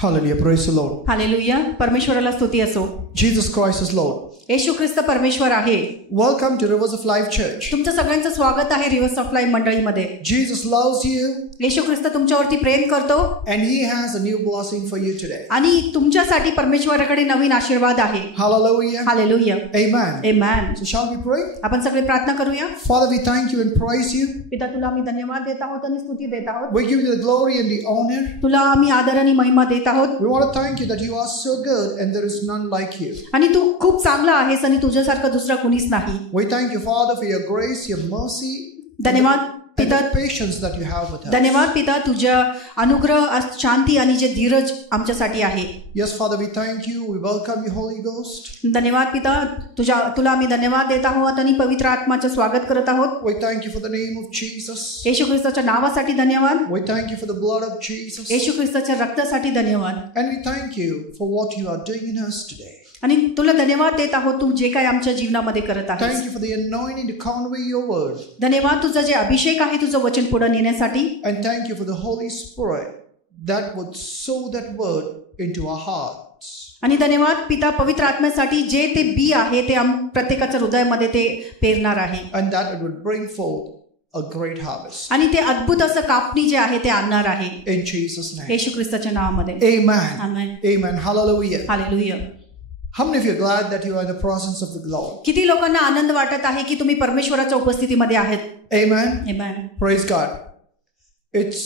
Hallelujah. Praise the Lord. Hallelujah. परमेश्वराला स्तुती असो. Jesus Christ is Lord. येशू ख्रिस्त परमेश्वर आहे. Welcome to Rivers of Life Church. तुमचं सगळ्यांचं स्वागत आहे रिव्हर्स ऑफ लाईफ मंडळीमध्ये. Jesus loves you. Yeshu Khrist तुमच्यावरती प्रेम करतो. And He has a new blessing for you today. आणि तुमच्यासाठी परमेश्वराकडे नवीन आशीर्वाद आहे. Hallelujah. Hallelujah. Amen. Amen. So shall we pray? आपण सगळे प्रार्थना करूया. Father, we thank you and praise you. पिता, तुला आम्ही धन्यवाद देत आहोत आणि स्तुती देत आहोत. We give you the glory and the honor. तुला आम्ही आदर आणि महिमा देत आहोत. We want to thank you that you are so good and there is none like you. आणि तू खूप चांगला आहेस आणि तुझ्यासारखं दुसरा कोणीच नाही. We thank you, Father, for your grace, your mercy, धन्यवाद and पिता. the patience that you have with us. धन्यवाद पिता, तुझ्या अनुग्रह, शांती आणि जे धीरज आमच्यासाठी आहे. Yes, Father, we thank you. We welcome you, Holy Ghost. धन्यवाद पिता, तुला आम्ही धन्यवाद देत आहोत आणि पवित्र आत्माचं स्वागत करत आहोत. We thank you for the name of Jesus. येशू ख्रिस्ताच्या नावासाठी धन्यवाद. We thank you for the blood of Jesus. येशू ख्रिस्ताच्या रक्तासाठी धन्यवाद. And we thank you for what you are doing in us today. आणि तुला धन्यवाद देत आहोत तू जे काय आमच्या जीवनामध्ये करत आहेस. Thank you for the anointing to convey your word. धन्यवाद तुझा जे अभिषेक आहे तुझं वचन पुढे नेण्यासाठी. And thank you for the Holy Spirit that would sow that word into our hearts. आणि धन्यवाद पिता पवित्र आत्म्यासाठी जे ते बी आहे ते प्रत्येकाच्या हृदयामध्ये ते पेरणार आहे. And that it would bring forth a great harvest. आणि ते अद्भुत असं कापणी जे आहे ते आणणार आहे. In Jesus' name. येशू ख्रिस्ताच्या नावामध्ये. Amen. Amen. Amen. Hallelujah. Hallelujah. How many of you are glad that you are in the presence of the Lord? किती लोकांना आनंद वाटत आहे की तुम्ही परमेश्वराच्या उपस्थितीमध्ये आहेत. Amen. Amen. Praise God. It's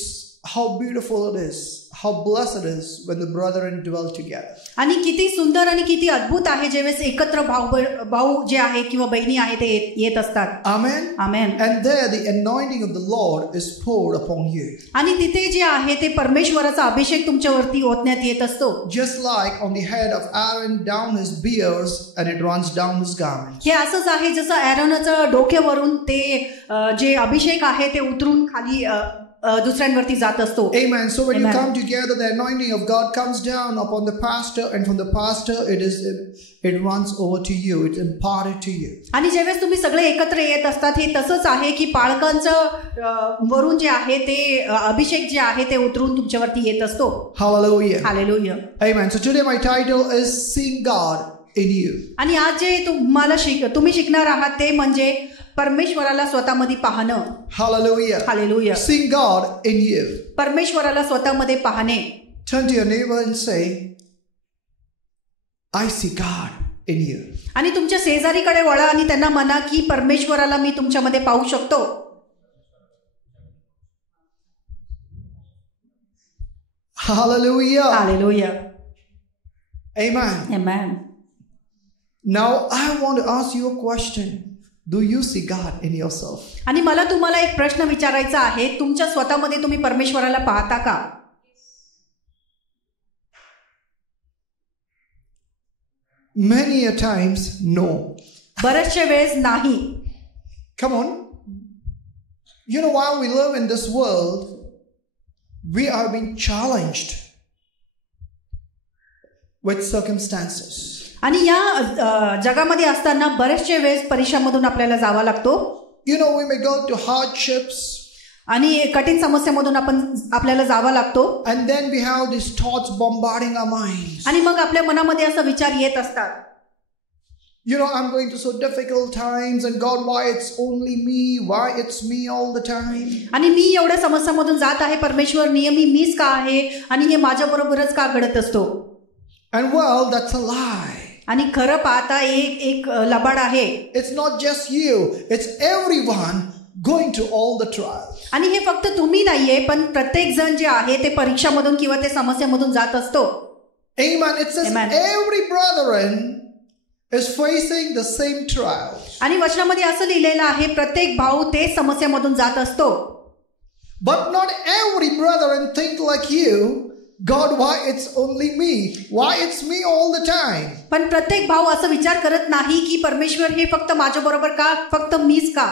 how beautiful it is, how blessed it is when the brethren dwell together. आणि किती सुंदर आणि किती अद्भुत आहे जेवेळेस एकत्र भाऊ जे आहे किंवा बहिणी आहे ते येत असतात. Amen. Amen. And there the anointing of the Lord is poured upon you. आणि तिथे जे आहे ते परमेश्वराचा अभिषेक तुमच्यावरती ओतण्यात येत असतो. Just like on the head of Aaron down his beards and it runs down his garments. हे असंच आहे जसं ॲरोनच्या डोक्यावरून ते जे अभिषेक आहे ते उतरून खाली दुसऱ्यांवरती जात असतो. Amen. So when you come together, the anointing of God comes down upon the pastor, and from the pastor it runs over to you. It's imparted to you. आणि ज्यावेळेस तुम्ही सगळे एकत्र येत असतात हे तसंच आहे की पालकांचं वरून जे आहे ते अभिषेक जे आहे ते उतरून तुमच्यावरती येत असतो. Hallelujah. Hallelujah. Amen. So today my title is Seeing God in You. आणि आज जे तुम्ही शिकणार आहात ते म्हणजे परमेश्वराला स्वतःमध्ये पाहणं. Hallelujah. Hallelujah. Seeing God in you. परमेश्वराला स्वतःमध्ये पाहणे. Turn to your neighbor and say, I see God in you. आणि तुमच्या शेजारीकडे वळा आणि त्यांना म्हणा की परमेश्वराला मी तुमच्यामध्ये पाहू शकतो. Hallelujah. Hallelujah. Amen. Amen. Now I want to ask you a question. Do you see God in yourself? आणि मला तुम्हाला एक प्रश्न विचारायचा आहे, तुमच्या स्वतःमध्ये तुम्ही परमेश्वराला पाहता का? Many a times, no. बरेचशे वेळेस नाही. Come on. You know, while we live in this world, we are being challenged with circumstances. आणि या जगामध्ये असताना बरेचशे वेळेस परीक्षामधून आपल्याला जावं लागतो. You know, we may go to hardships. आणि कठीण समस्यामधून आपल्याला जावं लागतो. And then we have these thoughts bombarding our minds. आणि मग आपल्या मनामध्ये असा विचार येत असतात. You know, I'm going to so difficult times and God, why it's only me? Why it's me all the time? आणि मी एवढ्या समस्यामधून जात आहे, परमेश्वर नेहमी मीच का आहे आणि हे माझ्या बरोबरच का घडत असतो? And well, that's a lie. आणि खरं पाहता एक लबाड आहे. It's not just you, it's everyone going through all the trials. आणि हे फक्त तुम्ही नाहीये पण प्रत्येक जण जे आहे ते परीक्षामधून किंवा ते समस्यामधून जात असतो. Amen. It says Amen. every brethren is facing the same trials. आणि वचनामध्ये असं लिहिलेलं आहे प्रत्येक भाऊ ते समस्यामधून जात असतो. But not every brethren think like you. God, why it's only me? Why it's me all the time? पण प्रत्येक भाऊ असं विचार करत नाही की परमेश्वर हे फक्त माझ्या बरोबर का, फक्त मीच का?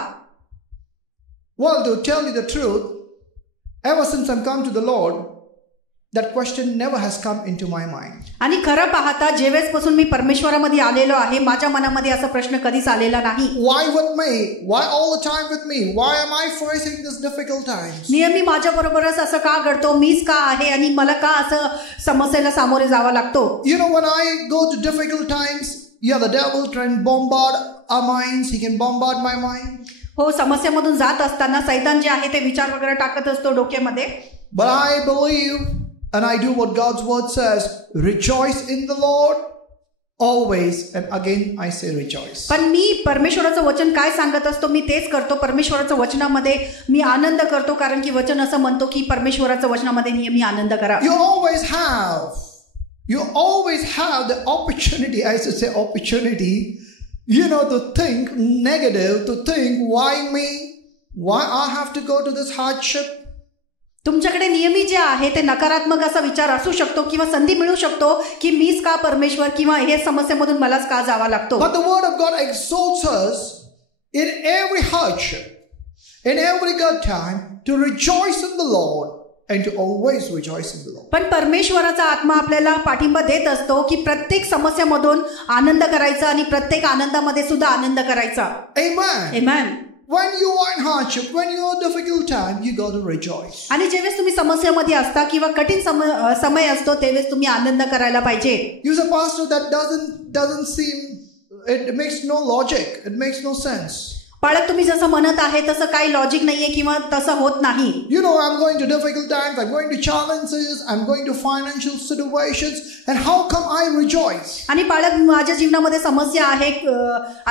Well, to tell you the truth, ever since I've come to the Lord, that question never has come into my mind. आणि खरं पाहता जेवेळेसपासून मी परमेश्वरामध्ये आलेलो आहे माझ्या मनामध्ये असा प्रश्न कधीच आलेला नाही. Why with me? Why all the time with me? Why am I facing this difficult times? नेहमी माझ्या बरोबरच असं का घडतो मीच का आहे आणि मला का असं समस्येला सामोरे जावं लागतो. You know, when I go to difficult times, yeah, the devil can bombard our minds. He can bombard my mind. हो, समस्येमधून जात असताना सैतान जे आहे ते विचार वगैरे टाकत असतो डोक्यामध्ये. But I believe and I do what God's word says, rejoice in the Lord always. And again I say rejoice. पण मी परमेश्वराचं वचन काय सांगत असतो मी तेच करतो. परमेश्वराच्या वचनामध्ये मी आनंद करतो कारण की वचन असं म्हणतो की परमेश्वराच्या वचनामध्ये नेहमी आनंद करा. You always have the opportunity, I should say opportunity, you know, to think negative, to think why me, why I have to go to this hardship. तुमच्याकडे नेहमी जे आहे ते नकारात्मक असा विचार असू शकतो किंवा संधी मिळू शकतो की मीच का परमेश्वर किंवा हे समस्येमधून मलाच का जावा लागतो. But the word of God exalts us in every hardship, in every good time, to rejoice in the Lord and to always rejoice in the Lord. पण परमेश्वराचा आत्मा आपल्याला पाठिंबा देत असतो की प्रत्येक समस्येमधून आनंद करायचा आणि प्रत्येक आनंदामध्ये सुद्धा आनंद करायचा. Amen. Amen. When you are in hardship, when you are in difficult time, you got to rejoice. आणि जेव्हा तुम्ही समस्येमध्ये असता किंवा कठीण समय असतो तेव्हा तुम्ही आनंद करायला पाहिजे. You say, Pastor, that doesn't seem, it makes no logic, it makes no sense. पालक तुम्ही जसं म्हणत आहे तसं काही लॉजिक नाहीये किंवा तसं होत नाही. You know, I'm going to difficult times, I'm going to challenges, I'm going to financial situations, and how come I rejoice? आणि पालक माझ्या जीवनामध्ये समस्या आहे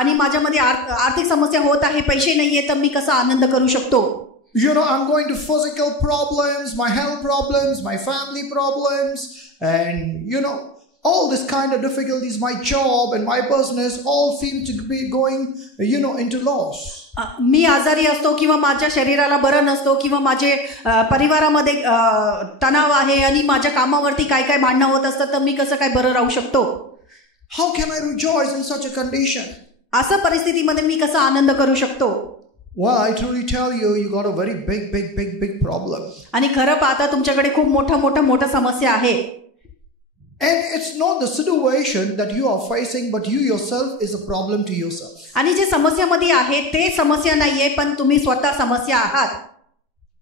आणि माझ्यामध्ये आर्थिक समस्या होत आहे, पैसे नाहीये, तर मी कसा आनंद करू शकतो. You know, I'm going to physical problems, my health problems, my family problems, and you know, all this kind of difficulties, my job and my business all seem to be going, you know, into loss. मी आजारी असतो किंवा माझ्या शरीराला बरं नसतो किंवा माझे परिवारामध्ये तणाव आहे आणि माझ्या कामावरती काय काय भांडणं होत असतात तर मी कसं काय बरं राहू शकतो. How can I rejoice in such a condition? अशा परिस्थितीमध्ये मी कसा आनंद करू शकतो. Well, I truly tell you, you got a very big problem. आणि खरं पाहता तुमच्याकडे खूप मोठा समस्या आहे. And it's not the situation that you are facing, but you yourself is a problem to yourself. आणि जे समस्यामध्ये आहे ते समस्या नाहीये पण तुम्ही स्वतः समस्या आहात.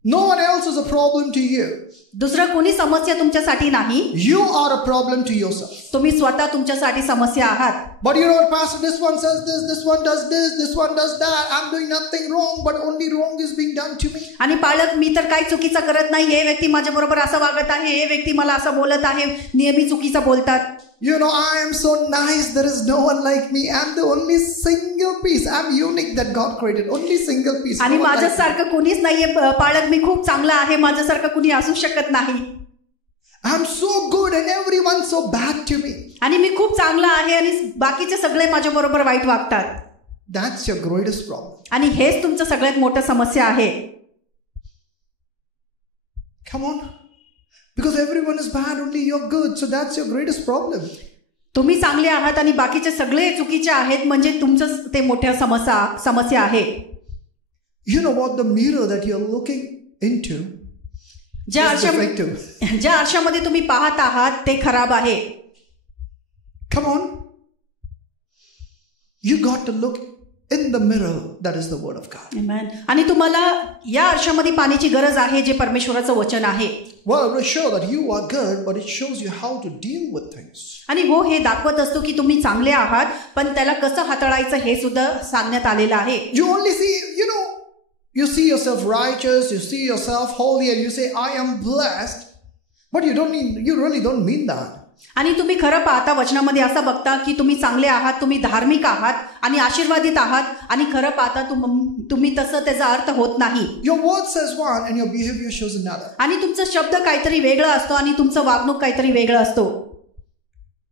No one else is a problem to you. दुसरं कोणी समस्या तुमच्यासाठी नाही. You are a problem to yourself. तुम्ही स्वतः तुमच्यासाठी समस्या आहात. But you know, Pastor, this one says this one does this one does that. I'm doing nothing wrong, but only wrong is being done to me. आणि पालक मी तर काही चुकीचं करत नाही, हे व्यक्ती माझ्या बरोबर असं वागत आहे, हे व्यक्ती मला असं बोलत आहे, नेहमी चुकीचं बोलतात. You know, I am so nice, there is no one like me. I'm the only single piece. I'm unique that God created. Only single piece. आणि माझ्यासारखं कुणीच नाहीये पालक, मी खूप चांगला आहे, माझ्यासारखं कुणी असू शकत नाही. I'm so good and everyone so bad to me. आणि मी खूप चांगला आहे आणि बाकीचे सगळे माझ्या बरोबर वाईट वागतात. That's your greatest problem. आणि हेच तुमचं सगळ्यात मोठं समस्या आहे. Come on. Because everyone is bad, only you're good. So that's your greatest problem. तुम्ही चांगले आहात आणि बाकीचे सगळे चुकीचे आहेत म्हणजे तुमचं ते मोठ्या समस्या आहे. You know what, the mirror that you're looking into, ज्या आरशामध्ये तुम्ही पाहत आहात ते खराब आहे. Come on. You got to look in the mirror, that is the word of God. Amen. आणि तुम्हाला या आरशामध्ये पाण्याची गरज आहे जे परमेश्वराचं वचन आहे. Well, we're sure that you are good, but it shows you how to deal with things. आणि हो, हे दाखवत असतो की तुम्ही चांगले आहात पण त्याला कसं हाताळायचं हे सुद्धा सांगण्यात आलेलं आहे. You only see, you know, you see yourself righteous, you see yourself holy, and you say, I am blessed, but you really don't mean that. आणि तुम्ही खरं पाहता वचनामध्ये असं बघता की तुम्ही चांगले आहात, तुम्ही धार्मिक आहात आणि आशीर्वादित आहात आणि खरं पाहता तुम्ही तसं त्याचा अर्थ होत नाही. Your word says one and your behavior shows another. आणि तुमचा शब्द काहीतरी वेगळा असतो आणि तुमचं वागणूक काहीतरी वेगळं असतो.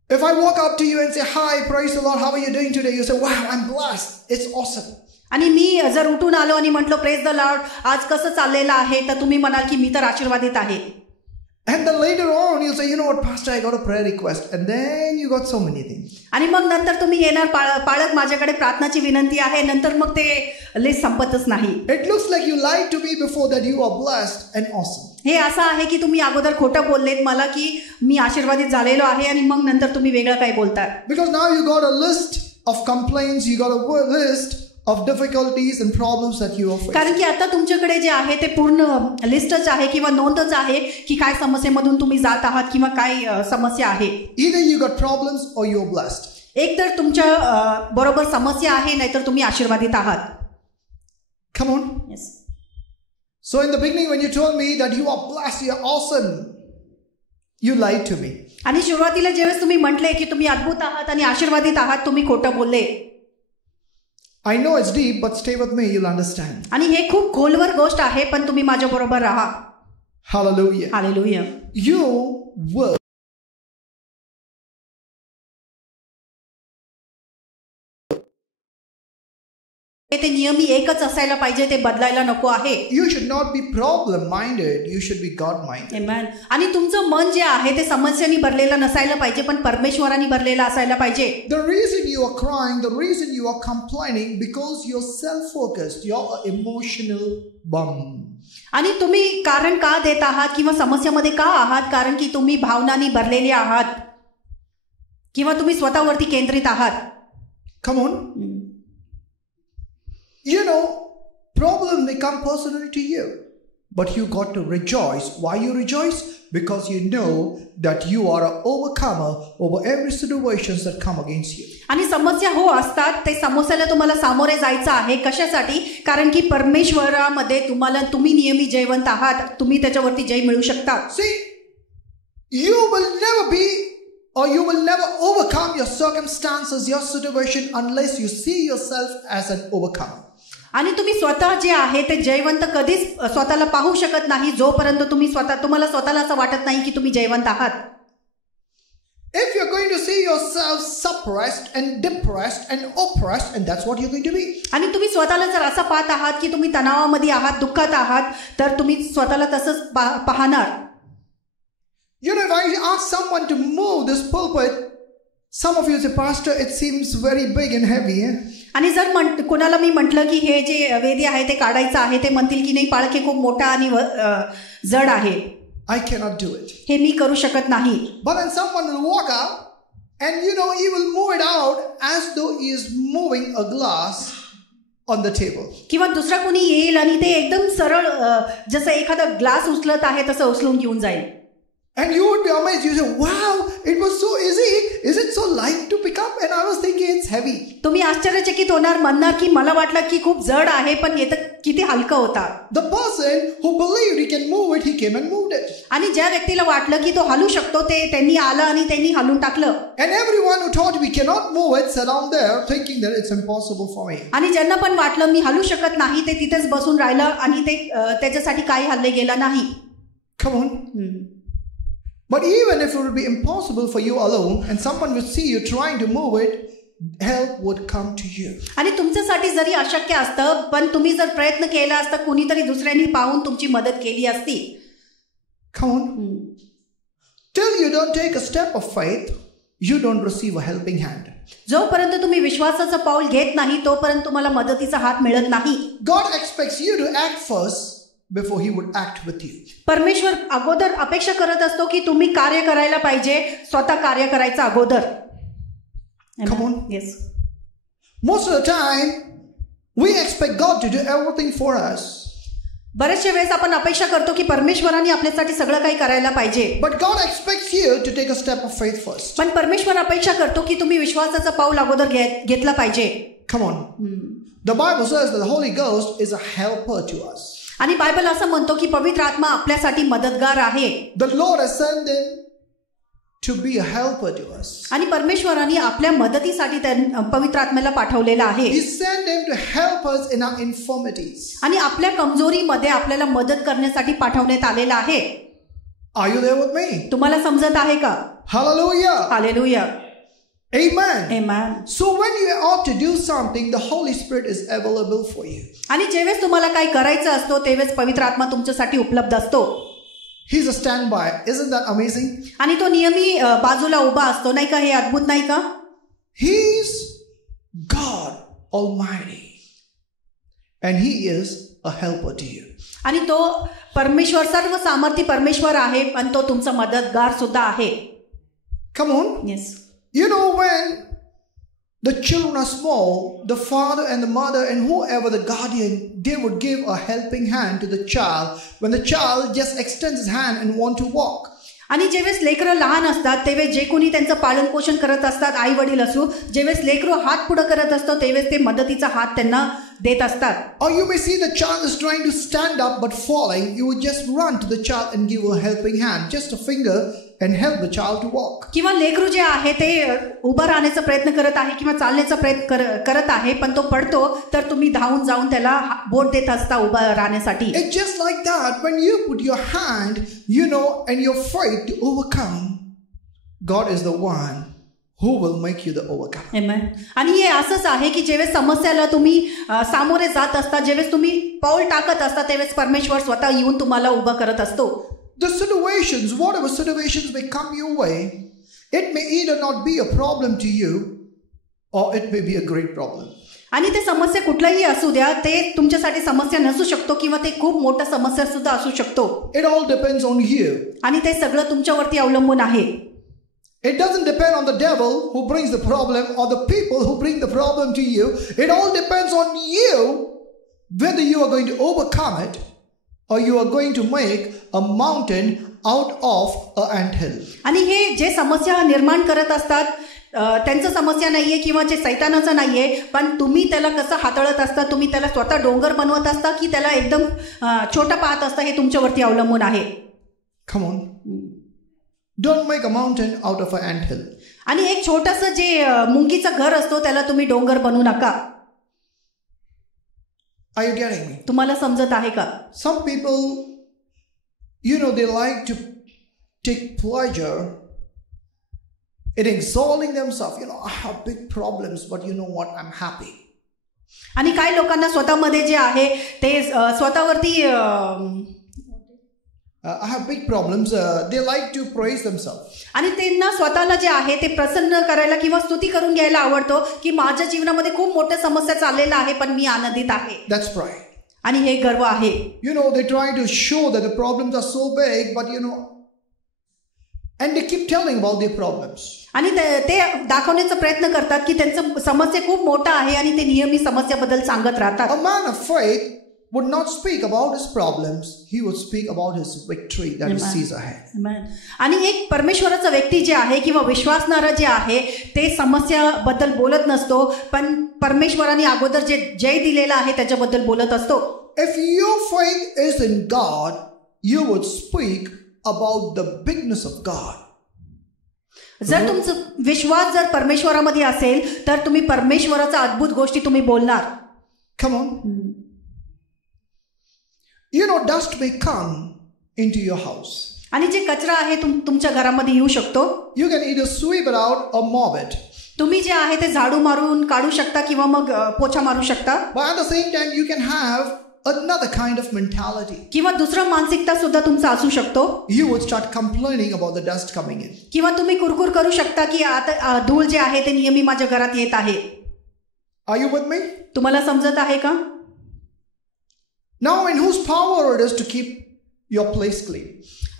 If I walk up to you and say, hi, praise the Lord, how are you doing today? You say, wow, I'm blessed, it's awesome. आणि मी जर उठून आलो आणि म्हटलो प्रेज द लॉर्ड, आज कसं चाललेलं आहे, तर तुम्ही म्हणाल की मी तर आशीर्वादित आहे. And then later on, you'll say, you know what, Pastor, I got a prayer request. And then you got so many things. आणि मग नंतर तुम्ही येणार, पाळक माझ्याकडे प्रार्थनाची विनंती आहे, नंतर मग ते लिस्ट संपतच नाही. It looks like you lied to me before that you are blessed and awesome. हे असं आहे की तुम्ही अगोदर खोटं बोललेत मला की मी आशीर्वादित झालेलो आहे आणि मग नंतर तुम्ही वेगळं काही बोलता. Because now you got a list of complaints, you got a list of difficulties and problems that you are facing. कारण की आता तुमच्याकडे जे आहे ते पूर्ण लिस्टच आहे किंवा नोंदच आहे की काय समस्येमधून तुम्ही जात आहात किंवा काय समस्या आहे. Either you got problems or you are blessed. एक तर तुमच्या बरोबर समस्या आहे, नाहीतर तुम्ही आशीर्वादित आहात. Come on. Yes. So in the beginning when you told me that you are blessed, you are awesome, you lied to me. आणि सुरुवातीला जेव्हा तुम्ही म्हटले की तुम्ही अद्भुत आहात आणि आशीर्वादित आहात, तुम्ही खोटं बोलले. I know it's deep, but stay with me, you'll understand. आणि हे खूप खोलवर गोष्ट आहे, पण तुम्ही माझ्या बरोबर राहा. Hallelujah. Hallelujah. You will ते नियमी एकच असायला पाहिजे, ते बदलायला नको आहे. You should not be problem minded, you should be God minded. Amen. आणि तुमचं मन जे आहे ते समस्यांनी भरलेलं नसायला पाहिजे, पण परमेश्वराने भरलेलं असायला पाहिजे. The reason you are crying, the reason you are complaining, because you're self-focused, you're an emotional bum. आणि तुम्ही कारण का देत आहात किंवा समस्यामध्ये का आहात, कारण की तुम्ही भावनांनी भरलेले आहात किंवा तुम्ही स्वतःवरती केंद्रित आहात. Come on. You know, problems may come personally to you, but you got to rejoice. Why you rejoice? Because you know that you are an overcomer over every situations that come against you. आणि समस्या हो असतात, ते समस्याला तुम्हाला सामोरे जायचं आहे. कशासाठी? कारण की परमेश्वरामध्ये तुम्ही नियमी जयवंत आहात, तुम्ही त्याच्यावरती जय मिळू शकता. See, you will never be or you will never overcome your circumstances, your situation, unless you see yourself as an overcomer. आणि तुम्ही स्वतः जे आहे ते जयवंत कधीच स्वतःला पाहू शकत नाही, जोपर्यंत तुम्हाला स्वतःला असं वाटत नाही की तुम्ही जयवंत आहात. If you're going to see yourself suppressed and depressed and oppressed, and that's what you're going to be. आणि तुम्ही स्वतःला जर असं पाहत आहात की तुम्ही तणावामध्ये आहात, दुःखात आहात, तर तुम्ही स्वतःला तसंच पाहणार. You know, if I ask someone to move this pulpit, some of you say, Pastor, it seems very big and heavy. आणि जर कोणाला मी म्हटलं की हे जे वेदी आहे ते काढायचं आहे, ते म्हणतील की नाही, पाळखे खूप मोठा आणि जड आहे. I cannot do it. हे मी करू शकत नाही. But then someone will walk out and he will move it out as though he is moving a glass on the table. किंवा दुसरा कोणी येईल आणि ते एकदम सरळ जसं एखादा ग्लास उचलत आहे तसं उचलून घेऊन जाईल. And you would be amazed. You say, wow, it was so easy. Is it so light to pick up? And I was thinking it's heavy. तुम्ही आश्चर्यचकित होणार, म्हणणार की मला वाटलं की खूप जड आहे, पण हे तर किती हलकं होता. The person who believed he can move it, he came and moved it. आणि ज्या व्यक्तीला वाटलं की तो हलू शकतो, ते त्यांनी आलं आणि त्यांनी हलून टाकलं. And everyone who thought we cannot move it sat down there thinking that it's impossible for me. आणि ज्यांना पण वाटलं मी हलू शकत नाही, ते तिथेच बसून राहिलं आणि ते त्याच्यासाठी काही हल्ले गेला नाही. Come on. But even if it would be impossible for you alone and someone would see you trying to move it, help would come to you. आणि तुमच्यासाठी जरी अशक्य असतं, पण तुम्ही जर प्रयत्न केला असता, कुणीतरी दुसऱ्यांनी पाहून तुमची मदत केली असती. Come on. Till you don't take a step of faith, you don't receive a helping hand. जोपर्यंत तुम्ही विश्वासाचं पाऊल घेत नाही, तोपर्यंत तुम्हाला मदतीचा हात मिळत नाही. God expects you to act first before he would act with you. परमेश्वर अगोदर अपेक्षा करत असतो की तुम्ही कार्य करायला पाहिजे, स्वतः कार्य करायचं अगोदर. Come on. Yes. Most of the time we expect God to do everything for us. बरेचशे वेळेस आपण अपेक्षा करतो की परमेश्वराने आपल्यासाठी सगळं काही करायला पाहिजे. But God expects you to take a step of faith first. पण परमेश्वर अपेक्षा करतो की तुम्ही विश्वासाचं पाऊल अगोदर घेतला पाहिजे. Come on. The Bible says that the Holy Ghost is a helper to us. आणि बायबल असं म्हणतो की पवित्र आत्मा आपल्यासाठी मदतगार आहे. The Lord has sent him to be a helper to us. आणि परमेश्वराने आपल्या मदतीसाठी पवित्र आत्म्याला पाठवलेलं आहे. He sent him to help us in our infirmities. आणि आपल्या कमजोरीमध्ये आपल्याला मदत करण्यासाठी पाठवण्यात आलेलं आहे. Are you there with me? तुम्हाला समजत आहे का? Hallelujah. Hallelujah. Amen. Amen. So when you ought to do something, the Holy Spirit is available for you. आणि जेव्हा तुम्हाला काही करायचं असतो, तेव्हाच पवित्र आत्मा तुमच्यासाठी उपलब्ध असतो. He's a standby. Isn't that amazing? आणि तो नेहमी बाजूला उभा असतो, नाही का? हे अद्भुत नाही का? He's God Almighty. And He is a helper to you. आणि तो परमेश्वर, सर्व सामर्थी परमेश्वर आहे, आणि तो तुमचा मदतगार सुद्धा आहे. Come on. Yes. You know, when the children are small, the father and the mother and whoever the guardian, they would give a helping hand to the child when the child just extends his hand and want to walk. आणि जेवेळेस लेकरं लहान असतात त्यावेळेस जे कोणी त्यांचं पालन पोषण करत असतात, आई वडील असो, जेवेळेस लेकरं हात पुढे करत असतो त्यावेळेस ते मदतीचा हात त्यांना देत असतात. Or you may see the child is trying to stand up but falling. You would just run to the child and give a helping hand, just a finger, and help the child to walk. किंवा लेकरू जे आहे ते उभं राहण्याचा प्रयत्न करत आहे किंवा चालण्याचा प्रयत्न करत आहे, पण तो पडतो तर तुम्ही धावून जाऊन त्याला बोट देत असता उभं राहण्यासाठी. It's just like that. When you put your hand, and your faith to overcome, God is the one who will make you the overcomer. Amen. आणि हे असंच आहे की जेवेळेस समस्याला तुम्ही सामोरे जात असता, जेवेळेस तुम्ही पाऊल टाकत असता, त्यावेळेस परमेश्वर स्वतः येऊन तुम्हाला उभं करत असतो. The situations, whatever situations may come your way, it may either not be a problem to you or it may be a great problem. आणि ते समस्या कुठलाही असू द्या, ते तुमच्यासाठी समस्या नसू शकतो किंवा ते खूप मोठा समस्या सुद्धा असू शकतो. It all depends on you. आणि ते सगळं तुमच्यावरती अवलंबून आहे. It doesn't depend on the devil who brings the problem or the people who bring the problem to you. It all depends on you whether you are going to overcome it or you are going to make a mountain out of an anthill. आणि हे जे समस्या निर्माण करत असतात त्यांचं समस्या नाहीये किंवा जे सैतानाचं नाहीये, पण तुम्ही त्याला कसं हाताळत असता, तुम्ही त्याला स्वतः डोंगर बनवत असता की त्याला एकदम छोटा पाहत असता, हे तुमच्यावरती अवलंबून आहे. Come on. Don't make a mountain out of an anthill. आणि एक छोटंसं जे मुंगीचं घर असतो त्याला तुम्ही डोंगर बनवू नका. Are you getting me? तुम्हाला समजत आहे का? Some people, they like to take pleasure in exalting themselves. I have big problems, but you know what? I'm happy. आणि काही लोकांना स्वतःमध्ये जे आहे ते स्वतःवरती I have big problems. They like to praise themselves. आणि त्यांना स्वतःला जे आहे ते प्रसन्न करायला किंवा स्तुती करून घ्यायला आवडतो की माझ्या जीवनामध्ये खूप मोठ्या समस्या चाललेल्या आहे पण मी आनंदित आहे. That's pride. आणि हे गर्व आहे. They try to show that the problems are so big, but and they keep telling about their problems. आणि ते दाखवण्याचा प्रयत्न करतात की त्यांचं समस्या खूप मोठा आहे आणि ते नेहमी समस्याबद्दल सांगत राहतात. A man of faith would not speak about his problems. He would speak about his victory that he sees ahead. आणि एक परमेश्वराचा व्यक्ती जे आहे किंवा विश्वासणारा जे आहे ते समस्याबद्दल बोलत नसतो, पण परमेश्वराने अगोदर जे जय दिलेला आहे त्याच्याबद्दल बोलत असतो. If your faith is in God, you would speak about the bigness of God. जर तुमचा विश्वास जर परमेश्वरामध्ये असेल तर तुम्ही परमेश्वराचा अद्भुत गोष्टी तुम्ही बोलणार. Come on. Dust may come into your house. आणि जे कचरा आहे तुमच्या घरामध्ये येऊ शकतो. You can either sweep it out or mop it. तुम्ही जे आहे ते झाडू मारून काढू शकता किंवा मग पोछा मारू शकता. But at the same time you can have another kind of mentality. किंवा दुसरं मानसिकता सुद्धा तुमचा असू शकतो. You would start complaining about the dust coming in. किंवा तुम्ही कुरकुर करू शकता की आता धूळ जे आहे ते नेहमी माझ्या घरात येत आहे. Are you with me? तुम्हाला समजत आहे का? Now in whose power it is to keep your place clean?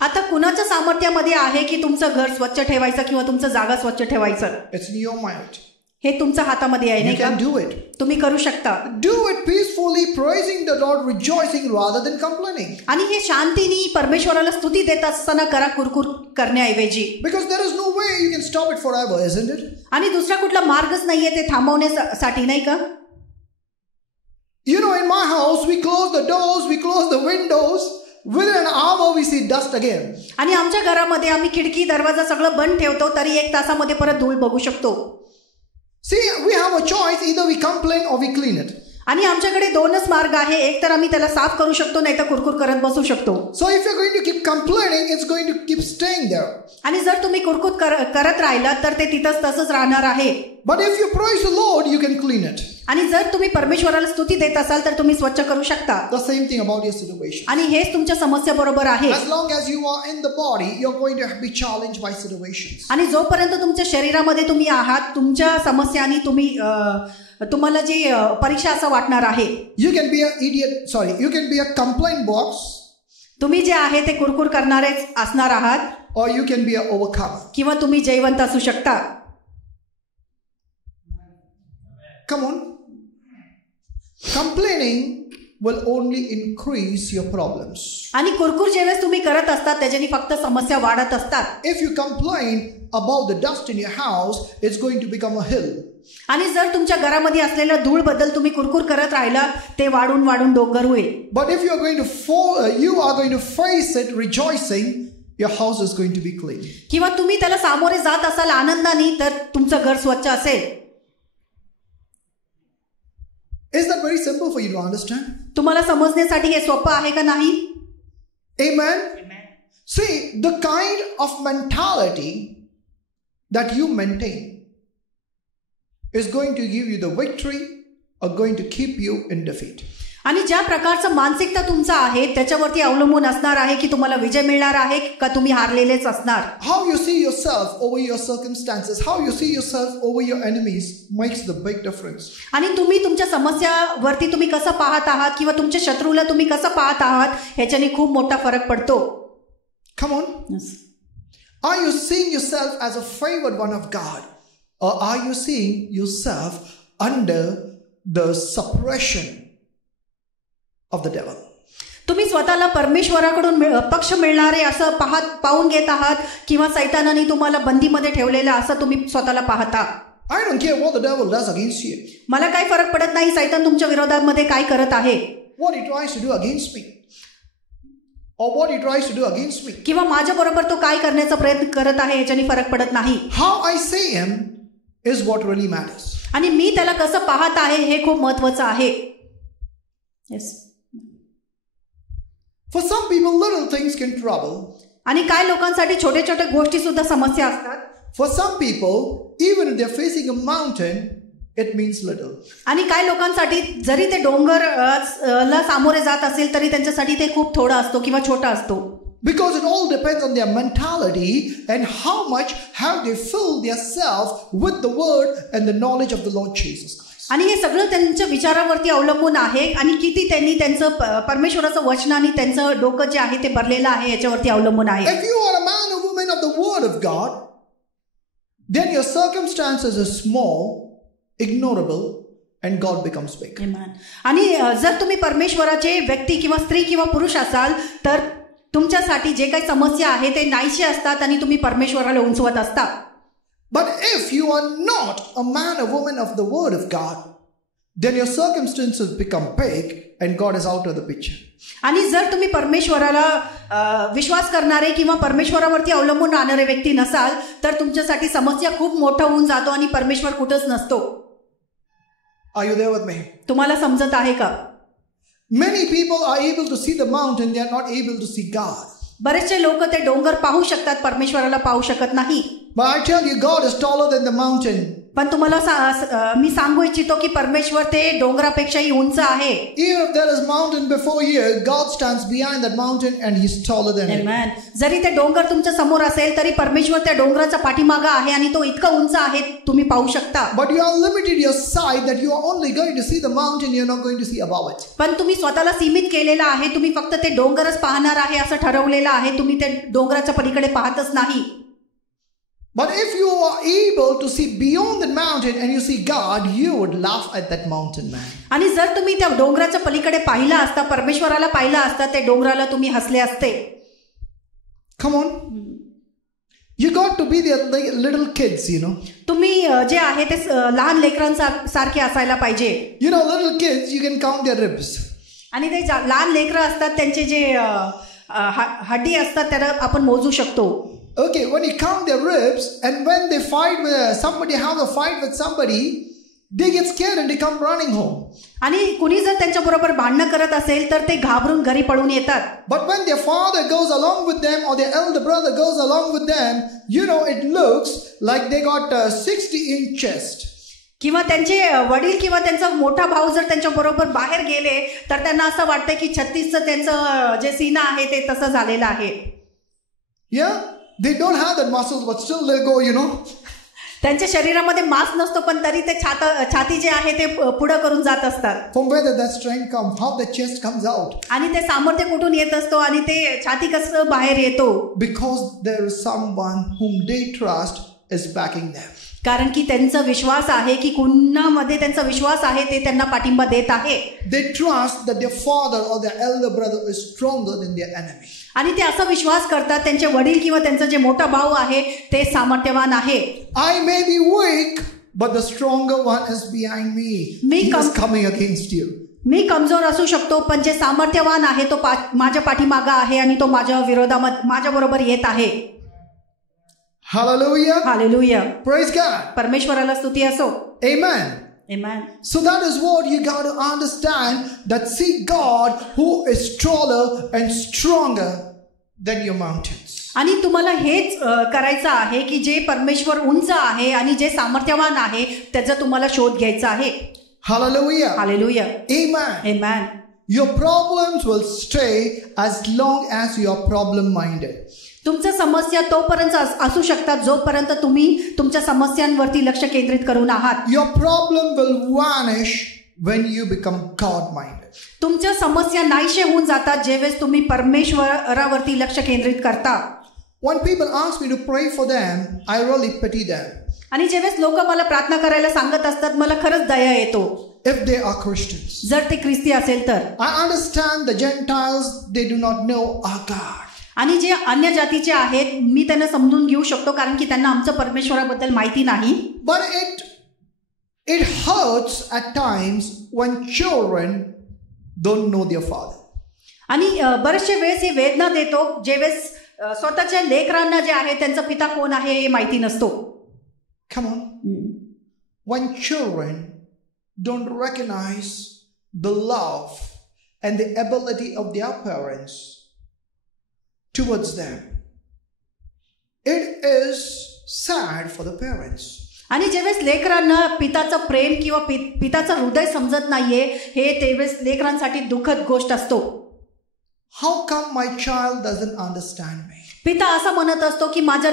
आता कुणाच्या सामर्थ्यामध्ये आहे की तुमचं घर स्वच्छ ठेवायचं किंवा तुमचं जागा स्वच्छ ठेवायचं? It's in your mind. हे तुमच्या हातामध्ये आहे, नाही का? You can do it. तुम्ही करू शकता. Do it peacefully, praising the Lord, rejoicing rather than complaining. आणि हे शांतीने परमेश्वराला स्तुती देत असताना करा, कुरकुर करण्याऐवजी. Because there is no way you can stop it forever, isn't it? आणि दुसरा कुठला मार्गच नाहीये ते थांबवण्यासाठी, नाही का? In my house, we close the doors, we close the windows. Within an hour, we see dust again. आणि आमच्या घरामध्ये आम्ही खिडकी दरवाजा सगळं बंद ठेवतो, तरी 1 तासामध्ये परत धूळ बघू शकतो. See, we have a choice. Either we complain or we clean it. आणि आमच्याकडे दोनच मार्ग आहे, एक तर आम्ही त्याला साफ करू शकतो, नाही तर कुरकुर करत बसू शकतो. So if you're going to keep complaining, it's going to keep staying there. आणि जर तुम्ही कुरकुर करत राहिलात तर ते तिथंच तसंच राहणार आहे. But if you praise the Lord, you can clean it. आणि जर तुम्ही परमेश्वराला स्तुती देत असाल तर तुम्ही स्वच्छ करू शकता. The same thing about your situation. आणि हेच तुमच्या समस्या बरोबर आहे. As long as you are in the body, you're going to be challenged by situations. आणि जोपर्यंत तुमच्या शरीरामध्ये तुम्ही आहात, तुमच्या समस्यांनी तुम्हाला जी परीक्षा असं वाटणार आहे. You can be an idiot. You can be a complaint box. तुम्ही जे आहे ते कुरकुर करणारेच असणार आहात. Or you can be an overcomer. किंवा तुम्ही जयवंत असू शकता. Come on. Complaining will only increase your problems. आणि कुरकुर जेव्हा तुम्ही करत असतात त्याच्याने फक्त समस्या वाढत असतात. If you complain about the dust in your house, it's going to become a hill. आणि जर तुमच्या घरामध्ये असलेल्या धूळ बद्दल तुम्ही कुरकुर करत राहिला ते वाढून वाढून डोंगर होईल. But if you are going to face it rejoicing, your house is going to be clean. किंवा तुम्ही त्याला सामोरे जात असाल आनंदाने तर तुमचं घर स्वच्छ असेल. Is that very simple for you to understand? तुम्हाला समजण्यासाठी हे सोपं आहे का नाही? Amen. See, the kind of mentality that you maintain is going to give you the victory or going to keep you in defeat. आणि ज्या प्रकारचं मानसिकता तुमचा आहे त्याच्यावरती अवलंबून असणार आहे की तुम्हाला विजय मिळणार आहे का तुम्ही हारलेलेच असणार. How you see yourself over your circumstances, how you see yourself over your enemies makes the big difference. आणि तुम्ही तुमच्या समस्यावरती तुम्ही कसं पाहत आहात किंवा तुमच्या शत्रूला तुम्ही कसं पाहत आहात ह्याच्याने खूप मोठा फरक पडतो. Come on. Yes. Are you seeing yourself as a favored one of God, or are you seeing yourself under the suppression of the devil? तुम्ही स्वतःला परमेश्वराकडून पक्ष मिळणारे असं पाहून घेत आहात किंवा सैतानाने तुम्हाला बंदीमध्ये ठेवलेलं असं तुम्ही स्वतःला पाहता. I don't care what the devil does against you. मला काही फरक पडत नाही सैतान तुमच्या विरोधामध्ये काय करत आहे. What he tries to do against me, or what he tries to do against me. किंवा माझ्या बरोबर तो काय करण्याचा प्रयत्न करत आहे याच्याने फरक पडत नाही. How I see him is what really matters. आणि मी त्याला कसं पाहत आहे हे खूप महत्त्वाचं आहे. Yes. For some people, little things can trouble. आणि काय लोकांसाठी छोटे छोटे गोष्टी सुद्धा समस्या असतात. For some people, even if they're facing a mountain, it means little. आणि काय लोकांसाठी जरी ते डोंगरला सामोरे जात असेल तरी त्यांच्यासाठी ते खूप थोडा असतो किंवा छोटा असतो. Because it all depends on their mentality and how much have they filled themselves with the word and the knowledge of the Lord Jesus Christ. आणि हे सगळं त्यांच्या विचारावरती अवलंबून आहे आणि किती त्यांनी त्यांचं परमेश्वराचं वचन आणि त्यांचं डोकं जे आहे ते भरलेलं आहे याच्यावरती अवलंबून आहे. If you are a man or woman of the word of God, then your circumstances are small, ignorable, and God becomes big. आणि जर तुम्ही परमेश्वराचे व्यक्ती किंवा स्त्री किंवा पुरुष असाल तर तुमच्यासाठी जे काही समस्या आहे ते नाहीसे असतात आणि तुम्ही परमेश्वराला उंचवत असता. But if you are not a man or woman of the word of God, then your circumstances become big and God is out of the picture. आणि जर तुम्ही परमेश्वराला विश्वास करणारे किंवा परमेश्वरावरती अवलंबून राहणारे व्यक्ती नसाल तर तुमच्यासाठी समस्या खूप मोठा होऊन जातो आणि परमेश्वर कुठंच नसतो. Are you there with me? तुम्हाला समजत आहे का? Many people are able to see the mountain, they are not able to see God. बरेचसे लोक ते डोंगर पाहू शकतात परमेश्वराला पाहू शकत नाही. But I tell you, God is taller than the mountain. पण तुम्हाला मी सांगू इच्छितो की परमेश्वर ते डोंगरापेक्षाही उंच आहे. Even if there is mountain before you, God stands behind that mountain and He's taller than it. Amen. जरी ते डोंगर तुमच्या समोर असेल तरी परमेश्वर त्या डोंगराचा पाठीमागा आहे आणि तो इतका उंच आहे तुम्ही पाहू शकता. But you are limited your sight that you are only going to see the mountain, you are not going to see above it. पण तुम्ही स्वतःला सीमित केलेलं आहे. तुम्ही फक्त ते डोंगरच पाहणार आहे असं ठरवलेलं आहे. तुम्ही ते डोंगराच्या पलीकडे पाहतच नाही. But if you are able to see beyond the mountain and you see God, you would laugh at that mountain man. आणि जर तुम्ही त्या डोंगराच्या पलीकडे पाहिला असता परमेश्वराला पाहिला असता ते डोंगराला तुम्ही हसले असते. Come on. You got to be the little kids, you know. तुम्ही जे आहे ते लहान लेकरांसारखे असायला पाहिजे. You know, little kids, you can count their ribs. आणि ते लहान लेकरं असतात त्यांचे जे हड्डी असतात त्याला आपण मोजू शकतो. Okay, when you count their ribs and when they fight with somebody, have a fight with somebody, they get scared and they come running home. आणि कुणी जर त्यांच्या बरोबर भांडणं करत असेल तर ते घाबरून घरी पळून येतात. But when their father goes along with them or their elder brother goes along with them, it looks like they got a 60-inch chest. किंवा त्यांचे वडील किंवा त्यांचा मोठा भाऊ जर त्यांच्या बरोबर बाहेर गेले तर त्यांना असं वाटतं की 36चं त्यांचं जे सीना आहे ते तसं झालेलं आहे. Yeah, they don't have that muscles, but still they go, त्यांच्या शरीरामध्ये मांस नसतो पण तरी ते छाती जे आहे ते पुढे करून जात असतात. From where that strength comes, how the chest comes out. आणि ते सामर्थ्य कुठून येत असतो आणि ते छाती कसं बाहेर येतो? Because there is someone whom they trust is backing them. कारण की त्यांचा विश्वास आहे की कुणामध्ये त्यांचा विश्वास आहे ते त्यांना पाठिंबा देत आहे. They trust that their father or their elder brother is stronger than their enemy. आणि ते असा विश्वास करतात त्यांचे वडील किंवा त्यांचा जे मोठा भाऊ आहे ते सामर्थ्यवान आहे. I may be weak, but the stronger one is behind me. He is coming against you. मी कमजोर असू शकतो पण जे सामर्थ्यवान आहे तो माझ्या पाठीमागे आहे आणि तो माझ्या विरोधामध्ये माझ्या बरोबर येत आहे. Hallelujah. Hallelujah. Praise God. परमेश्वराला स्तुती असो. Amen. Amen. So that is what you got to understand, that see God who is taller and stronger than your mountains. आणि तुम्हाला हेच करायचं आहे की जे परमेश्वर उंच आहे आणि जे सामर्थ्यवान आहे त्याचा तुम्हाला शोध घ्यायचा आहे. Hallelujah. Hallelujah. Amen. Amen. Your problems will stay as long as you are problem minded. तुमच्या समस्या तोपर्यंत असू शकतात जोपर्यंत तुम्ही तुमच्या समस्यांवरती लक्ष केंद्रित करून आहात. Your problem will vanish when you become God minded. तुमच्या समस्या नाहीशे होऊन जातात जेवेळेस तुम्ही परमेश्वरावरती लक्ष केंद्रित करता. When people ask me to pray for them, I really pity them. आणि जेवेळेस लोक मला प्रार्थना करायला सांगत असतात मला खरंच दया येतो. If they are Christians. जर ते ख्रिस्ती असेल तर. I understand the Gentiles, they do not know our God. आणि जे अन्य जातीचे आहेत मी त्यांना समजून घेऊ शकतो कारण की त्यांना आमचं परमेश्वराबद्दल माहिती नाही. But it hurts at times when children don't know their father. आणि बरेचशे वेळेस हे वेदना देतो जेवेळेस स्वतःच्या लेकरांना जे आहे त्यांचा पिता कोण आहे हे माहिती नसतो. Come on. When children don't recognize the love and the ability of their parents towards them, it is sad for the parents. आणि जेवेळेस लेकरांना पिताचं प्रेम किंवा पिताचं हृदय समजत नाहीये हे तेवेळेस लेकरांसाठी दुःखद गोष्ट असतो. How come my child doesn't understand me? पिता असं म्हणत असतो की माझ्या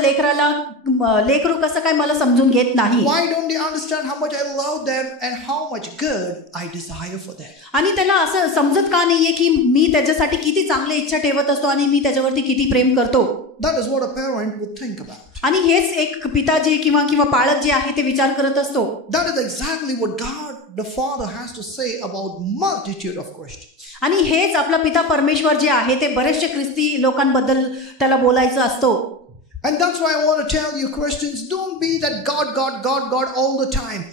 लेकरू कसं काय मला समजून घेत नाही. Why don't they understand how much I love them and how much good I desire for them? आणि त्याला असं समजत का नाहीये की मी त्याच्यासाठी किती चांगली इच्छा ठेवत असतो आणि मी त्याच्यावरती किती प्रेम करतो. That is what a parent would think about. आणि हेच एक पिता जे किंवा पालक जे आहे ते विचार करत असतो. That is exactly what God the Father has to say about multitude of Christians. आणि हेच आपला पिता परमेश्वर जे आहे ते बरेचसे ख्रिस्ती लोकांबद्दल त्याला बोलायचं असतो. And that's why I want to tell you Christians, don't be that God all the time.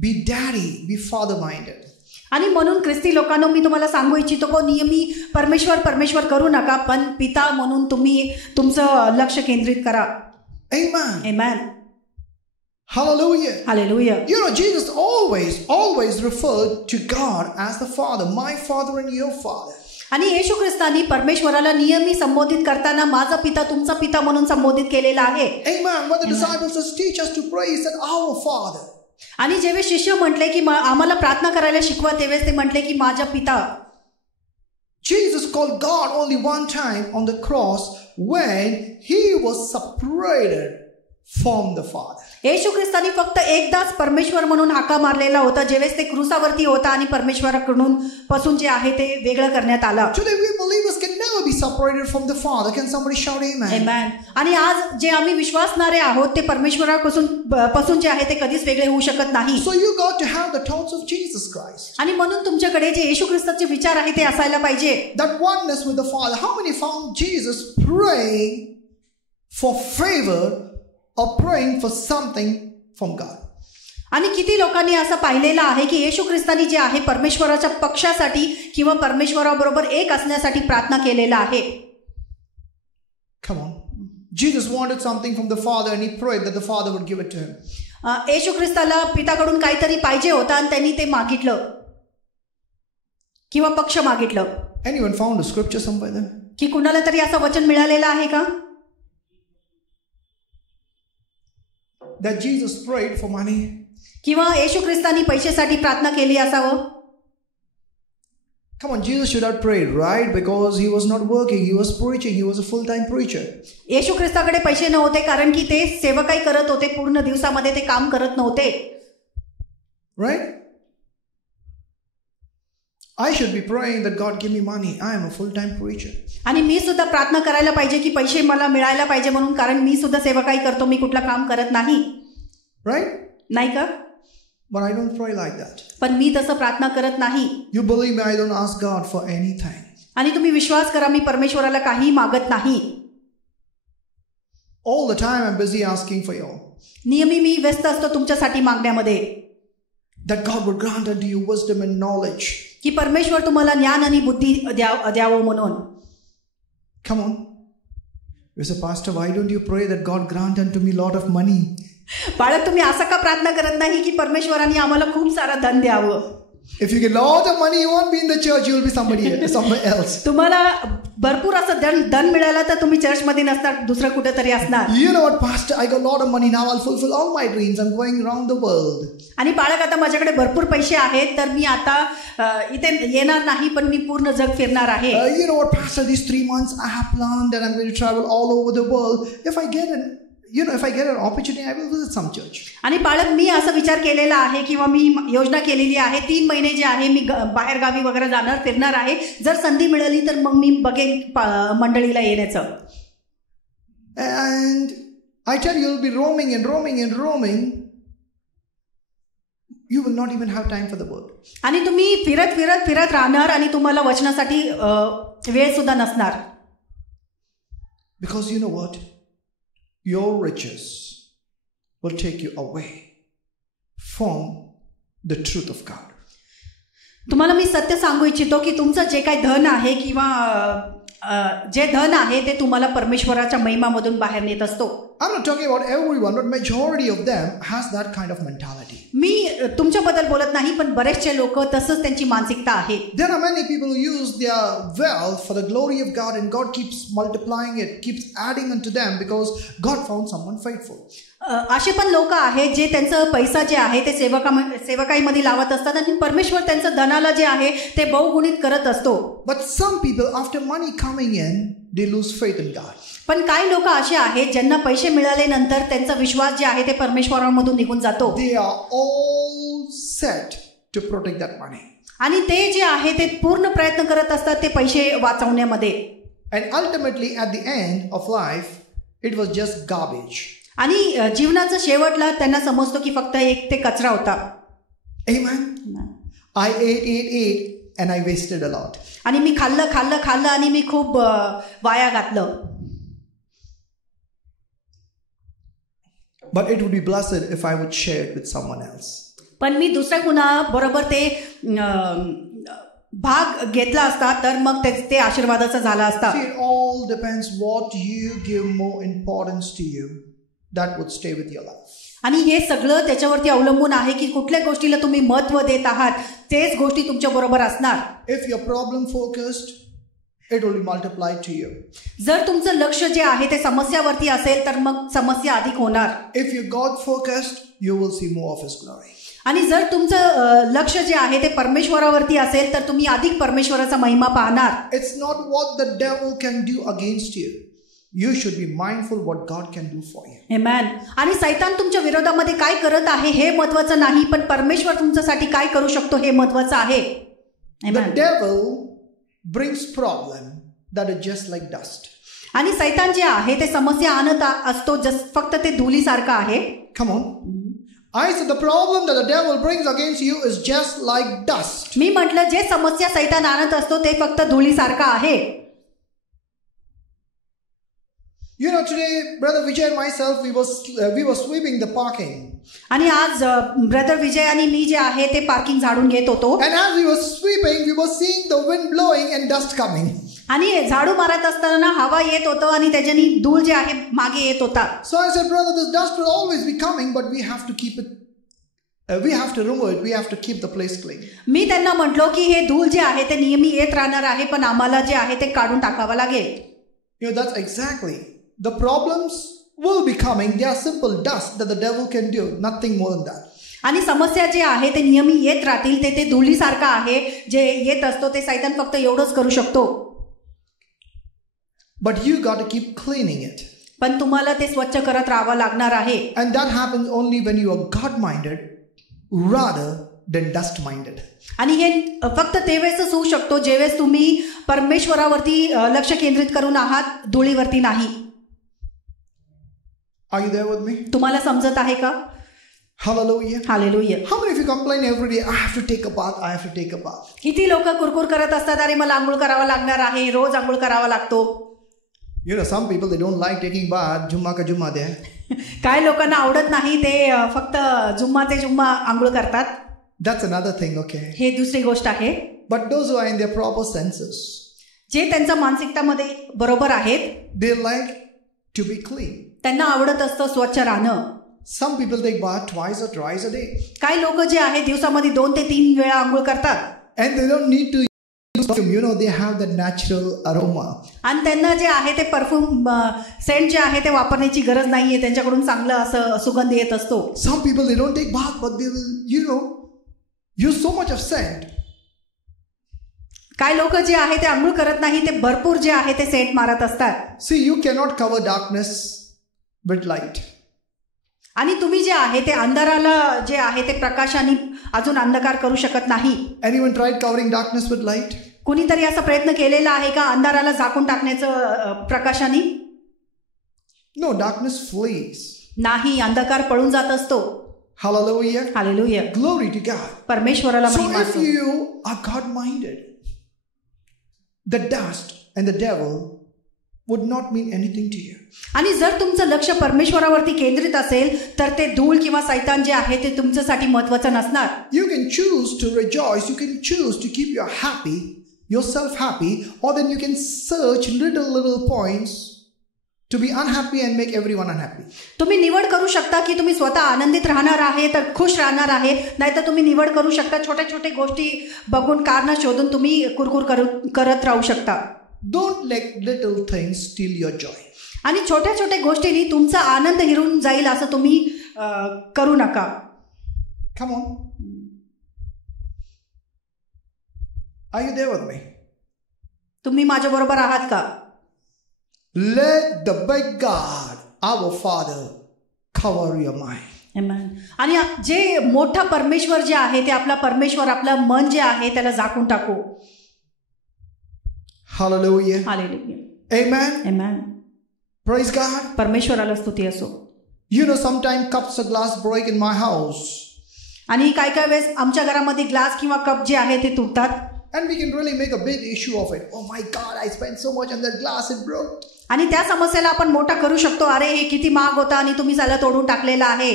Be daddy, be father minded. आणि म्हणून ख्रिस्ती लोकांना मी तुम्हाला सांगू इच्छितो की नेहमी परमेश्वर करू नका पण पिता म्हणून तुम्ही तुमचं लक्ष केंद्रित करा. Amen. Amen. Hallelujah. Hallelujah. Jesus always referred to God as the Father, my Father and your Father. आणि येशू ख्रिस्तानी परमेश्वराला नेहमी संबोधित करताना माझा पिता तुमचा पिता म्हणून संबोधित केलेला आहे. Amen. When the disciples teach us to pray, he said, our Father. आणि जेव्हा शिष्य म्हटले की आम्हाला प्रार्थना करायला शिकवा तेव्हा ते म्हटले की माझा पिता. Jesus called God only one time on the cross when he was separated from the Father. येशू ख्रिस्तानी फक्त एकदाच परमेश्वर म्हणून हाका मारलेला होता जेव्हा ते क्रूसावरती होता आणि परमेश्वराकडून पासून जे आहे ते वेगळं करण्यात आलं. Today we believers can never be separated from the Father. Can somebody shout amen? Amen. आणि आज जे आम्ही विश्वासणारे आहोत ते परमेश्वरापासून जे आहे ते कधीच वेगळे होऊ शकत नाही. So you got to have the thoughts of Jesus Christ. आणि म्हणून तुमच्याकडे जे येशू ख्रिस्ताचे विचार आहे ते असायला पाहिजे. That oneness with the Father. How many found Jesus praying for favor or praying for something from God? आणि किती लोकांनी असं पाहिलेलं आहे की येशू ख्रिस्तानी जे आहे परमेश्वराच्या पक्षासाठी किंवा परमेश्वराबरोबर एक असण्यासाठी प्रार्थना केलेला आहे. Come on. Jesus wanted something from the Father and he prayed that the Father would give it to him. येशू ख्रिस्ताला पिताकडून काहीतरी पाहिजे होता आणि त्यांनी ते मागितलं किंवा पक्ष मागितलं. Anyone found a scripture somewhere there? की कुणाला तरी असं वचन मिळालेलं आहे का That Jesus prayed for money? किंवा येशू ख्रिस्तानी पैशासाठी प्रार्थना केली असावं? Come on, Jesus should have prayed, right? Because he was not working, he was preaching, he was a full-time preacher. येशू ख्रिस्ताकडे पैसे नव्हते कारण की ते सेवकाई करत होते, पूर्ण दिवसामध्ये ते काम करत नव्हते. Right? I should be praying that God give me money. I am a full-time preacher. आणि मी सुद्धा प्रार्थना करायला पाहिजे की पैसे मला मिळायला पाहिजे म्हणून, कारण मी सुद्धा सेवकाई करतो, मी कुठला काम करत नाही. Right? नाही का? But I don't pray like that. पण मी तसं प्रार्थना करत नाही. You believe me, I don't ask God for anything. आणि तुम्ही विश्वास करा, मी परमेश्वराला काही मागत नाही. All the time I'm busy asking for you. नेहमी मी व्यस्त असतो तुमच्यासाठी मागण्यामध्ये. That God would grant unto you wisdom and knowledge. की परमेश्वर तुम्हाला ज्ञान आणि बुद्धी द्यावं म्हणून. Come on. You say, Pastor, why don't you pray that God grant unto me lot of money? बाळक, तुम्ही असं का प्रार्थना करत नाही की परमेश्वराने आम्हाला खूप सारा धन द्यावं? If you get lot of money, you won't be in the church, you will be somewhere else. तुम्हाला भरपूर असं धन मिळालं तर तुम्ही चर्चमध्ये नसणार, दुसरं कुठेतरी असणार. You know what, Pastor, I got lot of money, now I'll fulfill all my dreams. I'm going around the world. आणि बाळक, आता माझ्याकडे भरपूर पैसे आहेत तर मी आता इथे येणार नाही, पण मी पूर्ण जग फिरणार आहे. You know what, Pastor, these 3 months I have planned that I'm going to travel all over the world. If I get an opportunity, I will visit some church. आणि बाळक, मी असं विचार केलेला आहे किंवा मी योजना केलेली आहे, 3 महिने जे आहे मी बाहेर गावी वगैरे जाणार, फिरणार आहे. जर संधी मिळाली तर मग मी बघेन मंडळीला येण्याचं. And I tell you, you'll be roaming and roaming and roaming. You will not even have time for the word. आणि तुम्ही फिरत राहणार आणि तुम्हाला वचनासाठी वेळ सुद्धा नसणार. Because you know what? Your riches will take you away from the truth of God. तुम्हाला मी सत्य सांगू इच्छितो की तुमचं जे काही धन आहे किंवा जे धन आहे ते तुम्हाला परमेश्वराच्या महिमामधून बाहेर नेत असतो. I'm not talking about everyone, but majority of them has that kind of mentality. मी तुमच्याबद्दल बोलत नाही, पण बरेचसे लोक तसंच त्यांची मानसिकता आहे. There are many people who use their wealth for the glory of God, and God keeps multiplying it, keeps adding unto them because God found someone faithful. असे पण लोक आहेत जे त्यांचं पैसा जे आहे ते सेवकाईमध्ये लावत असतात आणि परमेश्वर त्यांचं धनाला जे आहे ते बहुगुणित करत असतो. But some people, after money coming in, they lose faith in God. पण काही लोक असे आहेत ज्यांना पैसे मिळाले नंतर त्यांचा विश्वास जे आहे ते परमेश्वरामधून निघून जातो. They are all set to protect that money. आणि ते जे आहे ते पूर्ण प्रयत्न करत असतात ते पैसे वाचवण्यामध्ये. And ultimately at the end of life, it was just garbage. आणि जीवनाचा शेवटला त्यांना समजतो की फक्त एक ते कचरा होता. Amen. I ate and I wasted a lot. आणि मी खाल्लं आणि मी खूप वाया घातलं. But it would be blessed if I would share it with someone else. पण मी दुसऱ्या कुणा बरोबर ते भाग घेतला असता तर मग ते आशीर्वादाचा झाला असता. See, it all depends what you give more importance to you. That would stay with your life. आणि हे सगळं त्याच्यावरती अवलंबून आहे की कुठल्या गोष्टीला तुम्ही महत्त्व देत आहात, तेच गोष्टी तुमच्या बरोबर असणार. If you're problem focused, it will be multiplied to you. जर तुमचं लक्ष जे आहे ते समस्यावरती असेल तर मग समस्या अधिक होणार. If you're God focused, you will see more of His glory. आणि जर तुमचं लक्ष जे आहे ते परमेश्वरावरती असेल तर तुम्ही अधिक परमेश्वराचा महिमा पाहणार. It's not what the devil can do against you. You should be mindful what God can do for you. Amen. आणि सैतान तुमच्या विरोधामध्ये काय करत आहे हे महत्त्वाचं नाही, पण परमेश्वर तुमच्यासाठी काय करू शकतो हे महत्त्वाचं आहे. The devil brings problem that is just like dust. आणि सैतान जे आहे ते समस्या आणत असतो, फक्त ते धुलीसारखं आहे. Come on. I said the problem that the devil brings against you is just like dust. मी म्हटलं जे समस्या सैतान आणत असतो ते फक्त धुलीसारखं आहे. You know, today, Brother Vijay and myself, we were sweeping the parking. आणि आज ब्रदर विजय आणि मी जे आहे ते पार्किंग झाडून घेत होतो. And as we were sweeping, we were seeing the wind blowing and dust coming. आणि झाडू मारत असताना हवा येत होतं आणि त्याच्यानी धूळ जे आहे मागे येत होता. So I said, brother, this dust will always be coming, but we have to keep it. We have to remove it. We have to keep the place clean. मी त्यांना म्हटलो की हे धूळ जे आहे ते नेहमी येत राहणार आहे, पण आम्हाला जे आहे ते काढून टाकावं लागेल. You know, that's exactly. The problems will be coming. They are simple dust that the devil can do. Nothing more than that. आणि समस्या जे आहे ते नेहमी येत राहतील. ते धुळीसारखं आहे जे येत असतो. ते सैतान फक्त एवढंच करू शकतो. But you got to keep cleaning it. पण तुम्हाला ते स्वच्छ करत राहावं लागणार आहे. And that happens only when you are God-minded rather than dust-minded. आणि हे फक्त तेवेळेसच होऊ शकतो जेवेळेस तुम्ही परमेश्वरावरती लक्ष केंद्रित करून आहात, धुळीवरती नाही. Are you there with me? तुम्हाला समजत आहे का? Hallelujah. Hallelujah. How many of you complain every day, I have to take a bath, I have to take a bath? किती लोक कुरकुर करत असतात, अरे मला आंघोळ करावं लागणार आहे, रोज आंघोळ करावा लागतो. You know, some people, they don't like taking bath, Jumma ka Jumma there. काय लोकांना आवडत नाही, ते फक्त जुम्मा ते जुम्मा आंघोळ करतात. That's another thing, okay. हे दुसरी गोष्ट आहे. But those who are in their proper senses, जे त्यांच्या मानसिकतामध्ये बरोबर आहेत, they like to be clean. त्यांना आवडत असतं स्वच्छ राहणं. Some people take bath twice or thrice a day. काही लोक जे आहेत दिवसामध्ये 2 ते 3 वेळा आंघोळ करतात. And they don't need to use perfume. You know, they have the natural aroma. आणि त्यांना जे आहे ते परफ्यूम सेंट जे आहे ते वापरण्याची गरज नाहीये. त्यांच्याकडून चांगलं असं सुगंध येत असतो. Some people, they don't take bath, but they will, you know, use so much of scent. काही लोक जे आहे ते आंघोळ करत नाही, ते भरपूर जे आहे ते सेंट मारत असतात. See, you cannot cover darkness with light. आणि तुम्ही जे आहे ते अंधाराला जे आहे ते प्रकाशाने अजून अंधकार करू शकत नाही. Anyone tried covering darkness with light? कुणीतरी असा प्रयत्न केलेला आहे का अंधाराला झाकून टाकण्याचं प्रकाशाने? No, darkness flees. नाही, अंधकार पळून जात असतो. Hallelujah. Hallelujah. Glory to God. परमेश्वराला So महिमा if असो. you are God-minded, the dust and the devil would not mean anything to you. आणि जर तुमचं लक्ष परमेश्वरावरती केंद्रित असेल तर ते धूळ किंवा सैतान जे आहे ते तुमच्यासाठी महत्त्वाचं नसणार. You can choose to rejoice, you can choose to keep yourself happy, or then you can search little points to be unhappy and make everyone unhappy. तुम्ही निवड करू शकता की तुम्ही स्वतः आनंदित राहणार आहे तर खुश राहणार आहे, नाहीतर तुम्ही निवड करू शकता छोट्या गोष्टी बघून कारण शोधून तुम्ही कुरकुर करत राहू शकता. Don't let little things steal your joy. आणि छोट्या गोष्टींनी तुमचा आनंद हिरून जाईल असं तुम्ही करू नका. Come on. Are you there with me? तुम्ही माझ्या बरोबर आहात का? Let the big God, our Father, cover your mind. Amen. आणि जे मोठा परमेश्वर जे आहे ते आपला परमेश्वर आपलं मन जे आहे त्याला झाकून टाकू. Hallelujah. Hallelujah. Amen. Amen. Praise God. परमेश्वराला स्तुती असो. You know, sometimes cups of glass break in my house. आणि काय वेळेस आमच्या घरामध्ये ग्लास किंवा कप जे आहे ते तुटतात. And we can really make a big issue of it. Oh my God, I spent so much on that glass, it broke. आणि त्या समस्येला आपण मोठा करू शकतो. अरे हे किती महाग होता आणि तुम्ही त्याला तोडून टाकलेला आहे.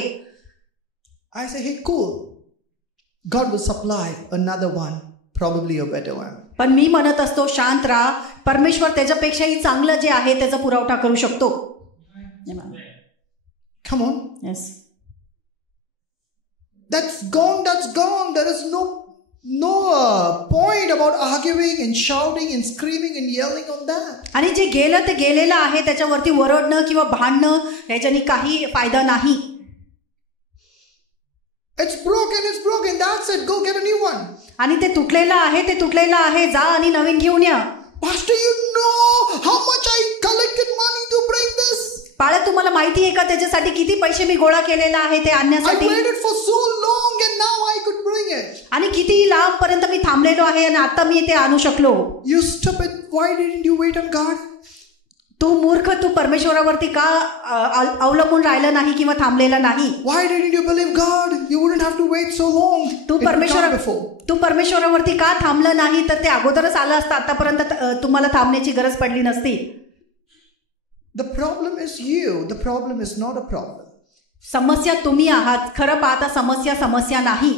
I say, hey, cool. God will supply another one, probably a better one. पण मी म्हणत असतो शांत राहा, परमेश्वर त्याच्यापेक्षाही चांगलं जे आहे त्याचा पुरवठा करू शकतो. Come on. Yes. That's gone. There is no point about arguing and shouting and screaming and yelling on that. आणि जे गेलं ते गेलेलं आहे, त्याच्यावरती ओरडणं किंवा भांडणं याच्याने काही फायदा नाही. It's broken. That's it. Go get a new one. आणि ते तुटलेलं आहे, जा आणि नवीन घेऊन या. Pastor, you know how much I collected money to bring this? पाळत तुम्हाला माहिती आहे का त्याच्यासाठी किती पैसे मी गोळा केलेला आहे ते I आणण्यासाठी? waited for so long and now I could bring it. आणि किती लांब पर्यंत मी थांबलेलो आहे आणि आता मी ते आणू शकलो. You stupid, why didn't you wait on God? तू मूर्ख, तू परमेश्वरावरती का अवलंबून राहिला नाही किंवा थांबलेला नाही? Why didn't you believe God? You wouldn't have to wait so long. तू परमेश्वरावरती का थांबलं नाही तर ते अगोदरच आलं असतं, आतापर्यंत तुम्हाला थांबण्याची गरज पडली नसती. The problem is you. The problem is not a problem. समस्या तुम्ही आहात. खरं पाहता समस्या नाही.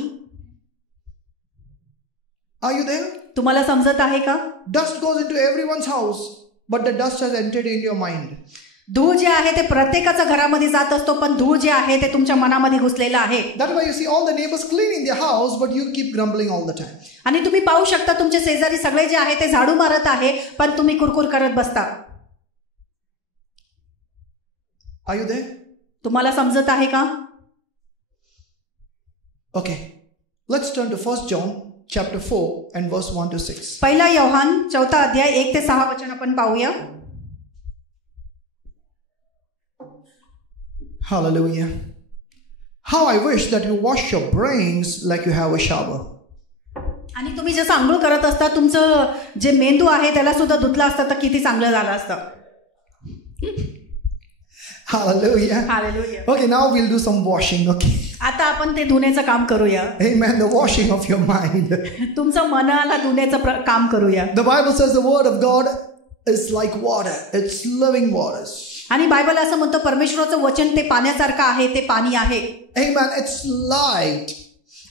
Are you there? तुम्हाला समजत आहे का? Dust goes into everyone's house, but the dust has entered in your mind. धूळ जे आहे ते प्रत्येकाच्या घरामध्ये जात असतो, पण धूळ जे आहे ते तुमच्या मनामध्ये घुसलेलं आहे. That's why you see all the neighbors cleaning their house, but you keep grumbling all the time. आणि तुम्ही पाहू शकता तुमचे शेजारी सगळे जे आहे ते झाडू मारत आहे, पण तुम्ही कुरकुर करत बसता. Are you there? तुम्हाला समजत आहे का? Okay, let's turn to 1 John chapter 4 and verse 1 to 6. पहिला योहान 4 अध्याय 1 ते 6 वचन आपण पाहूया. Hallelujah. How I wish that you wash your brains like you have a shower. आणि तुम्ही जसं आंघोळ करत असता तुमचं जे मेंदू आहे त्याला सुद्धा धुतलं असतं तर किती चांगलं झालं असतं. Hallelujah. Hallelujah. Okay, now we'll do some washing, okay? आता आपण ते धुण्याचं काम करूया. Amen. The washing of your mind. तुमचं मनाला धुण्याचं काम करूया. The Bible says the word of God is like water. It's living waters. आणि बायबल असं म्हणतो परमेश्वराचं वचन ते पाण्यासारखं आहे, ते पाणी आहे. Amen. It's light.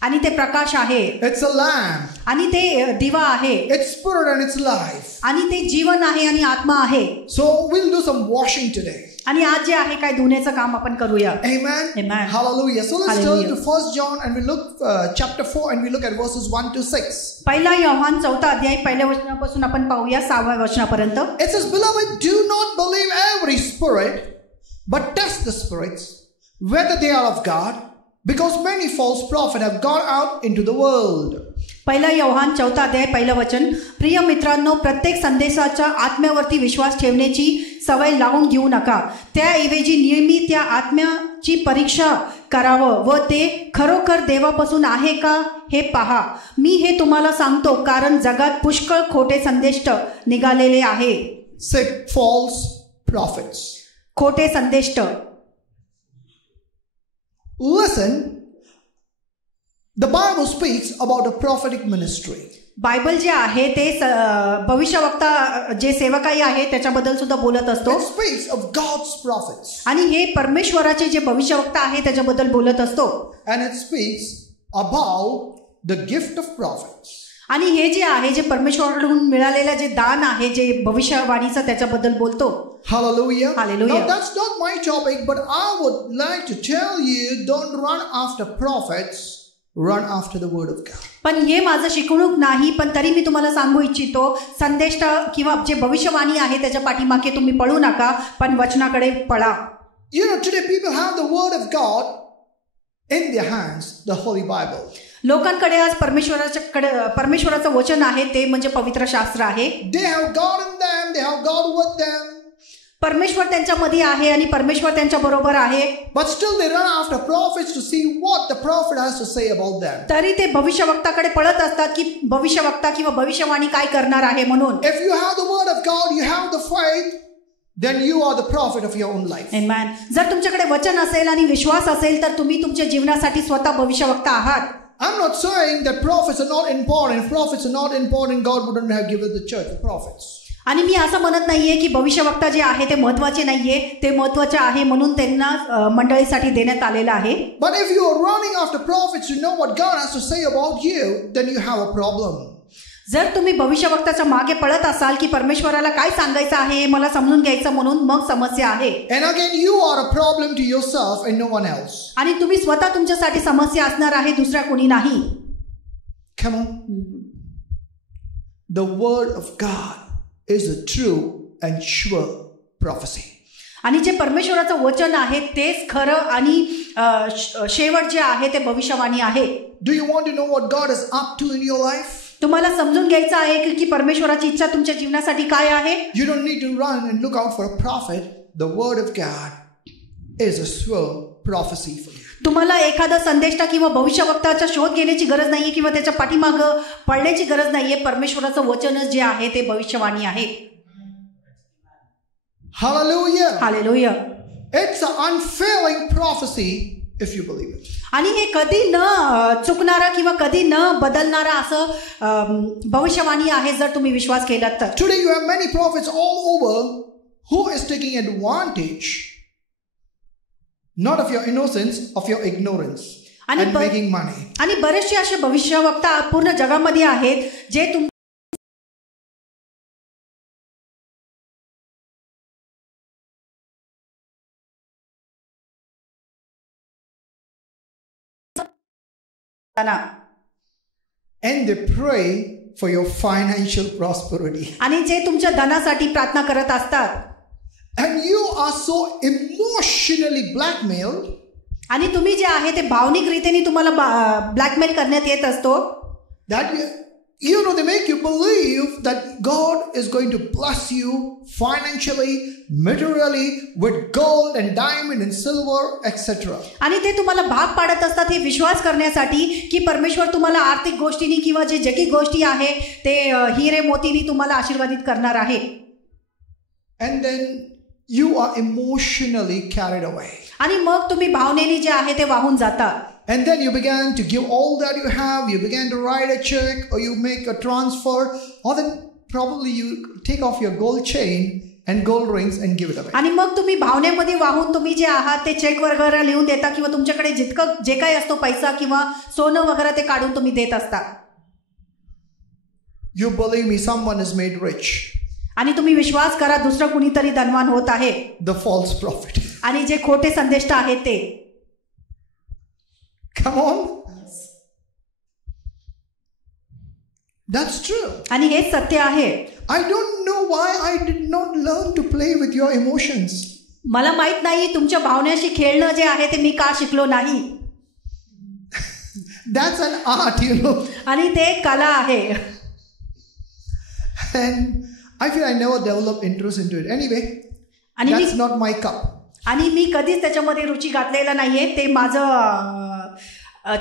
आणि ते प्रकाश आहे. It's a lamp. आणि ते दिवा आहे. It's spirit and it's life. आणि ते जीवन आहे आणि आत्मा आहे. So we'll do some washing today. आणि आज जे आहे काय धुण्याचं काम आपण करूया. Amen. Amen. Hallelujah. So let's Hallelujah. turn to 1 John and we look chapter 4 and we look at verses 1 to 6. पहिला योहान 4 अध्याय पहिल्या वचनापासून आपण पाहूया 6व्या वचनापर्यंत. It says, Beloved, do not believe every spirit, but test the spirits, whether they are of God, because many false prophets have gone out into the world. पहिला योहान 4 अध्याय पहिलं वचन. प्रिय मित्रांनो, प्रत्येक संदेशाच्या आत्म्यावरती विश्वास ठेवण्याची सवय लावून घेऊ नका. त्याऐवजी नेहमी त्या आत्म्याची परीक्षा करावं व ते खरोखर देवापासून आहे का हे पहा. मी हे तुम्हाला सांगतो कारण जगात पुष्कळ खोटे संदेश निघालेले आहे. Say false prophets. खोटे संदेश. Listen, the Bible speaks about a prophetic ministry. Bible जे आहे ते भविष्यवक्ता जे सेवकाई आहे त्याच्याबद्दल सुद्धा बोलत असतो. It speaks of God's prophets. आणि हे परमेश्वराचे जे भविष्यवक्ता आहे त्याच्याबद्दल बोलत असतो. And it speaks about the gift of prophets. आणि हे जे आहे जे परमेश्वराकडून मिळालेलं जे दान आहे जे भविष्यवाणीचं त्याच्याबद्दल बोलतो. Hallelujah. Hallelujah. Now that's not my topic, but I would like to tell you, don't run after prophets, run after the word of God. पण हे माझं शिकवणूक नाही, पण तरी मी तुम्हाला सांगू इच्छितो संदेश किंवा जे भविष्यवाणी आहे त्याच्या पाठीमागे तुम्ही पळू नका, पण वचनाकडे पळा. You know, today people have the word of God in their hands, the Holy Bible. लोकांकडे आज परमेश्वराचं वचन आहे ते म्हणजे पवित्र शास्त्र आहे. They have God in them, they have God with them. परमेश्वर त्यांच्यामध्ये आहे आणि परमेश्वर त्यांच्या बरोबर आहे. But still they run after prophets to see what the prophet has to say about them. तरी ते भविष्यवक्ताकडे पळत असतात की भविष्यवक्ता किंवा भविष्यवाणी काय करणार आहे म्हणून. If you have the word of God, you have the faith, then you are the prophet of your own life. Amen. जर तुमच्याकडे वचन असेल आणि विश्वास असेल तर तुम्ही तुमच्या जीवनासाठी स्वतः भविष्यवक्ता आहात. I'm not saying that prophets are not important. If prophets are not important, God wouldn't have given the church prophets. आणि मी असं म्हणत नाहीये की भविष्यवक्ता जे आहे ते महत्वाचे नाहीये, ते महत्वाचे आहे म्हणून त्यांना मंडळीसाठी देण्यात आलेलं आहे. But if you are running after prophets to know what God has to say about you, then you have a problem. जर तुम्ही भविष्यवक्ताच्या मागे पळत असाल की परमेश्वराला काय सांगायचं आहे हे मला समजून घ्यायचं म्हणून मग समस्या आहे. And again you are a problem to yourself and no one else. आणि तुम्ही स्वतः तुमच्यासाठी समस्या असणार आहे, दुसऱ्या कोणी नाही. Come on. The word of God is a true and sure prophecy. आणि जे परमेश्वराचं वचन आहे तेच खरं आणि शेवट जे आहे ते भविष्यवाणी आहे. Do you want to know what God is up to in your life? तुम्हाला समजून घ्यायचं आहे की परमेश्वराची इच्छा तुमच्या जीवनासाठी काय आहे. You don't need to run and look out for a prophet. The word of God is a sure prophecy for you. तुम्हाला एखादा संदेष्टा किंवा भविष्यवक्ताचा शोध घेण्याची गरज नाहीये किंवा त्याच्या पाठीमागं पळण्याची गरज नाहीये. परमेश्वराचं वचनच जे आहे ते भविष्यवाणी आहे. Hallelujah. Hallelujah. It's an unfailing prophecy if you believe it. आणि हे कधी न चुकणारा किंवा कधी न बदलणारा असं भविष्यवाणी आहे जर तुम्ही विश्वास केलात तर. Today you have many prophets all over who is taking advantage not of your innocence, of your ignorance and making money. आणि बरेचसे असे भविष्यवक्ता पूर्ण जगामध्ये आहेत जे and they pray for your financial prosperity. आणि जे तुमच्या धनासाठी प्रार्थना करत असतात, And you are so emotionally blackmailed. आणि तुम्ही जे आहे ते भावनिक रीतीने तुम्हाला ब्लॅकमेल करण्यात येत असतो, That they make you believe that God is going to bless you financially, materially, with gold and diamond and silver, etc. आणि ते तुम्हाला भाग पाडत असतात हे विश्वास करण्यासाठी की परमेश्वर तुम्हाला आर्थिक गोष्टींनी किंवा जे जगिक गोष्टी आहे ते हिरे मोतीनी तुम्हाला आशीर्वादित करणार आहे. And then you are emotionally carried away. आणि मग तुम्ही भावनेने जे आहे ते वाहून जाता. And then you began to give all that you have. You began to write a check, or you make a transfer, or then probably you take off your gold chain and gold rings and give it away. आणि मग तुम्ही भावनेमध्ये वाहून तुम्ही जे आहात ते check वगैरे लिहून देता किंवा तुमच्याकडे जितकं जे काही असतो पैसा किंवा सोनं वगैरे ते काढून तुम्ही देत असता. You believe me, someone is made rich. आणि तुम्ही विश्वास करा दुसरं कुणीतरी धनवान होत आहे. The false prophet. आणि जे खोटे संदेष्ट आहेत ते. Come on. That's true. आणि हे सत्य आहे. I don't know why I did not learn to play with your emotions. मला माहित नाही तुमच्या भावनेशी खेळणं जे आहे ते मी का शिकलो नाही. That's an art, आणि ते कला आहे. And I feel I never developed interest into it. Anyway, that's not my cup. आणि मी कधीच त्याच्यामध्ये रुची घातलेला नाहीये. ते माझं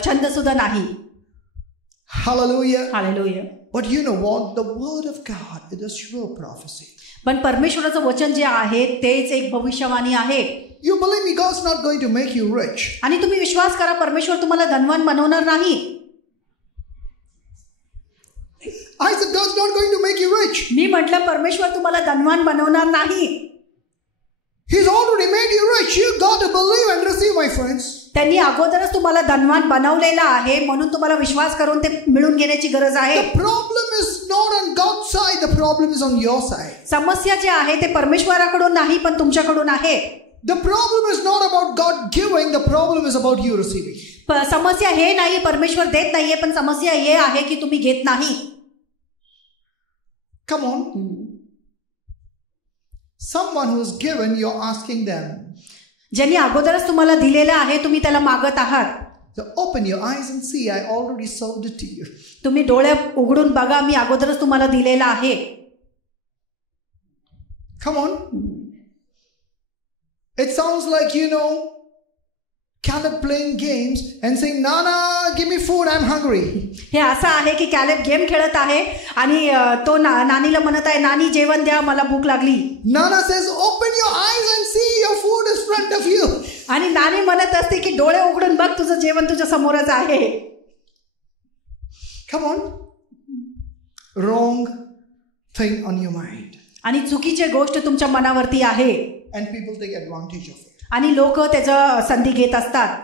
छंद सुद्धा नाही. Hallelujah. Hallelujah. But you know what? The word of God is a sure prophecy. पण परमेश्वराचं वचन जे आहे तेच एक भविष्यवाणी आहे. You believe me, God's not going to make you rich. आणि तुम्ही विश्वास करा परमेश्वर तुम्हाला धनवान बनवणार नाही. I said God's not going to make you rich. मी म्हटलं परमेश्वर तुम्हाला धनवान बनवणार नाही. He's already made you rich. You got to believe and receive, my friends. त्यांनी अगोदरच तुम्हाला धनवान बनवलेला आहे म्हणून तुम्हाला विश्वास करून ते मिळून घेण्याची गरज आहे. The problem is not on God's side. The problem is on your side. समस्या जे आहे ते परमेश्वराकडून नाही पण तुमच्याकडून आहे. The problem is not about God giving. The problem is about you receiving. समस्या हे नाही परमेश्वर देत नाहीये पण समस्या हे आहे की तुम्ही घेत नाही. Come on. Someone who's given, you're asking them. ज्यांनी अगोदरच तुम्हाला दिलेलं आहे तुम्ही त्याला मागत आहात. So open your eyes and see, I already served it to you. तुम्ही डोळे उघडून बघा मी अगोदरच तुम्हाला दिलेला आहे. Come on. It sounds like, Caleb playing games and saying, Nana, give me food, I'm hungry. हे असं आहे की कॅलेब गेम खेळत आहे आणि तो नानीला म्हणत आहे नानी जेवण द्या मला भूक लागली. Nana says, open your eyes and see, your food is in front of you. आणि नानी म्हणत असते की डोळे उघडून बघ तुझं जेवण तुझ्या समोरच आहे. Come on. Wrong thing on your mind. आणि चुकीची गोष्ट तुमच्या मनावरती आहे. And people take advantage of it. आणि लोक त्याचा संधी घेत असतात.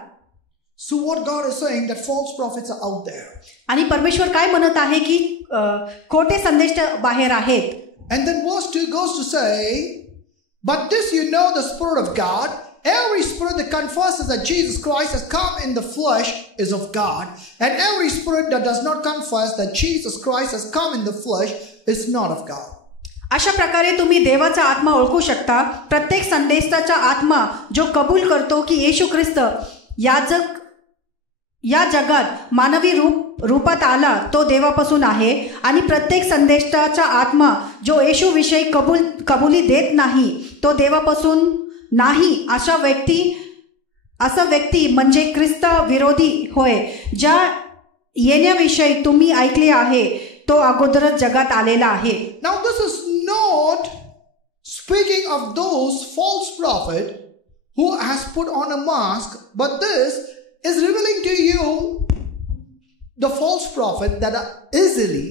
So what God is saying that false prophets are out there. आणि परमेश्वर काय म्हणत आहे की खोटे संदेश बाहेर आहेत. And then verse 2 goes to say, but this the Spirit of God, every spirit that confesses that Jesus Christ has come in the flesh is of God, and every spirit that does not confess that Jesus Christ has come in the flesh is not of God. अशा प्रकारे तुम्ही देवाचा आत्मा ओळखू शकता. प्रत्येक संदेशाचा आत्मा जो कबूल करतो की येशू ख्रिस्त या जगात मानवी रूपात आला तो देवापासून आहे आणि प्रत्येक संदेशाचा आत्मा जो येशू विषयी कबुली देत नाही तो देवापासून नाही. असा व्यक्ती म्हणजे ख्रिस्त विरोधी होय. ज्या येण्याविषयी तुम्ही ऐकले आहे तो अगोदरच जगात आलेला आहे. Now this is not speaking of those false prophet who has put on a mask, but this is revealing to you the false prophet that are easily,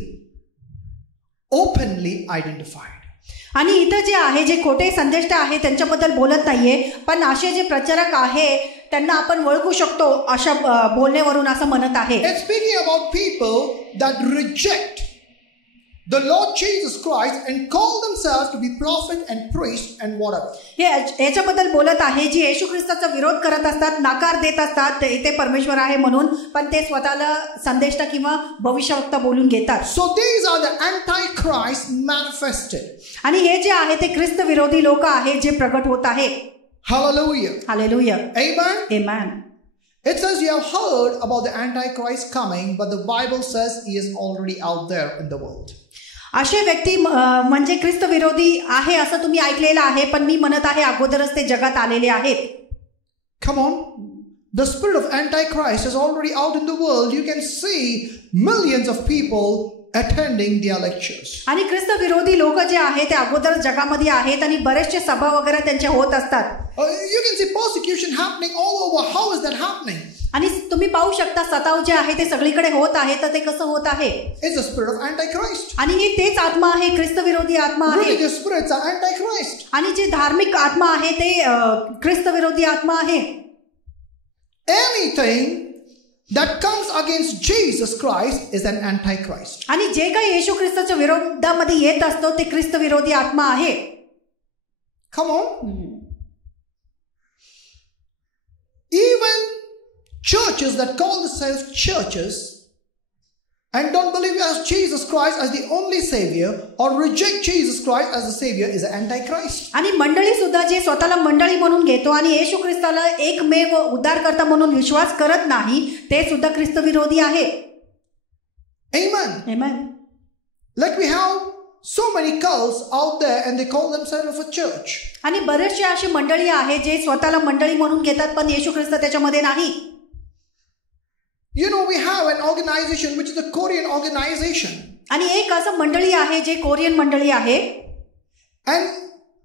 openly identified. आणि इथं जे आहे जे खोटे संदेष्ट आहे त्यांच्याबद्दल बोलत नाहीये पण असे जे प्रचारक आहे त्यांना आपण ओळखू शकतो अशा बोलण्यावरून असं म्हणत आहे. It's speaking about people that reject the Lord Jesus Christ and call themselves to be prophet and priest and whatever. हे याच्याबद्दल बोलत आहे, जी येशू ख्रिस्ताचा विरोध करत असतात, नाकार देत असतात, ते परमेश्वर आहे म्हणून, पण ते स्वतःला संदेष्टा किंवा भविष्यवक्ता बोलून घेतात. So these are the antichrist manifested. आणि हे जे आहे ते ख्रिस्त विरोधी लोक आहेत जे प्रगट होत आहे. Hallelujah. Hallelujah. Amen. Amen. It says you have heard about the Antichrist coming, but the Bible says he is already out there in the world. असे व्यक्ती म्हणजे ख्रिस्त विरोधी आहे असं तुम्ही ऐकलेलं आहे, पण मी म्हणत आहे अगोदरच ते जगात आलेले आहेत. Come on. The spirit of Antichrist is already out in the world. You can see millions of people attending their lectures. आणि ख्रिस्त विरोधी लोक जे आहेत ते अगोदर जगामध्ये आहेत आणि बरेचसे सभा वगैरे त्यांच्या होत असतात. You can see persecution happening all over. How is that happening? आणि तुम्ही पाहू शकता सताव जे आहे ते सगळीकडे होत आहे, तर ते कसं होत आहे? It's the spirit of Antichrist. आणि ही तेच आत्मा आहे, ख्रिस्त विरोधी आत्मा आहे. Religious spirits are Antichrist. आणि जे धार्मिक आत्मा आहे ते ख्रिस्त विरोधी आत्मा आहे. Anything that comes against Jesus Christ is an Antichrist. आणि जे काही येशू ख्रिस्ताच्या विरोधामध्ये येत असतो ते ख्रिस्त विरोधी आत्मा आहे. Come on. Even churches that call themselves churches and don't believe as Jesus Christ as the only Savior or reject Jesus Christ as the Savior is an Antichrist. आणि मंडळी सुद्धा जे स्वतःला मंडळी म्हणून घेतो आणि येशू ख्रिस्ताला एकमेव उद्धारकर्ता म्हणून विश्वास करत नाही, ते सुद्धा ख्रिस्त विरोधी आहे. Amen. Amen. Like we have so many cults out there and they call themselves a church. आणि बरेचसे अशी मंडळी आहे जे स्वतःला मंडळी म्हणून घेतात, पण येशू ख्रिस्त त्याच्यामध्ये नाही. You know, we have an organization which is the Korean organization. आणि एक असं मंडळी आहे जे कोरियन मंडळी आहे. And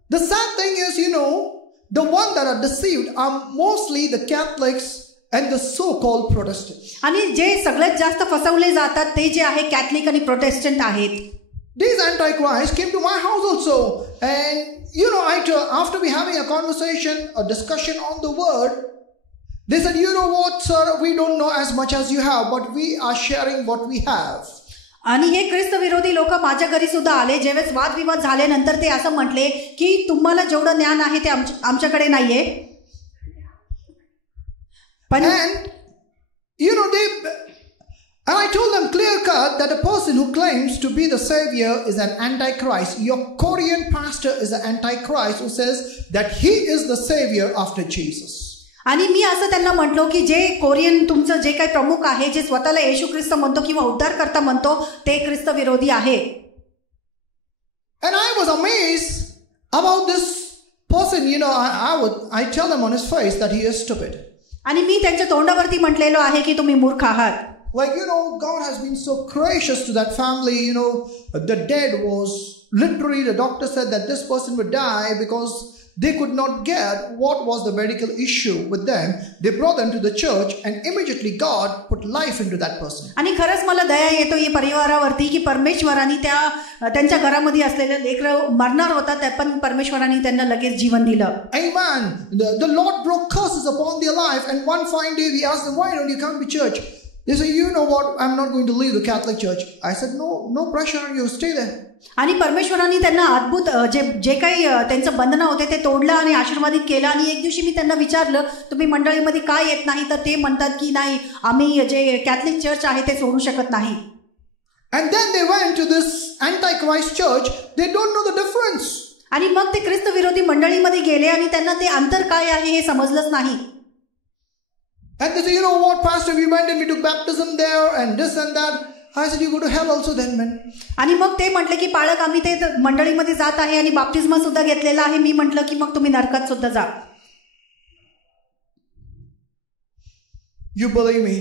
the sad thing is, you know, the ones that are deceived are mostly the Catholics and the so-called Protestants. आणि जे सगळ्यात जास्त फसवले जातात ते जे आहे कॅथलिक आणि प्रोटेस्टंट आहेत. These Antichrists came to my house also, and you know, after we having a conversation, a discussion on the word, they said, you know what, sir, we don't know as much as you have, but we are sharing what we have. आणि हे ख्रिस्त विरोधी लोक माझ्या घरी सुद्धा आले. ज्यावेळेस वादविवाद झाल्यानंतर ते असं म्हटले की तुम्हाला जेवढं ज्ञान आहे ते आमच्याकडे नाहीये. पण And you know, and I told them clear cut that a person who claims to be the Savior is an Antichrist. Your Korean pastor is an Antichrist who says that he is the Savior after Jesus. आणि मी असं त्यांना म्हटलो की जे Korean तुमचं जे काही प्रमुख आहे, जे स्वतःला येशू ख्रिस्त म्हणतो किंवा उद्धारकर्ता म्हणतो, ते ख्रिस्त विरोधी आहे. And I was amazed about this person. You know, I tell them on his face that he is stupid. आणि मी त्यांच्या तोंडावरती म्हटलेलो आहे की तुम्ही मूर्ख आहात. Like, you know, God has been so gracious to that family. You know, the dead was literally, the doctor said that this person would die because they could not get what was the medical issue with them. They brought them to the church and immediately God put life into that person. आणि खरंच मला दया येतो या परिवारावरती की परमेश्वराने त्यांच्या घरामध्ये असलेले लेकरं मरणार होता, पण परमेश्वराने त्यांना लगेच जीवन दिलं. Amen. The Lord broke curses upon their life, and one fine day we asked them, why don't you come to church? They say, you know what, I'm not going to leave the Catholic Church. I said, no pressure on you, stay there. आणि परमेश्वराने त्यांना अद्भुत जे काही त्यांचं बंधनं होते ते तोडलं आणि आशीर्वादित केलं. आणि एक दिवशी मी त्यांना विचारलं, तुम्ही मंडळीमध्ये काय येत नाही? तर ते म्हणतात की नाही, आम्ही जे कॅथलिक चर्च आहे ते सोडू शकत नाही. And then they went to this Antichrist church. They don't know the difference. आणि मग ते ख्रिस्त विरोधी मंडळीमध्ये गेले आणि त्यांना ते अंतर काय आहे हे समजलंच नाही. And they say, you know what, pastor, we went and we took baptism there and this and that. I said, you go to hell also then, man. आणि मग ते म्हटले की पाळक आम्ही ते मंडळीमध्ये जात आहे आणि बाप्तिस्मा सुद्धा घेतलेला आहे. मी म्हटलं की मग तुम्ही नरकात सुद्धा जा. You believe me,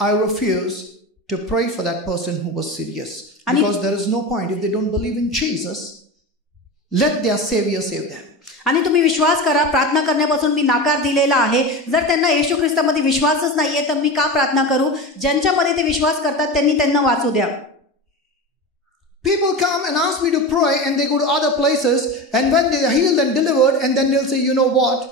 I refuse to pray for that person who was serious. Because there is no point. If they don't believe in Jesus, let their Savior save them. आणि तुम्ही विश्वास करा, प्रार्थना करण्यापासून मी नाकार दिलेला आहे. जर त्यांना येशू ख्रिस्तामध्ये विश्वासच नाहीये तर मी का प्रार्थना करू? ज्यांच्यामध्ये ते विश्वास करतात त्यांना वाचू द्या. People come and ask me to pray and they go to other places, and when they are healed and delivered, and then they'll say, you know what,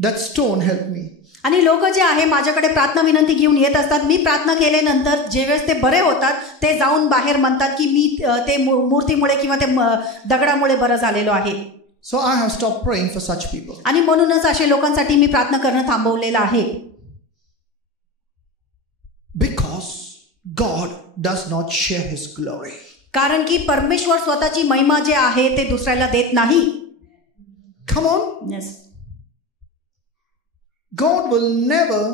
that stone helped me. आणि लोक जे आहे माझ्याकडे प्रार्थना विनंती घेऊन येत असतात. मी प्रार्थना केल्यानंतर जेवेळेस ते बरे होतात ते जाऊन बाहेर म्हणतात की मी ते मूर्तीमुळे किंवा ते दगडामुळे बरं झालेलो आहे. So I have stopped praying for such people. आणि म्हणूनच अशा लोकांसाठी मी प्रार्थना करणं थांबवलेलं आहे. Because God does not share his glory. कारण की परमेश्वर स्वतःची महिमा जे आहे ते दुसऱ्याला देत नाही. Come on. Yes. God will never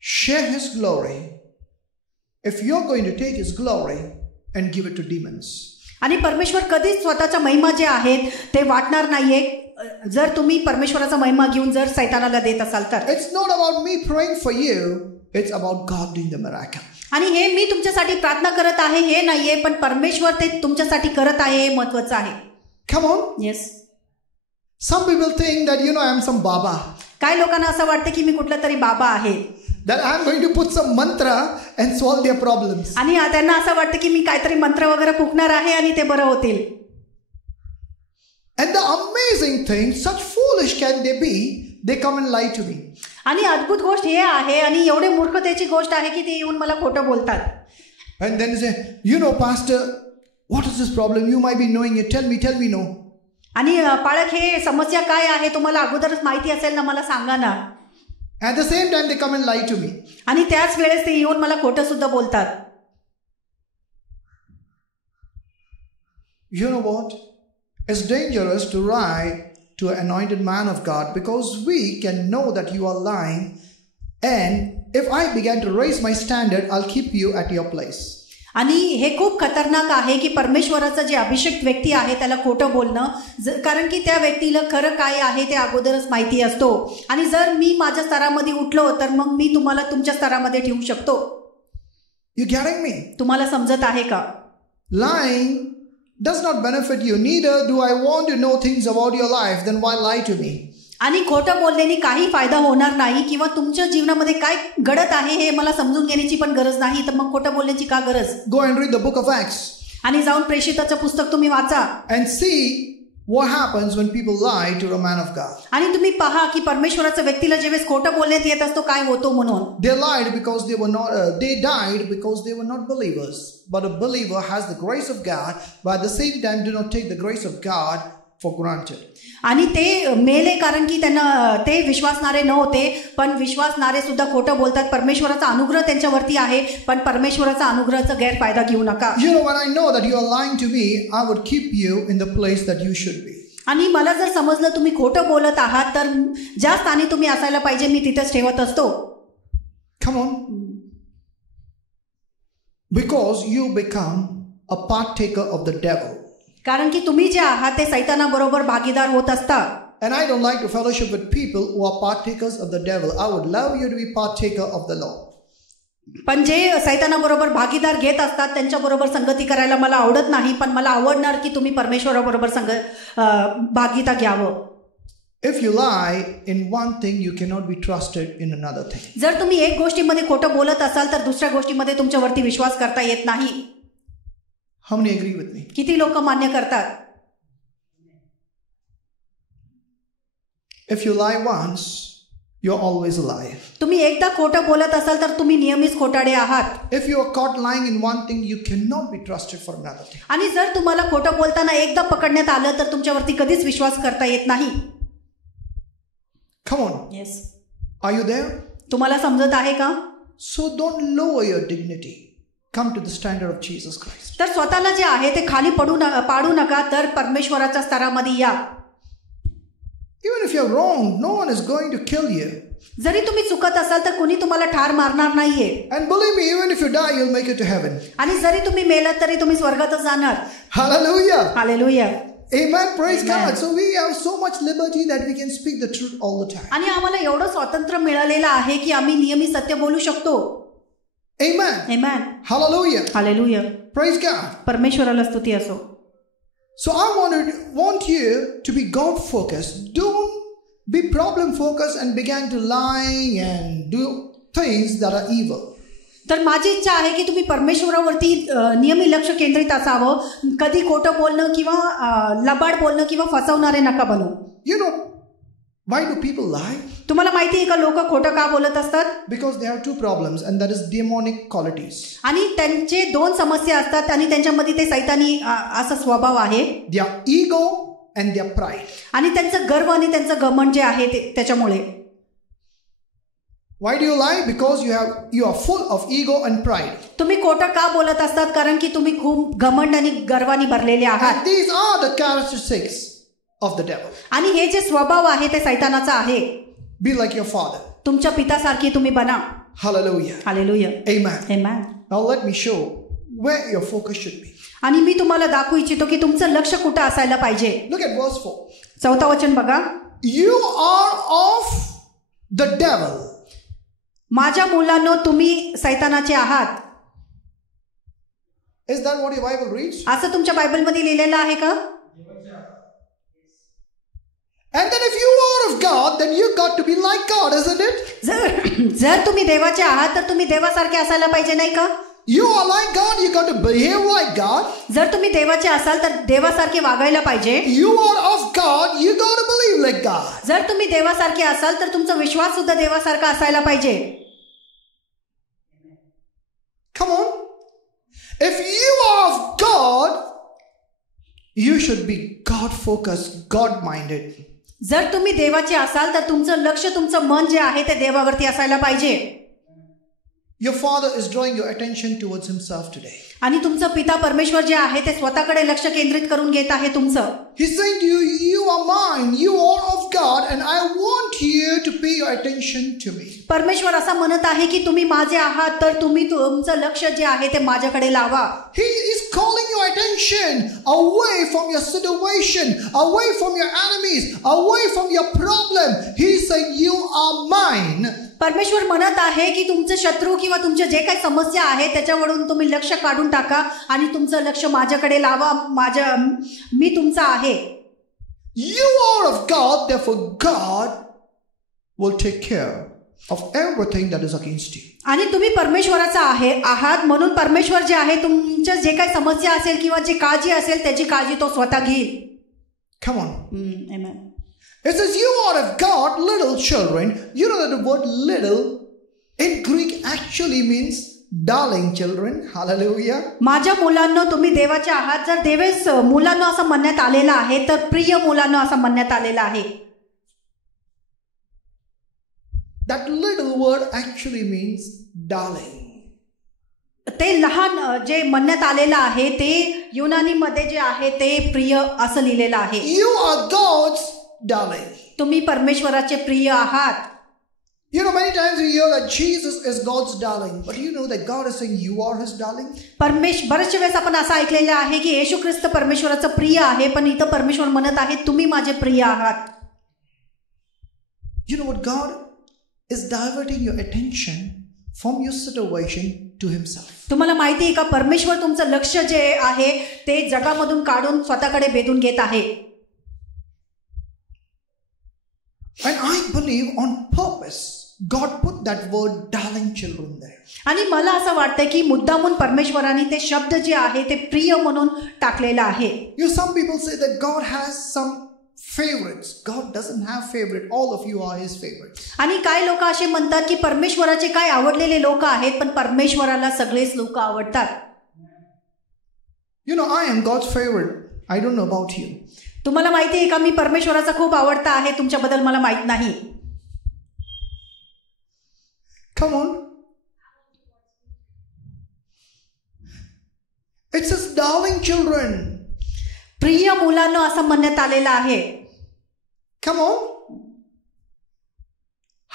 share his glory if you're going to take his glory and give it to demons. आणि परमेश्वर कधीच स्वतःच्या महिमा जे आहेत ते वाटणार नाहीये जर तुम्ही परमेश्वराचा महिमा घेऊन जर सैतानाला देत असाल तर. It's not about me praying for you, it's about God doing the miracle. आणि हे मी तुमच्यासाठी प्रार्थना करत आहे हे नाहीये पण परमेश्वर ते तुमच्यासाठी करत आहे हे महत्त्वाचं आहे. Come on. Yes. Some people think that I'm some Baba. काही लोकांना असं वाटतं की मी कुठला तरी बाबा आहे. That I'm going to put some mantra and solve their problems. आणि त्यांना असं वाटतं की मी काहीतरी मंत्र वगैरे फुकणार आहे आणि ते बरं होतील. And the amazing thing, such foolish can they be, they come and lie to me. आणि अद्भुत गोष्ट हे आहे आणि एवढे मूर्खतेची गोष्ट आहे की ते येऊन मला खोटं बोलतात. And then they say, pastor, what is this problem? You might be knowing it. Tell me no. आणि पाळक हे समस्या काय आहे तुम्हाला अगोदरच माहिती असेल ना मला सांगा ना. At the same time they come and lie to me. आणि त्याच वेळेस ते येऊन मला खोटं सुद्धा बोलतात. You know what? It's dangerous to lie to an anointed man of God because we can know that you are lying, and if I began to raise my standard, I'll keep you at your place. आणि हे खूप खतरनाक आहे की परमेश्वराचं जे अभिषेक व्यक्ती आहे त्याला खोटं बोलणं कारण की त्या व्यक्तीला खरं काय आहे ते अगोदरच माहिती असतो. आणि जर मी माझ्या स्तरामध्ये उठलो तर मग मी तुम्हाला तुमच्या स्तरामध्ये ठेवू शकतो. You getting me? तुम्हाला समजत आहे का? Lying does not benefit you. Neither do I want to know things about your life. Then why lie to me? आणि खोटं बोलल्याने काही फायदा होणार नाही किंवा तुमच्या जीवनामध्ये काय घडत आहे हे मला समजून घेण्याची पण गरज नाही तर मग खोटं बोलण्याची का गरज? Go and read the book of Acts. आणि जाऊन प्रेषिताचं पुस्तक तुम्ही वाचा. And see what happens when people lie to a man of God. आणि तुम्ही पहा की परमेश्वराच्या व्यक्तीला जेव्हा खोटं बोलण्यात येत असतो काय होतो म्हणून. They lied because they were not. They died because they were not believers. But a believer has the grace of God, but at the same time do not take the grace of God for granted. आणि ते मेले कारण की त्यांना ते विश्वासणारे नव्हते पण विश्वासणारे सुद्धा खोटं बोलतात. परमेश्वराचा अनुग्रह त्यांच्यावरती आहे पण परमेश्वराचा अनुग्रहाचा गैरफायदा घेऊ नका. When I know that you are lying to me, I would keep you in the place that you should be. आणि मला जर समजलं तुम्ही खोटं बोलत आहात तर ज्या स्थानी तुम्ही असायला पाहिजे मी तिथेच ठेवत असतो. Come on. Because you become a partaker of the devil. कारण की तुम्ही जे आहात ते सैतानाबरोबर भागीदार होत असता. And I don't like to fellowship with people who are partakers of the devil. I would love you to be partaker of the Lord. पण जे सैतानाबरोबर भागीदार घेत असतात त्यांच्याबरोबर संगती करायला मला आवडत नाही पण मला आवडणार की तुम्ही परमेश्वराबरोबर भागीदार घ्यावं. If you lie in one thing, you cannot be trusted in another thing. जर तुम्ही एक गोष्टीमध्ये खोटं बोलत असाल तर दुसऱ्या गोष्टीमध्ये तुमच्यावरती विश्वास करता येत नाही. How many agree with me? किती लोक मान्य करतात? If you lie once, you're always a liar. तुम्ही एकदा खोटं बोलत असाल तर तुम्ही नेहमीच खोटाडे आहात. If you are caught lying in one thing, you cannot be trusted for another thing. आणि जर तुम्हाला खोटं बोलताना एकदा पकडण्यात आलं तर तुमच्यावरती कधीच विश्वास करता येत नाही. Come on. Yes. Are you there? तुम्हाला समजत आहे का? So don't lower your dignity. Come to the standard of Jesus Christ. तर स्वतःला जे आहे ते खाली पाडू नका तर परमेश्वराच्या स्तरामध्ये या. Even if you're wrong, no one is going to kill you. जरी तुम्ही चुकत असाल तर कुणी तुम्हाला ठार मारणार नाहीये. And believe me, even if you die, you'll make it to heaven. आणि जरी तुम्ही मेलात तरी तुम्ही स्वर्गातच जाणार. Hallelujah. Hallelujah. Amen. Praise Amen. God. So we have so much liberty that we can speak the truth all the time. आणि आम्हाला एवढं स्वातंत्र्य मिळालेलं आहे की आम्ही नेहमी सत्य बोलू शकतो. Amen. Amen. Hallelujah. Hallelujah. Praise God. परमेश्वराला स्तुती असो. So I want you to be God focused. Don't be problem focused and begin to lie and do things that are evil. तर माझी इच्छा आहे की तुम्ही परमेश्वरावरती नियमित लक्ष केंद्रित असावं. कधी खोटं बोलणं किंवा लबाड बोलणं किंवा फसवणारे नका बनू. Why do people lie? तुम्हाला माहिती आहे का लोक खोटं का बोलत असतात? Because they have two problems, and that is demonic qualities. आणि त्यांचे दोन समस्या असतात आणि त्यांच्यामध्ये ते सैतानी असा स्वभाव आहे. Their ego and their pride. आणि त्यांचं गर्व आणि त्यांचं घमंड जे आहे त्याच्यामुळे. Why do you lie? Because you are full of ego and pride. तुम्ही खोटं का बोलत असतात? कारण की तुम्ही खूप घमंड आणि गर्वाने भरलेले आहात. And these are the characteristics of the devil. आणि हे जे स्वभाव आहे ते सैतानाचा आहे. Be like your father. तुमच्या पितासारखी तुम्ही बना. Hallelujah. Hallelujah. Amen. Amen. Now let me show where your focus should be. आणि मी तुम्हाला दाखवू इच्छितो की तुमचं लक्ष कुठं असायला पाहिजे. Look at verse 4. 4 वचन बघा. You are of the devil. माझ्या मुलांनो तुम्ही सैतानाचे आहात. Is that what your Bible reads? असं तुमच्या बायबलमध्ये लिहिलेलं आहे का? And then if you are of God, then you got to be like God, isn't it? जर तुम्ही देवाचे आहात तर तुम्ही देवासारखे असायला पाहिजे नाही का? You are like God, you got to behave like God. जर तुम्ही देवाचे असाल तर देवासारखे वागायला पाहिजे. You are of God, you got to believe like God. जर तुम्ही देवासारखे असाल तर तुमचा विश्वास सुद्धा देवासारखा असायला पाहिजे. Come on. If you are of God, you should be God focused, God minded. जर तुम्ही देवाचे असाल तर तुमचं लक्ष तुमचं मन जे आहे ते देवावरती असायला पाहिजे. Your Father is drawing your attention towards Himself today. आणि तुमचं पिता परमेश्वर जे आहे ते स्वतःकडे लक्ष केंद्रित करून घेत आहे तुमचं. He's saying to you, you are mine, you are of God, and I want you to pay your attention to me. परमेश्वर असं म्हणत आहे की तुम्ही माझे आहात तर तुम्ही तुमचं लक्ष जे आहे ते माझ्याकडे लावा. He is calling your attention away from your situation, away from your enemies, away from your problem. He is saying, you are mine. परमेश्वर म्हणत आहे की तुमचे शत्रू किंवा तुमचे जे काही समस्या आहे त्याच्यावरून तुम्ही लक्ष काढून टाका आणि तुमचं लक्ष माझ्याकडे लावा. मी तुमचा आहे. You are of God, therefore God will take care of everything that is against you. आणि तुम्ही परमेश्वराचा आहात म्हणून परमेश्वर जे आहे तुमच्या जे काही समस्या असेल किंवा जे काळजी असेल त्याची काळजी तो स्वतः घेईल. Come on. Amen. It says you are of God, little children. You know that the word little in Greek actually means darling children. Hallelujah. माझ्या मुलांनो तुम्ही देवाचे आहात. जर देवेस मुलांनो असं म्हणण्यात आलेलं आहे तर प्रिय मुलांनो असं म्हणण्यात आलेलं आहे. That little word actually means darling. ते लहान जे म्हणण्यात आलेलं आहे ते युनानीमध्ये जे आहे ते प्रिय असं लिहिलेलं आहे. You are God's darling. तुम्ही परमेश्वराचे प्रिय आहात. You know, many times we hear that Jesus is God's darling, but you know that God is saying you are His darling. बरेचशे वेळेस आपण असं ऐकलेलं आहे की येशू ख्रिस्त परमेश्वराचं प्रिय आहे, पण इथं परमेश्वर म्हणत आहे तुम्ही माझे प्रिय आहात. You know what? God is diverting your attention from your situation to Himself. तुम्हाला माहिती आहे का परमेश्वर तुमचं लक्ष जे आहे ते जगामधून काढून स्वतःकडे वेधून घेत आहे. And I believe on purpose God put that word darling children there. आणि मला असं वाटतं की मुद्दामून परमेश्वराने ते शब्द जे आहे ते प्रिय म्हणून टाकलेलं आहे. You know, some people say that God has some favorites. God doesn't have favorite. All of you are His favorites. आणि काही लोक असे म्हणतात की परमेश्वराचे काय आवडलेले लोक आहेत पण परमेश्वराला सगळेच लोक आवडतात. You know, I am God's favorite. I don't know about you. तुम्हाला माहिती आहे का मी परमेश्वराचा खूप आवडता आहे. तुमच्याबद्दल मला माहित नाही. Come on. It says darling children. प्रिय मुलांनो असं म्हणण्यात आलेलं आहे. Come on.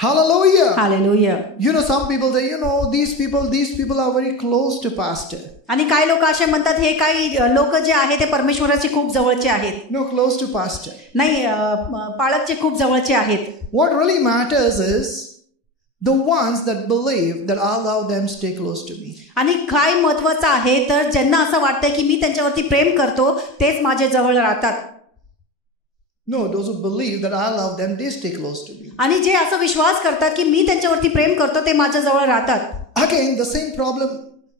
Hallelujah. Hallelujah. You know, some people say, you know, these people are very close to pastor. आणि काही लोक असे म्हणतात हे काही लोक जे आहे ते परमेश्वराचे खूप जवळचे आहेत. No, close to pastor. नाही पाळकचे खूप जवळचे आहेत. What really matters is the ones that believe that I allow them to stay close to me. आणि काय महत्त्वाचं आहे तर ज्यांना असं वाटतं की मी त्यांच्यावरती प्रेम करतो तेच माझे जवळ राहतात. No, those who believe that I love them, they stay close to me. आणि जे असं विश्वास करतात की मी त्यांच्यावरती प्रेम करतो ते माझ्या जवळ राहतात. Again, the same problem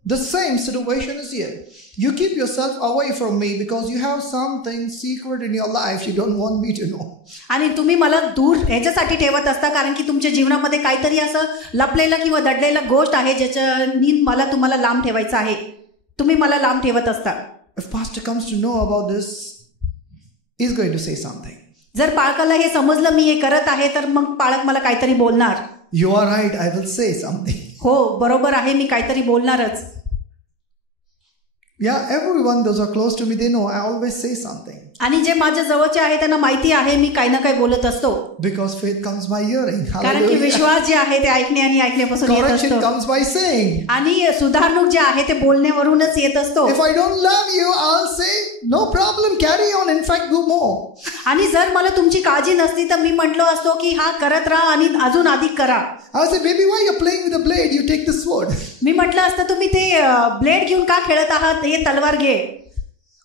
The same situation is here. You keep yourself away from me because you have something secret in your life you don't want me to know. आणि तुम्ही मला दूर ह्याच्यासाठी ठेवत असता कारण की तुमच्या जीवनामध्ये काहीतरी असं लपलेलं किंवा दडलेलं गोष्ट आहे ज्याच्यानी मला तुम्हाला लांब ठेवायचं आहे. तुम्ही मला लांब ठेवत असता. If pastor comes to know about this, he's going to say something. जर पाळकाला हे समजलं मी हे करत आहे तर मग पाळक मला काहीतरी बोलणार. You are right, I will say something. हो बरोबर आहे मी काहीतरी बोलणारच. Yeah, everyone those are close to me, they know I always say something. आणि जे माझ्या जवळचे आहे त्यांना माहिती आहे मी काही ना काही बोलत असतो. Because faith comes by hearing. कारण की विश्वास जे आहे ते ऐकणे आणि ऐकण्यापासून येत असतो. Correction comes by saying. आणि सुधारणूक जे आहे ते बोलण्यावरूनच येत असतो. If I don't love you, I'll say no problem, carry on, in fact do more. आणि जर मला तुमची काळजी नसती तर मी म्हटलो असतो की हा करत राहा आणि अजून अधिक करा. I say, baby, why you're playing with the blade? You take the sword. मी म्हटलं असतं तुम्ही ते ब्लेड घेऊन का खेळत आहात? हे तलवार घे.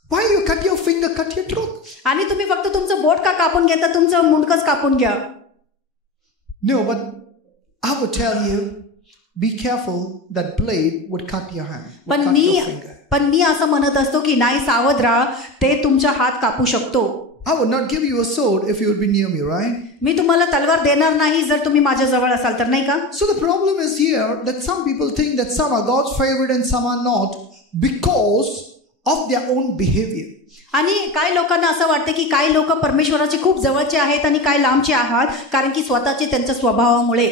Why you cut your finger, cut your throat? आणि तुम्ही फक्त तुमचं बोट का कापून घेता? तुमचं मुंडकच कापून घ्या. No, but I would tell you, be careful that blade would cut your hand. पण मी असं म्हणत असतो की नाही सावध राहा ते तुमचा हात कापू शकतो. I would not give you a sword if you would be near me, right? मी तुम्हाला तलवार देणार नाही जर तुम्ही माझ्या जवळ असाल तर नाही का? So the problem is here that some people think that some are God's favorite and some are not because of their own behavior. आणि काही लोकांना असं वाटतं की काही लोक परमेश्वराचे खूप जवळचे आहेत आणि काही लांबचे आहात कारण की स्वतःचे त्यांच्या स्वभावामुळे.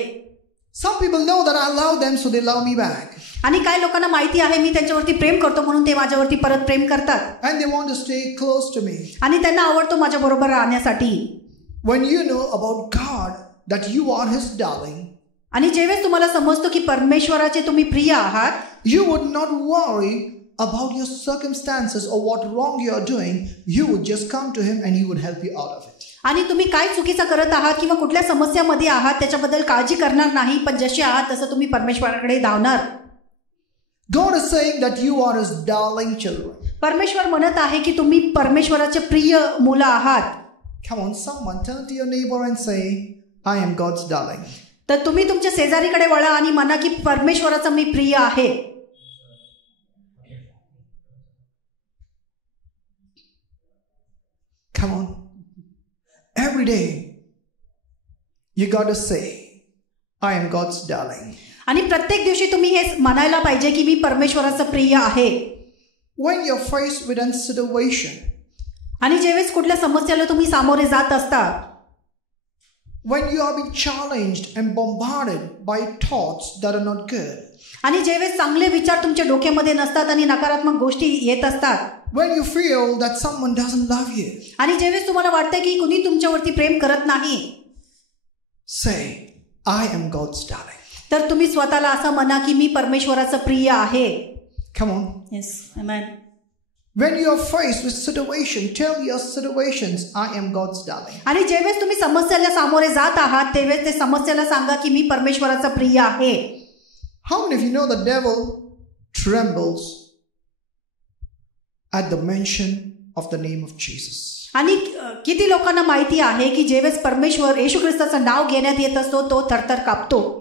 Some people know that I love them so they love me back. आणि काही लोकांना माहिती आहे मी त्यांच्यावरती प्रेम करतो म्हणून ते माझ्यावरती परत प्रेम करतात. And they want to stay close to me. आणि त्यांना आवडतो माझ्या बरोबर राहण्यासाठी. When you know about God that you are his darling. आणि जेव्हा तुम्हाला समजतो की परमेश्वराचे तुम्ही प्रिय आहात. You would not worry about your circumstances or what wrong you are doing. You would just come to him and he would help you out of it. आणि तुम्ही काय चुकीचं करत आहात किंवा कुठल्या समस्यामध्ये आहात त्याच्याबद्दल काळजी करणार नाही पण जसे आहात तसं तुम्ही परमेश्वराकडे धावणार. God is saying that you are his darling children. परमेश्वर म्हणत आहे की तुम्ही परमेश्वराचे प्रिय मुलं आहात. Come on, someone turn to your neighbor and say, I am God's darling. तर तुम्ही तुमच्या शेजारीकडे वळा आणि म्हणा की परमेश्वराचा मी प्रिय आहे. Come on. Every day you got to say, I am God's darling. आणि प्रत्येक दिवशी तुम्ही हे म्हणायला पाहिजे की मी परमेश्वराचा प्रिय आहे. When you're faced with a situation, आणि जेव्हा कुठल्या समस्येला तुम्ही सामोरे जात असता, when you are being challenged and bombarded by thoughts that are not good, आणि जेव्हा चांगले विचार तुमच्या डोक्यामध्ये नसतात आणि नकारात्मक गोष्टी येत असतात, when you feel that someone doesn't love you, आणि जेव्हा तुम्हाला वाटतं की कुणी तुमच्यावरती प्रेम करत नाही, say, I am God's darling. तर तुम्ही स्वतःला असं म्हणा की मी परमेश्वराचा प्रिय आहे. Come on. Yes, amen. When you are faced with situation, tell your situations, I am God's darling. आणि जेव्हा तुम्ही समस्येला सामोरे जात आहात तेव्हा ते समस्येला सांगा की मी परमेश्वराचा प्रिय आहे. How many of you know the devil trembles at the mention of the name of Jesus? आणि किती लोकांना माहिती आहे की जेव्हा परमेश्वर येशू ख्रिस्ताचं नाव घेण्यात येत असतो तो थरथर कापतो.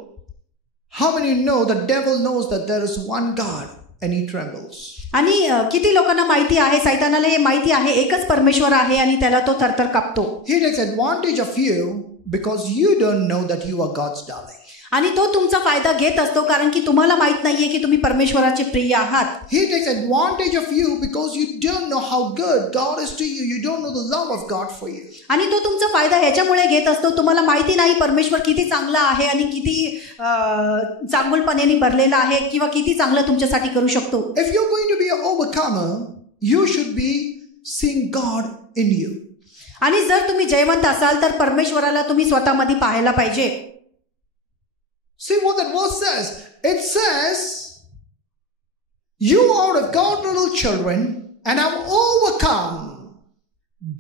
How many know the devil knows that there is one God and he trembles? आणि किती लोकांना माहिती आहे सैतानाला हे माहिती आहे एकच परमेश्वर आहे आणि त्याला तो थरथर कापतो. He takes advantage of you because you don't know that you are God's darling. आणि तो तुमचा फायदा घेत असतो कारण की तुम्हाला माहित नाहीये की तुम्ही परमेश्वराचे प्रिय आहात. He takes advantage of you because you don't know how good God is to you. You don't know the love of God for you. आणि तो तुमचा फायदा ह्याच्यामुळे घेत असतो तुम्हाला माहिती नाही परमेश्वर किती चांगला आहे आणि किती चांगुलपणाने भरलेला आहे किंवा किती चांगलं तुमच्यासाठी करू शकतो. If you're going to be an overcomer, you should be seeing God in you. आणि जर तुम्ही जयवंत असाल तर परमेश्वराला तुम्ही स्वतःमध्ये पाहायला पाहिजे. See what that verse says. It says, you are of God's little children and have overcome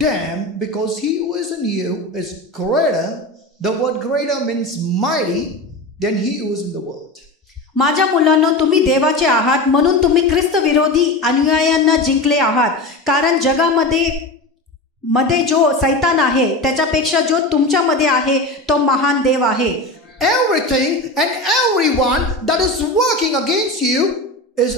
them because he who is in you is greater. The word greater means mighty than he who is in the world. माझ्या मुलांनो तुम्ही देवाचे आहात म्हणून तुम्ही ख्रिस्त विरोधी अनुयायांना जिंकले आहात कारण जगामध्ये जो सैतान आहे त्याच्यापेक्षा जो तुमच्यामध्ये आहे तो महान देव आहे. Everything and everyone that is working against you is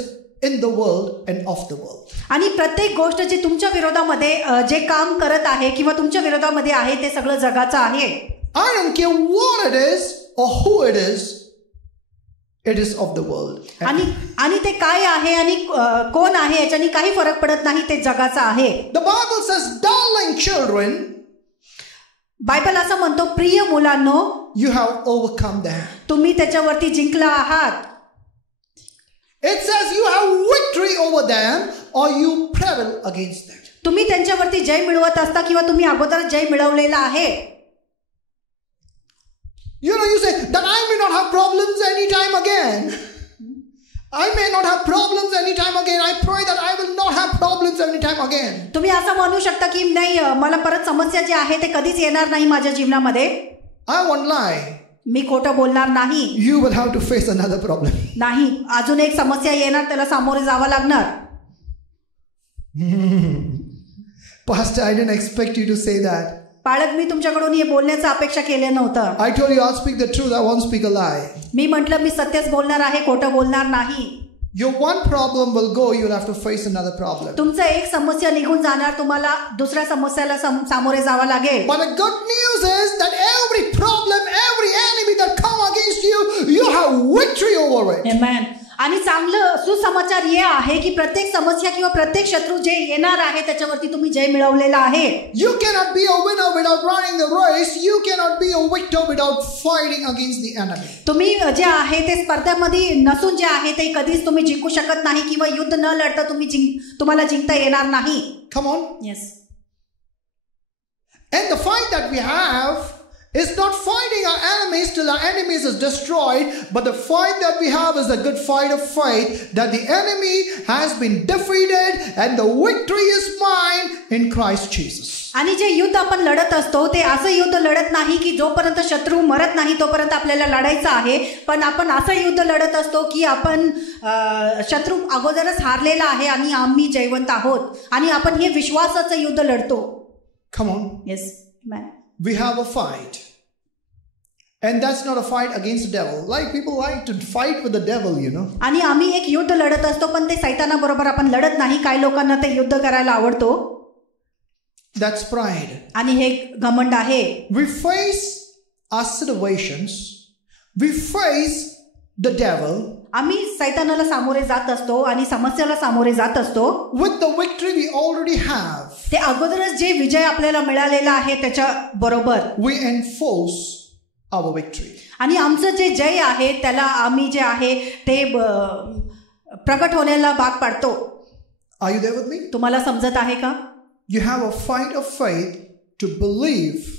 in the world and of the world. आणि प्रत्येक गोष्ट जी तुमच्या विरोधामध्ये जे काम करत आहे किंवा तुमच्या विरोधामध्ये आहे ते सगळं जगाचं आहे. I don't care what it is or who it is of the world. आणि ते काय आहे आणि कोण आहे याच्यानी काही फरक पडत नाही, ते जगाचं आहे. The Bible says, darling children, Bible असं म्हणतो, प्रिय मुलांनो, you have overcome them. तुम्ही त्याच्यावरती जिंकला आहात. It says you have victory over them or you prevail against them. तुम्ही त्यांच्यावरती जय मिळवत असता किंवा तुम्ही अगोदर जय मिळवलेला आहे. You know, you say that I may not have problems anytime again. I may not have problems anytime again. I pray that I will not have problems anytime again. तुम्ही असं म्हणू शकता की नाही, मला परत समस्या जी आहे ते कधीच येणार नाही माझ्या जीवनामध्ये. I won't lie. मी खोटं बोलणार नाही. You will have to face another problem. नाही, अजून एक समस्या येणार, त्याला सामोरे जावं लागणार. Pastor, I didn't expect you to say that. पालक, मी तुमच्याकडून हे बोलण्याची अपेक्षा केली नव्हतं. I told you I'll speak the truth. I won't speak a lie. मी म्हटलं मी सत्यच बोलणार आहे, खोटं बोलणार नाही. Your one problem will go. You'll have to face another problem. तुमचं एक समस्या निघून जाणार, तुम्हाला दुसऱ्या समस्याला सामोरे जावं लागेल. But the good news is that every problem, every enemy that come against you, you have victory over it. Amen. आणि चांगलं सुसमाचार हे आहे की प्रत्येक समस्या किंवा प्रत्येक शत्रू जे येणार आहे त्याच्यावरती तुम्ही जय मिळवलेला आहे. You cannot be a winner without running the race. You cannot be a victor without fighting against the enemy. तुम्ही जे आहे ते स्पर्धेमध्ये नसून जे आहे ते कधीच तुम्ही जिंकू शकत नाही किंवा युद्ध न लढता तुम्हाला जिंकता येणार नाही. Come on. Yes. And the fight that we have is not fighting our enemies till our enemies is destroyed, but the fight that we have is a good fight of faith that the enemy has been defeated and the victory is mine in Christ Jesus. आणि जे युद्ध आपण लढत असतो ते असं युद्ध लढत नाही की जोपर्यंत शत्रू मरत नाही तोपर्यंत आपल्याला लढायचं आहे, पण आपण असं युद्ध लढत असतो की आपण शत्रू अगोदरच हारलेला आहे आणि आम्ही जयवंत आहोत आणि आपण हे विश्वासाचं युद्ध लढतो. Come on. Yes, man. We have a fight. And that's not a fight against the devil. Like people like to fight with the devil, you know. आणि आम्ही एक युद्ध लढत असतो पण ते सैतानाबरोबर आपण लढत नाही. काही लोकांना ते युद्ध करायला आवडतो. That's pride. आणि हे घमंड आहे. We face our situations. We face the devil. आम्ही सैतानाला सामोरे जात असतो आणि समस्याला सामोरे जात असतो. With the victory we already have. ते अगोदरच जे विजय आपल्याला मिळालेला आहे त्याच्या बरोबर we enforce our victory. आणि आमचं जे जय आहे त्याला आम्ही जे आहे ते प्रकट होण्याला भाग पाडतो. Are you there with me? तुम्हाला समजत आहे का? You have a fight of faith to believe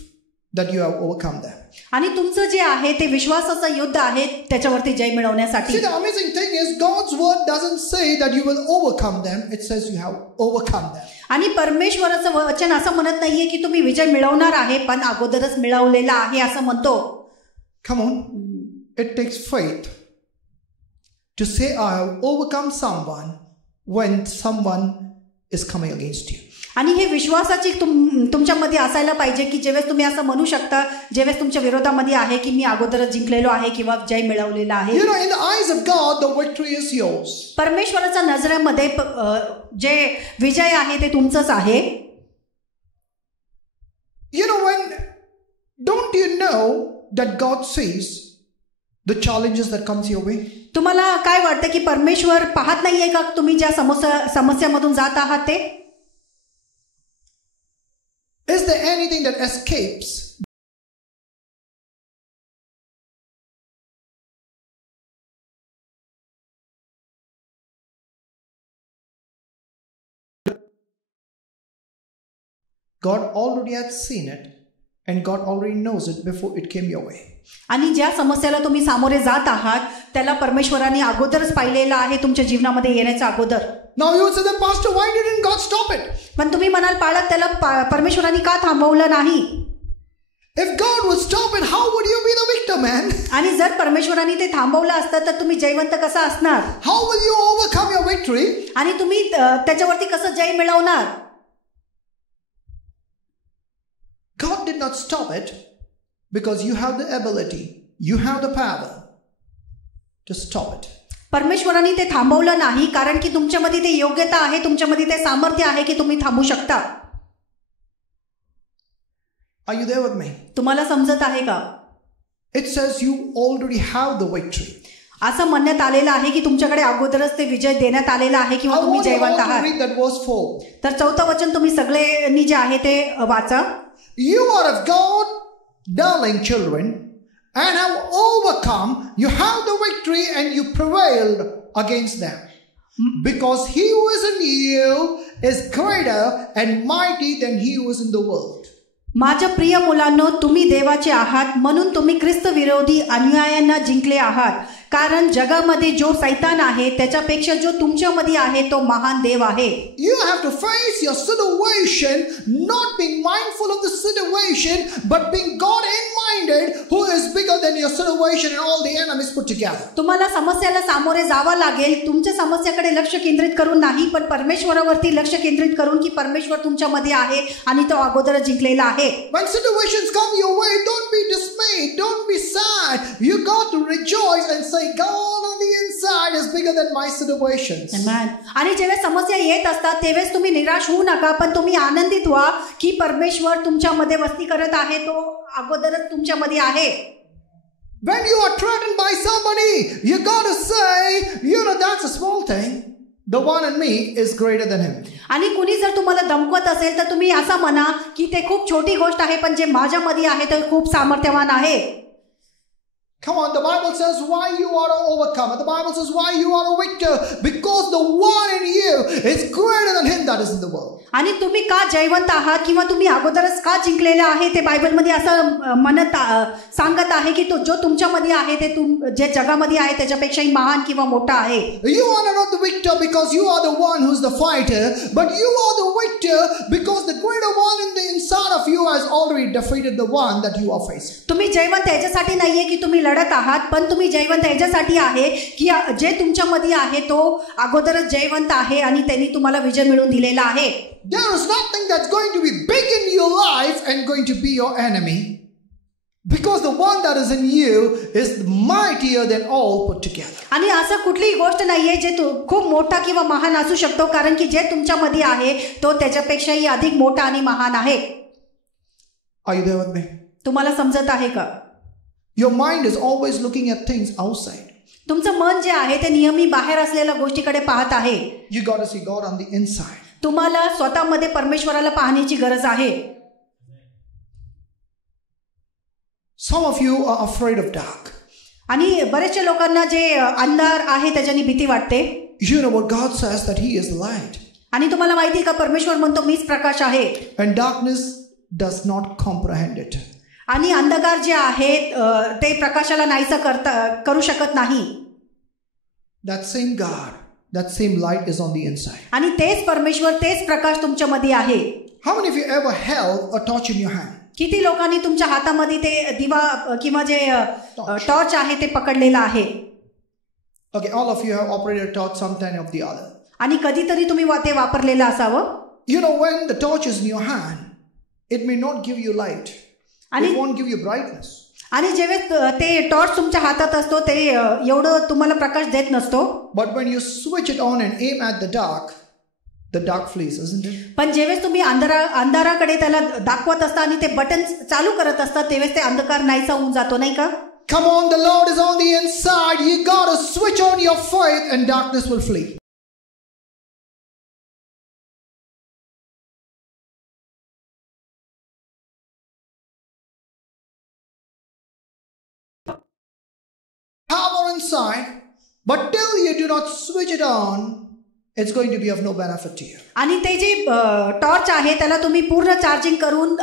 that you have overcome them. आणि तुमचं जे आहे ते विश्वासाचं युद्ध आहे त्याच्यावरती जय मिळवण्यासाठी. See, the amazing thing is God's word doesn't say that you will overcome them. It says you have overcome them. आणि परमेश्वराचं वचन असं म्हणत नाहीये की तुम्ही विजय मिळवणार आहे, पण अगोदरच मिळवलेला आहे असं म्हणतो. Come on. It takes faith to say I have overcome someone when someone is coming against you. आणि हे विश्वासाची तुमच्यामध्ये असायला पाहिजे की जेव्हा तुम्ही असं म्हणू शकता जेव्हा तुमच्या विरोधामध्ये आहे की मी अगोदरच जिंकलेलो आहे किंवा जय मिळवलेला आहे. You know, in the eyes of God, the victory is yours. परमेश्वराच्या नजरेमध्ये जे विजय आहे ते तुमचंच आहे. You know, don't you know that God sees the challenges that comes your way? तुम्हाला काय वाटतं की परमेश्वर पाहत नाहीये का तुम्ही ज्या समस्यामधून जात आहात ते? Is there anything that escapes God already had seen it and God already knows it before it came your way. आणि ज्या समस्याला तुम्ही सामोरे जात आहात त्याला परमेश्वराने अगोदरच पाहिलेलं आहे तुमच्या जीवनामध्ये येण्याच्या अगोदर. Now you would say, then Pastor, why didn't God stop it? पण तुम्ही म्हणाल पालक त्याला परमेश्वराने का थांबवलं नाही? If God would stop it, how would you be the victor, man? आणि जर परमेश्वराने ते थांबवलं असतं तर तुम्ही जयवंत कसा असणार? How will you overcome your victory? आणि तुम्ही त्याच्यावरती कसं जय मिळवणार? God did not stop it because you have the ability, you have the power to stop it. परमेश्वराने ते थांबवलं नाही, कारण की तुमच्यामध्ये ते योग्यता आहे, तुमच्यामध्ये ते सामर्थ्य आहे की तुम्ही थांबू शकता. Are you there with me? तुम्हाला समजत आहे का? It says you already have the victory. असं म्हणण्यात आलेलं आहे की तुमच्याकडे अगोदरच ते विजय देण्यात आलेला आहे किंवा तुम्ही जयवंत आहात. read that verse 4. तर 4थं वचन तुम्ही सगळ्यांनी जे आहे ते वाचा. You are of God, darling children, and have overcome. You have the victory and you prevailed against them. Because he who is in you is greater and mighty than he who is in the world. माझ्या प्रिय मुलांनो, तुम्ही देवाचे आहात म्हणून तुम्ही ख्रिस्त विरोधी अन्यायांना जिंकले आहात. कारण जगामध्ये जो सैतान आहे त्याच्यापेक्षा जो तुमच्यामध्ये आहे तो महान देव आहे. You have to face your situation, not being mindful of the situation, but being God-minded, who is bigger than your situation and all the enemies put together. तुम्हाला समस्याला सामोरे जावं लागेल. तुमच्या समस्याकडे लक्ष केंद्रित करून नाही, पण परमेश्वरावरती लक्ष केंद्रित करून की परमेश्वर तुमच्यामध्ये आहे आणि तो अगोदरच जिंकलेला आहे. When situations come your way, don't be dismayed, don't be sad. You got to rejoice and say, God on the inside is bigger than my situations. Amen. आणि जेव्हा समस्या येत असतात तेव्हाच तुम्ही निराश होऊ नका, पण तुम्ही आनंदित व्हा की परमेश्वर तुमच्यामध्ये वस्ती करत आहे, तो अगोदरच तुमच्यामध्ये आहे. When you are threatened by somebody, you got to say, that's a small thing. The one in me is greater than him. आणि कुणी जर तुम्हाला धमकवत असेल तर तुम्ही असं म्हणा की ते खूप छोटी गोष्ट आहे, पण जे माझ्यामध्ये आहे ते खूप सामर्थ्यवान आहे. Come on, the Bible says why you are an overcomer. The Bible says why you are a victor. Because the one in you is greater than him that is in the world. आणि तुम्ही का जयवंत आहात किंवा तुम्ही अगोदरच का जिंकलेले आहे ते बायबलमध्ये असं सांगत आहे की तो जो तुमच्यामध्ये आहे ते जे जगामध्ये आहे त्याच्यापेक्षाही महान किंवा मोठा आहे. You are not the victor because you are the one who is the fighter, but you are the victor because the greater one in the inside of you has already defeated the one that you are facing. तुम्ही जयवंत याच्यासाठी नाहीये की तुम्ही लढत आहात, पण तुम्ही जयवंत याच्यासाठी आहे की जे तुमच्यामध्ये आहे तो अगोदरच जयवंत आहे आणि त्यांनी तुम्हाला विजय मिळवून दिलेला आहे. There is nothing that's going to be big in your life and going to be your enemy, because the one that is in you is mightier than all put together. आणि असं कुठलीही गोष्ट नाहीये जे खूप मोठा किंवा महान असू शकतो, कारण की जे तुमच्यामध्ये आहे तो त्याच्यापेक्षाही अधिक मोठा आणि महान आहे. Are you there with me? तुम्हाला समजत आहे का? Your mind is always looking at things outside. तुमचं मन जे आहे ते नेहमी बाहेर असलेल्या गोष्टीकडे पाहत आहे. You got to see God on the inside. तुम्हाला स्वतःमध्ये परमेश्वराला पाहण्याची गरज आहे. Some of you are afraid of dark. आणि बरेचशा लोकांना जे अंधार आहे त्याच्याने भीती वाटते. You know what God says, that He is light. आणि तुम्हाला माहिती का परमेश्वर म्हणतो मीच प्रकाश आहे. And darkness does not comprehend it. आणि अंधकार जे आहे ते प्रकाशाला नाहीसं करू शकत नाही. That same God, that same light is on the inside. आणि तेच परमेश्वर, तेच प्रकाश तुमच्यामध्ये आहे. How many of you ever held a torch in your hand? किती लोकांनी तुमच्या हातामध्ये ते दिवा किंवा जे टॉर्च आहे ते पकडलेला आहे? Okay, all of you have operated a torch sometime or the other. आणि कधीतरी तुम्ही ते वापरलेलं असावं. You know, when the torch is in your hand, it may not give you light. It won't give you brightness. आणि जेव्हा ते torch तुमच्या हातात असतो ते एवढं तुम्हाला प्रकाश देत नसतो. But when you switch it on and aim at the dark flees, isn't it? पण जेव्हा तुम्ही अंधाराकडे त्याला दाखवत असता आणि ते बटन चालू करत असता तेव्हा ते अंधकार नाहीसा होऊन जातो, नाही का? Come on, the Lord is on the inside. You got to switch on your faith and darkness will flee. Power inside, but till you do not switch it on, it's going to be of no benefit to you. आणि ते जे torch आहे त्याला तुम्ही पूर्ण charging करून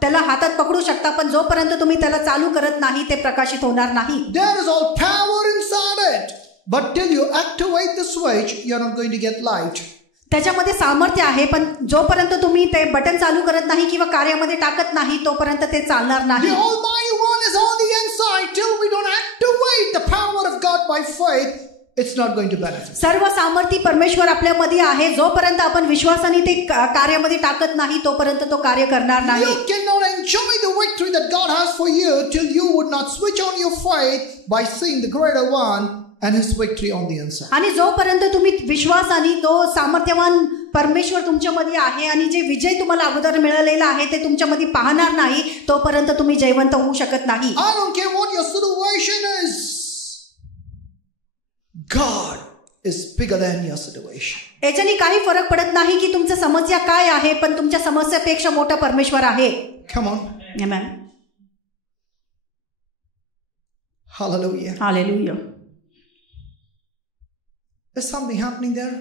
त्याला हातात पकडू शकता, पण जोपर्यंत तुम्ही त्याला चालू करत नाही ते प्रकाशित होणार नाही. There is all power inside it, but till you activate the switch, you're not going to get light. त्याच्यामध्ये सामर्थ्य आहे, पण जोपर्यंत तुम्ही ते बटन चालू करत नाही किंवा कार्यामध्ये टाकत नाही तोपर्यंत ते चालणार नाही. The Almighty One is on the inside. Till we don't activate the power of God by faith, it's not going to benefit. सर्व सामर्थ्य परमेश्वर आपल्यामध्ये आहे. जोपर्यंत आपण विश्वासाने ते कार्यामध्ये टाकत नाही तोपर्यंत तो कार्य करणार नाही. You cannot enjoy the victory that God has for you till you would not switch on your faith by seeing the greater one and His victory on the inside. आणि जोपर्यंत तुम्ही विश्वास आणि तो सामर्थ्यवान परमेश्वर तुमच्यामध्ये आहे आणि जे विजय तुम्हाला अगोदर मिळालेला आहे ते तुमच्यामध्ये पाहणार नाही, तोपर्यंत तुम्ही जयवंत होऊ शकत नाही. I don't care what your situation is. God is bigger than your situation. याच्याने काही फरक पडत नाही की तुमची समस्या काय आहे, पण तुमच्या समस्यापेक्षा मोठा परमेश्वर आहे. Come on. Amen. Hallelujah. Hallelujah. Is something happening there?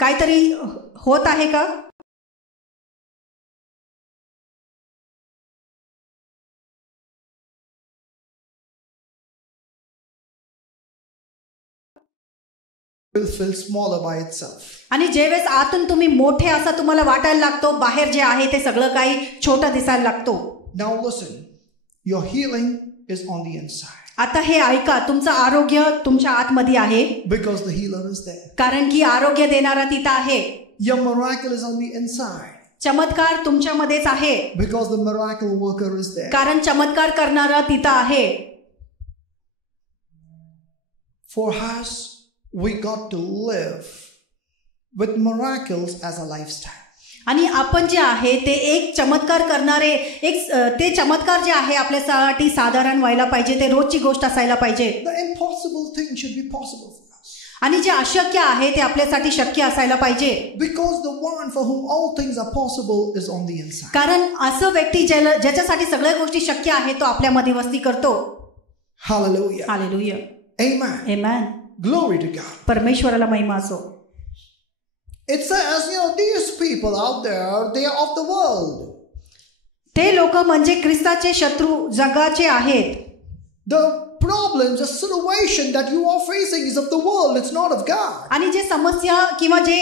काहीतरी होत आहे का? Will feel smaller by itself. आणि जेवेळेस आतून तुम्ही मोठे असा तुम्हाला वाटायला लागतो, बाहेर जे आहे ते सगळं काही छोटं दिसायला लागतो. Now listen, your healing is on the inside. आता हे ऐका, तुमचं आरोग्य तुमच्या आतमध्ये आहे. Because the healer is there. कारण की आरोग्य देणारा तिथं आहे. Your miracle is on the inside. चमत्कार तुमच्यामध्येच आहे. Because the miracle worker is there. कारण चमत्कार करणारा तिथं आहे. For us, we got to live with miracles as a lifestyle. आणि आपण जे आहे ते एक चमत्कार करणारे ते चमत्कार जे आहे आपल्यासाठी साधारण व्हायला पाहिजे, ते रोजची गोष्ट असायला पाहिजे. The impossible thing should be possible for us. आणि जे अशक्य आहे ते आपल्यासाठी शक्य असायला पाहिजे. Because the one for whom all things are possible is on the inside. कारण असं व्यक्ती ज्याच्यासाठी सगळ्या गोष्टी शक्य आहे तो आपल्यामध्ये वस्ती करतो. Hallelujah. Hallelujah. Amen. Amen. Glory to God. परमेश्वराला महिमा असो. It says, these people out there, they are of the world. ते लोक म्हणजे ख्रिस्ताचे शत्रू, जगाचे आहेत. The problems, the situation that you are facing is of the world, it's not of God. आणि जे समस्या किंवा जे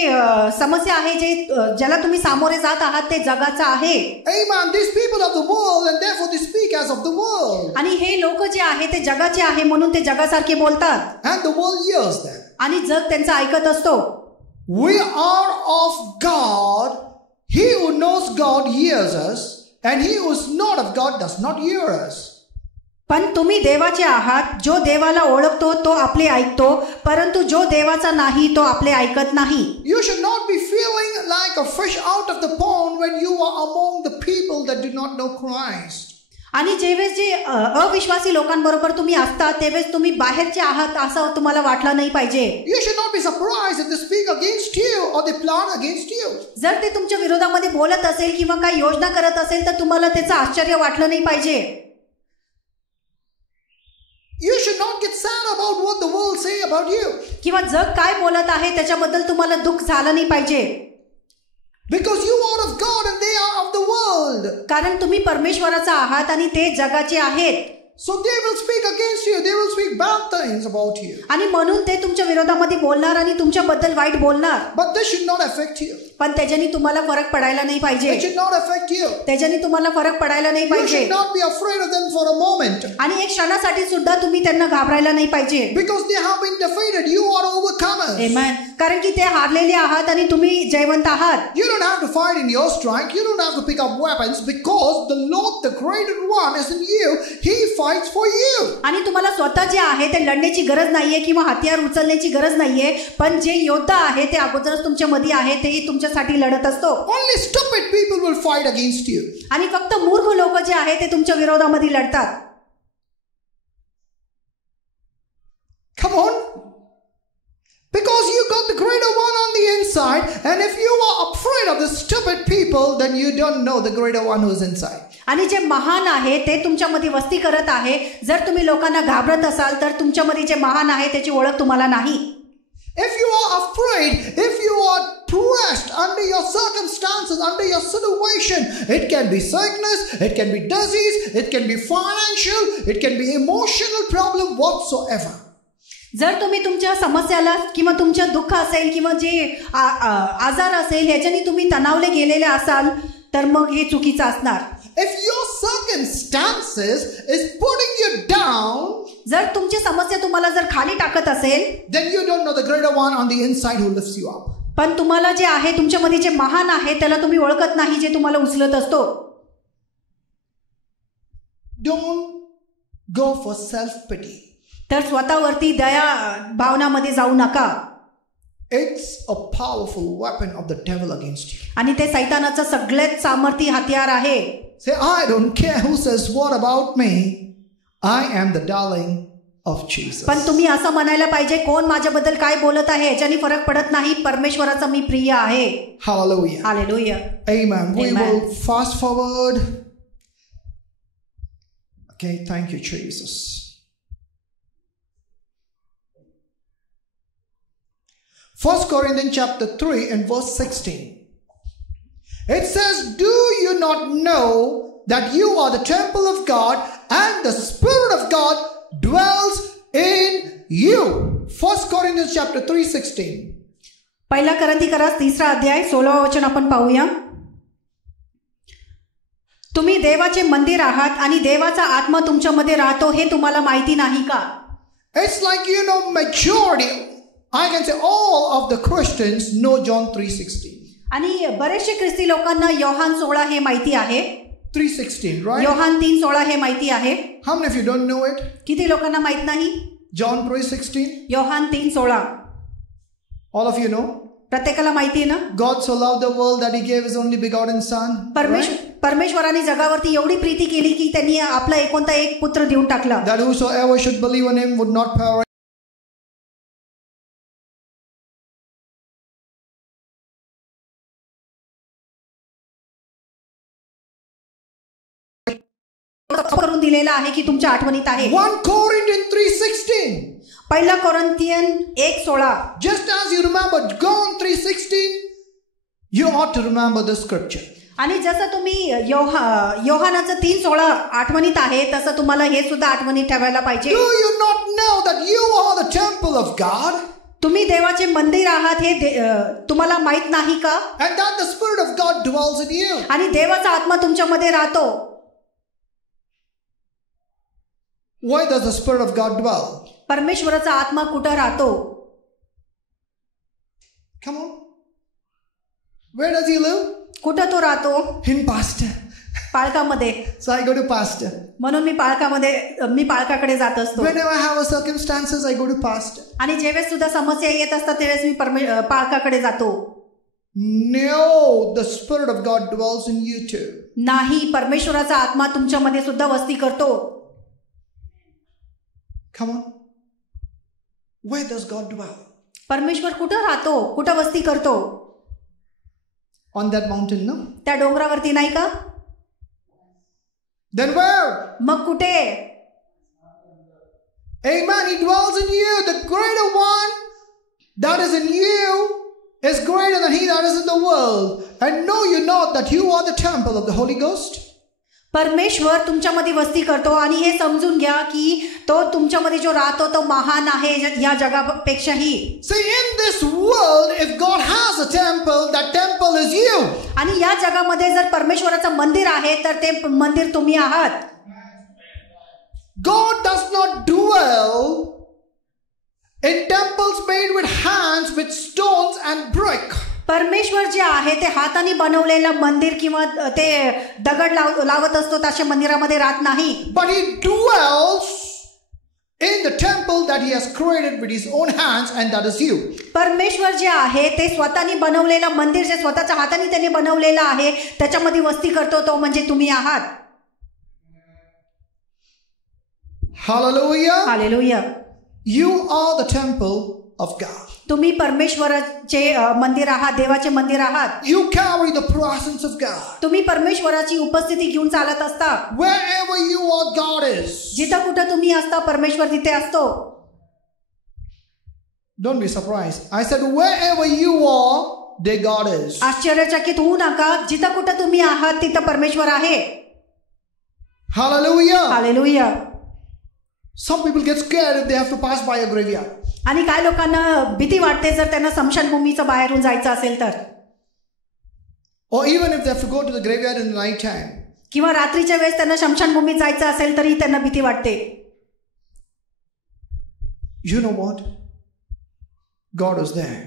समस्या आहे जे ज्याला तुम्ही सामोरे जात आहात ते जगाचं आहे. Amen. These people are the world and therefore they speak as of the world. आणि हे लोक जे आहे ते जगाचे आहे म्हणून ते जगासारखे बोलतात. And the world hears them. आणि जग त्यांचं ऐकत असतो. We are of God. He who knows God hears us, and he who is not of God does not hear us. पण तुम्ही देवाचे आहात. जो देवाला ओळखतो तो आपले ऐकतो, परंतु जो देवाचा नाही तो आपले ऐकत नाही. You should not be feeling like a fish out of the pond when you are among the people that do not know Christ. आणि जेवेळेस जे अविश्वासी लोकांबरोबर तुम्ही असता त्यावेळेस तुम्ही बाहेरचे आहात असं तुम्हाला वाटलं नाही पाहिजे. You should not be surprised if they speak against you or they plan against you. जर ते तुमच्या विरोधामध्ये बोलत असेल किंवा काही योजना करत असेल तर तुम्हाला त्याचं आश्चर्य वाटलं नाही पाहिजे. You should not get sad about what the world say about you. किंवा जग काय बोलत आहे त्याच्याबद्दल तुम्हाला दुःख झालं नाही पाहिजे. Because you are of God and they are of the world. कारण तुम्ही परमेश्वराचा आहात आणि ते जगाचे आहेत. So they will speak against you. They will speak bad things about you. आणि म्हणून ते तुमच्या विरोधामध्ये बोलणार आणि तुमच्याबद्दल वाईट बोलणार. But this should not affect you. पण त्याच्याने तुम्हाला फरक पडायला नाही पाहिजे. It should not affect you. त्याच्याने तुम्हाला फरक पडायला नाही You पाहिजे. should not be afraid of them for a moment. आणि एक क्षणासाठी सुद्धा तुम्ही त्यांना घाबरायला नाही पाहिजे. Because they have been defeated. You are overcomers. Amen. कारण की ते हारलेले आहात आणि तुम्ही जयवंत आहात. You don't have to fight in your strength. You don't have to pick up weapons because the Lord, the greater one, is in you. He fights for you. आणि तुम्हाला स्वतः जे आहे ते लढण्याची गरज नाहीये किंवा हत्यार उचलण्याची गरज नाहीये, पण जे योद्धा आहे ते अगोदरच तुमच्या मध्ये आहे, तेही तुमच्यासाठी लढत असतो. Only stupid people will fight against you. आणि फक्त मूर्ख लोक जे आहे ते तुमच्या विरोधामध्ये लढतात. Come on. Because you got the greater one on the inside, and if you are afraid of the stupid people, then you don't know the greater one who is inside. आणि जे महान आहे ते तुमच्यामध्ये वस्ती करत आहे. जर तुम्ही लोकांना घाबरत असाल तर तुमच्यामध्ये जे महान आहे त्याची ओळख तुम्हाला नाही. If you are afraid, if you are pressed under your circumstances, under your situation, it can be sickness, it can be disease, it can be financial, it can be emotional problem whatsoever. जर तुम्ही तुमच्या समस्याला किंवा तुमच्या दुःख असेल किंवा जे आजार असेल ह्याच्याने तुम्ही तणावले गेलेले असाल तर मग हे चुकीचं असणार. If your circumstances is putting you down, जर तुमची समस्या तुम्हाला जर खाली टाकत असेल, then you don't know the greater one on the inside who lifts you up. पण तुम्हाला जे आहे तुमच्यामध्ये जे महान आहे त्याला तुम्ही ओळखत नाही, जे तुम्हाला उचलत असतो. Don't go for self pity. तर स्वतःवरती दया भावनामध्ये जाऊ नका. It's a powerful weapon of the devil against you. आणि ते सैतानाचं सगळ्यात सामर्थी हत्यार आहे. Say, I don't care who says what about me. I am the darling of Jesus. पण तुम्ही असं म्हणायला पाहिजे, कोण माझ्याबद्दल काय बोलत आहे याच्याने फरक पडत नाही, परमेश्वराचा मी प्रिय आहे. Hallelujah. Hallelujah. Amen. We Amen. will fast forward. Okay, thank you, Jesus. 1 Corinthians chapter 3 and verse 16. It says, do you not know that you are the temple of God and the Spirit of God dwells in you? 1 Corinthians chapter 3:16. पहिला करंथीकरास 3रा अध्याय 16वा वचन आपण पाहूया. तुम्ही देवाचे मंदिर आहात आणि देवाचा आत्मा तुमच्यामध्ये राहतो हे तुम्हाला माहिती नाही का? It's like, majority, I can say all of the Christians know John 3:16. आणि बरेचसे ख्रिस्ती लोकांना योहान 16 हे माहिती आहे. 3:16, right? योहान 3:16 हे माहिती आहे. How many of you don't know it? किती लोकांना माहित नाही? John 3:16. Yohan 3:16. All of you know? प्रत्येकाला माहिती आहे ना? God so loved the world that he gave his only begotten son. परमेश्वराने जगावरती एवढी प्रीती केली की त्यांनी आपला एकोणता एक पुत्र देऊन टाकला. That whosoever should believe on him would not perish. करून दिलेला आहे की तुमच्या आठवणीत आहे. 1 Corinthians 3:16. पहिला Corinthian 1:16. Just as you remember John 3:16, you ought to remember the scripture. आणि जसं तुम्ही योहानाचं 3:16 आठवणीत आहे तसं तुम्हाला हे सुद्धा आठवणीत ठेवायला पाहिजे. Do you not know that you are the temple of God? तुम्ही देवाचे मंदिर आहात हे तुम्हाला माहित नाही का? And that the Spirit of God dwells in you. आणि देवाचा आत्मा तुमच्यामध्ये राहतो. Why does the Spirit of God dwell? परमेश्वराचा आत्मा कुठं राहतो? Come on. Where does he live? कुठं तो राहतो? In pastor. पाळकामध्ये. So I go to pastor. म्हणून मी पाळकाकडे जात असतो. Whenever I have circumstances, I go to pastor. आणि जेव्हा सुद्धा समस्या येत असतात त्यावेळेस मी पाळकाकडे जातो. No, the Spirit of God dwells in you too. नाही, परमेश्वराचा आत्मा तुमच्यामध्ये सुद्धा वस्ती करतो. Come on. Where does God dwell? परमेश्वर कुठं राहतो? कुठं वस्ती करतो? On that mountain, no? त्या डोंगरावरती नाही का? Then where? मग कुठे? Amen. He dwells in you. The greater one that is in you is greater than he that is in the world. And know you not that you are the temple of the Holy Ghost? परमेश्वर तुमच्यामध्ये वस्ती करतो आणि हे समजून घ्या की तो तुमच्यामध्ये जो राहतो तो महान आहे या जगापेक्षाही. See, in this world, if God has a temple, that temple is you. आणि या जगामध्ये जर परमेश्वराचं मंदिर आहे तर ते मंदिर तुम्ही आहात. God does not dwell in temples made with hands, with stones and brick. परमेश्वर जे आहे ते हाताने बनवलेलं मंदिर किंवा ते दगड लावत असतो तशा मंदिरामध्ये राहत नाही. But he dwells in the temple that he has created with his own hands, and that is you. परमेश्वर जे आहे ते स्वतःने बनवलेलं मंदिर, जे स्वतःच्या हाताने त्याने बनवलेलं आहे त्याच्यामध्ये वस्ती करतो, तो म्हणजे तुम्ही आहात. Hallelujah. Hallelujah. You are the temple of God. तुम्ही परमेश्वराचे मंदिर आहात, देवाचे मंदिर आहात. You carry the presence of God. तुम्ही परमेश्वराची उपस्थिती घेऊन चालत असता. Wherever you are, God is. जिथं कुठं तुम्ही असता परमेश्वर तिथे असतो. Don't be surprised. I said wherever you are, there God is. आश्चर्यचकित होऊ नका. जिथं कुठं तुम्ही आहात तिथं परमेश्वर आहे. Hallelujah. Hallelujah. Some people get scared if they have to pass by a graveyard. आणि काय लोकांना भीती वाटते जर त्यांना स्मशानभूमीचं बाहेरून जायचं असेल तर. Or even if they have to go to the graveyard in the night time. किंवा रात्रीच्या वेळेस त्यांना स्मशानभूमीत जायचं असेल तरी त्यांना भीती वाटते. You know what? God is there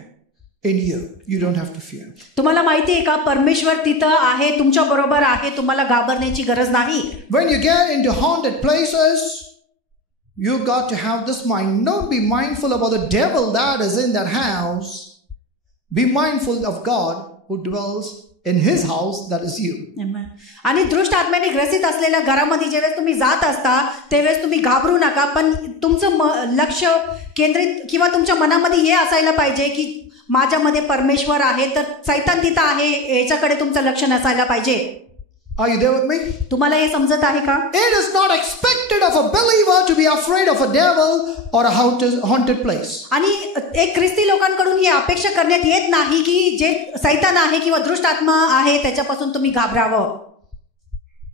in you. You don't have to fear. तुम्हाला माहिती आहे का, परमेश्वर तिथं आहे, तुमच्या बरोबर आहे, तुम्हाला घाबरण्याची गरज नाही. When you get into haunted places, You got to have this mind. Don't be mindful about the devil that is in that house. Be mindful of God who dwells in his house, that is you. आणि दृष्ट आत्म्याने ग्रसित असलेल्या घरामध्ये ज्यावेळेस तुम्ही जात असता त्यावेळेस तुम्ही घाबरू नका, पण तुमचं लक्ष केंद्रित किंवा तुमच्या मनामध्ये हे असायला पाहिजे की माझ्यामध्ये परमेश्वर आहे, तर सैतान तिथं आहे याच्याकडे तुमचं लक्ष नसायला पाहिजे. Are you there with me? तुम्हाला हे समजत आहे का? It is not expected of a believer to be afraid of a devil or a haunted place. आणि एक ख्रिस्ती लोकांकडून ही अपेक्षा करण्यात येत नाही की जे सैतान आहे किंवा दुष्ट आत्मा आहे त्याच्यापासून तुम्ही घाबरावं.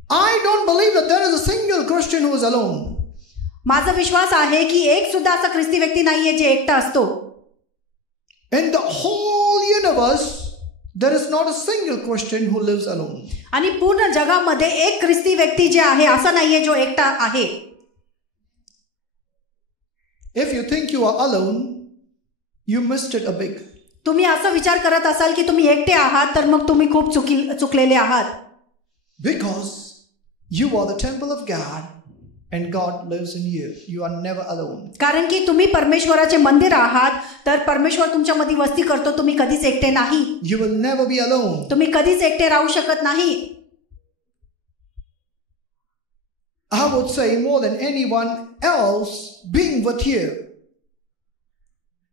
I don't believe that there is a single Christian who is alone. माझा विश्वास आहे की एक सुद्धा असा ख्रिस्ती व्यक्ती नाहीये जे एकटा असतो. In the whole universe there is not a single Christian who lives alone. आणि पूर्ण जगामध्ये एक ख्रिस्ती व्यक्ती जे आहे असं नाहीये जो एकटा आहे. If you think you are alone, you missed it a big. तुम्ही असं विचार करत असाल की तुम्ही एकटे आहात तर मग तुम्ही खूप चुकलेले आहात. Because you are the temple of God and God lives in you. You are never alone. कारण की तुम्ही परमेश्वराचे मंदिर आहात, तर परमेश्वर तुमच्यामध्ये वस्ती करतो. तुम्ही कधीच एकटे नाही. You will never be alone. तुम्ही कधीच एकटे राहू शकत नाही. I would say more than anyone else being with you.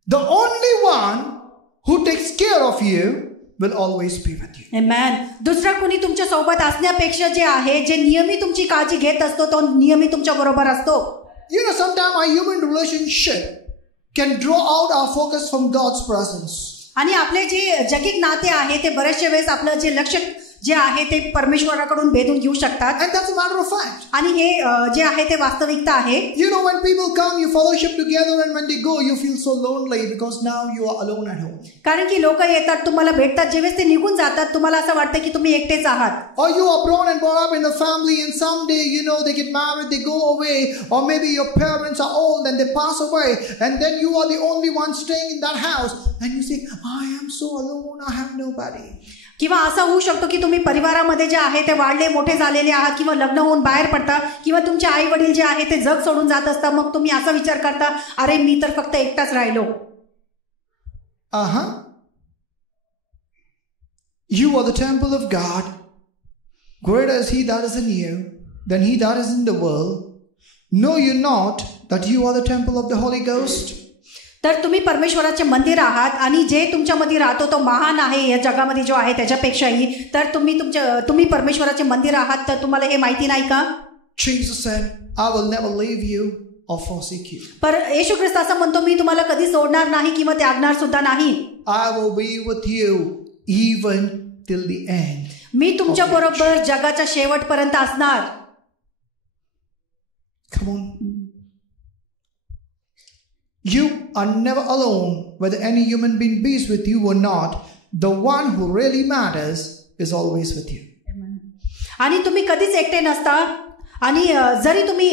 The only one who takes care of you will always be with you. Amen. दुसरा कोणी तुमच्या सोबत असण्यापेक्षा जे आहे जे नियमित तुमची काळजी घेत असतो तो नियमित तुमच्या बरोबर असतो. You know, sometimes our human relationship can draw out our focus from God's presence. आणि आपले जे जगिक नाते आहे ते बरेचशे वेळेस आपलं जे लक्ष जे आहे ते परमेश्वराकडून भेदून घेऊ शकतात. And that's a matter of fact. आणि हे जे आहे ते वास्तविकता आहे. You know, when people come, you fellowship together, and when they go, you feel so lonely because now you are alone at home. कारण की लोक येतात, तुम्हाला भेटतात, जेव्हा ते निघून जातात तुम्हाला असं वाटतं की तुम्ही एकटेच आहात. Or you are born and brought up in a family, and someday, you know, they get married, they go away, or maybe your parents are old and they pass away, and then you are the only one staying in that house, and you say, I am so alone, I have nobody. किंवा असं होऊ शकतो की तुम्ही परिवारामध्ये जे आहे ते वाढले मोठे झालेले आहात किंवा लग्न होऊन बाहेर पडता किंवा तुमचे आई वडील जे आहे ते जग सोडून जात असतात. मग तुम्ही असा विचार करता, अरे मी तर फक्त एकटाच राहिलो. You are the temple of God. Greater is he that is in you than he that is in the world. Know you not that you are the temple of the Holy Ghost? तर तुम्ही परमेश्वराचे मंदिर आहात आणि जे तुमच्यामध्ये राहतो तो महान आहे या जगामध्ये जो आहे त्याच्यापेक्षाही. तर तुम्ही परमेश्वराचे मंदिर आहात, तर तुम्हाला हे माहिती नाही का? Jesus said, I will never leave you or forsake you. पर येशू ख्रिस्त असं म्हणतो, मी तुम्हाला कधी सोडणार नाही किंवा त्यागणार सुद्धा नाही. I will be with you even till the end. मी तुमच्या बरोबर जगाच्या शेवटपर्यंत असणार. Come on. You are never alone, whether any human being be with you or not. The one who really matters is always with you. आणि तुम्ही कधीच एकटे नसता. आणि जरी तुम्ही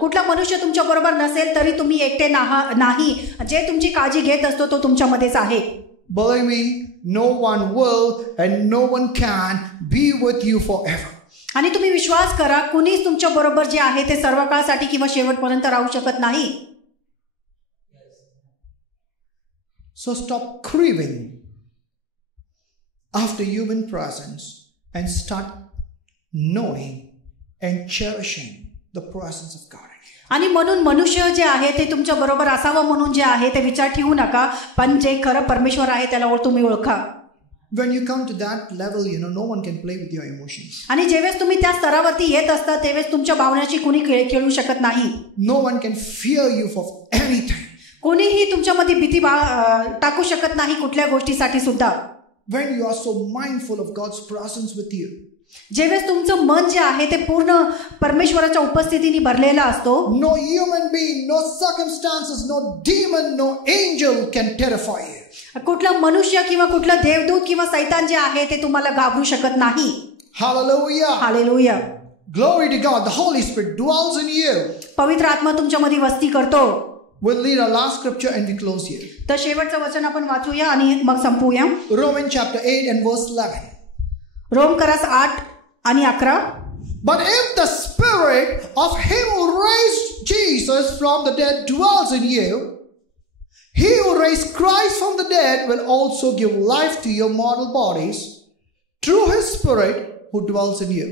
कुठला मनुष्य तुमच्या बरोबर नसेल तरी तुम्ही एकटे नाही. जे तुमची काळजी घेत असतो तो तुमच्यामध्येच आहे. Believe me, no one will and no one can be with you forever. आणि तुम्ही विश्वास करा, कुणीच तुमच्या बरोबर जे आहे ते सर्व काळासाठी किंवा शेवटपर्यंत राहू शकत नाही. So stop craving after human presence and start knowing and cherishing the presence of God. आणि म्हणून मनुष्य जे आहे ते तुमच्या बरोबर असावं म्हणून जे आहे ते विचार ठेवू नका, पण जे खरं परमेश्वर आहे त्याला तुम्ही ओळखा. When you come to that level, you know, no one can play with your emotions. आणि जेव्हा तुम्ही त्या स्तरावरती येत असता तेव्हा तुमच्या भावनाची कुणी खेळू शकत नाही. No one can fear you for anything. कोणीही तुमच्यामध्ये भीती टाकू शकत नाही कुठल्या गोष्टीसाठी सुद्धा. When you are so mindful of God's presence with you. जेव्हा तुमचं मन जे आहे ते पूर्ण परमेश्वराच्या उपस्थितीने भरलेलं असतो. No human being, no circumstances, no demon, no angel can terrify you. कुठला मनुष्य किंवा कुठला देवदूत किंवा सैतान जे आहे ते तुम्हाला घाबरू शकत नाही. Hallelujah. Hallelujah. Glory to God. The Holy Spirit dwells in you. पवित्र आत्मा तुमच्यामध्ये वस्ती करतो. We'll read our last scripture and we close here. तर शेवटचं वचन आपण वाचूया आणि मग संपूया. Romans chapter 8 and verse 11. रोमकरास 8 आणि 11. But if the spirit of him who raised Jesus from the dead dwells in you, he who raised Christ from the dead will also give life to your mortal bodies through his spirit who dwells in you.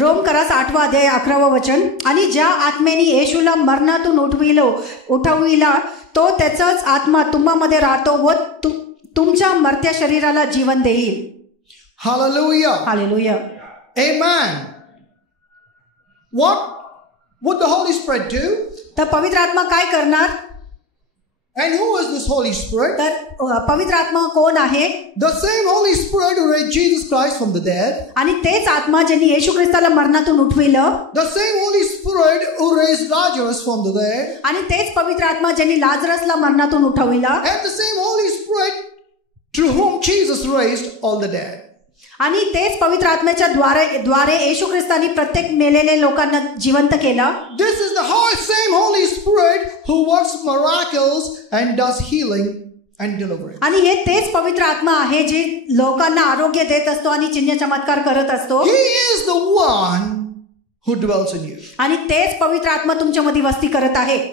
रोमकरास 8 अध्याय 11 वचन. आणि ज्या आत्म्याने येशूला मरणातून उठविला तो त्याचाच आत्मा तुम्हामध्ये राहतो व तुमच्या मर्त्या शरीराला जीवन देईल. Hallelujah. Hallelujah. Amen. What would the Holy Spirit do? तर पवित्र आत्मा काय करणार? And who is this Holy Spirit? तर पवित्र आत्मा कोण आहे? The same Holy Spirit who raised Jesus Christ from the dead. आणि तेच आत्मा ज्यांनी येशू ख्रिस्ताला मरणातून उठविलं. The same Holy Spirit who raised Lazarus from the dead. आणि तेच पवित्र आत्मा ज्यांनी लाजरसला मरणातून उठविला. And the same Holy Spirit through whom Jesus raised all the dead. आणि तेच पवित्र आत्म्याच्या द्वारे येशू ख्रिस्तानी प्रत्येक मेलेले लोकांना जिवंत केलं. This is the same Holy Spirit who works miracles and does healing and deliverance. आणि हे तेच पवित्र आत्मा आहे जे लोकांना आरोग्य देत असतो आणि चिन्ह चमत्कार करत असतो. He is the one who dwells in you. आणि तेच पवित्र आत्मा तुमच्यामध्ये वस्ती करत आहे.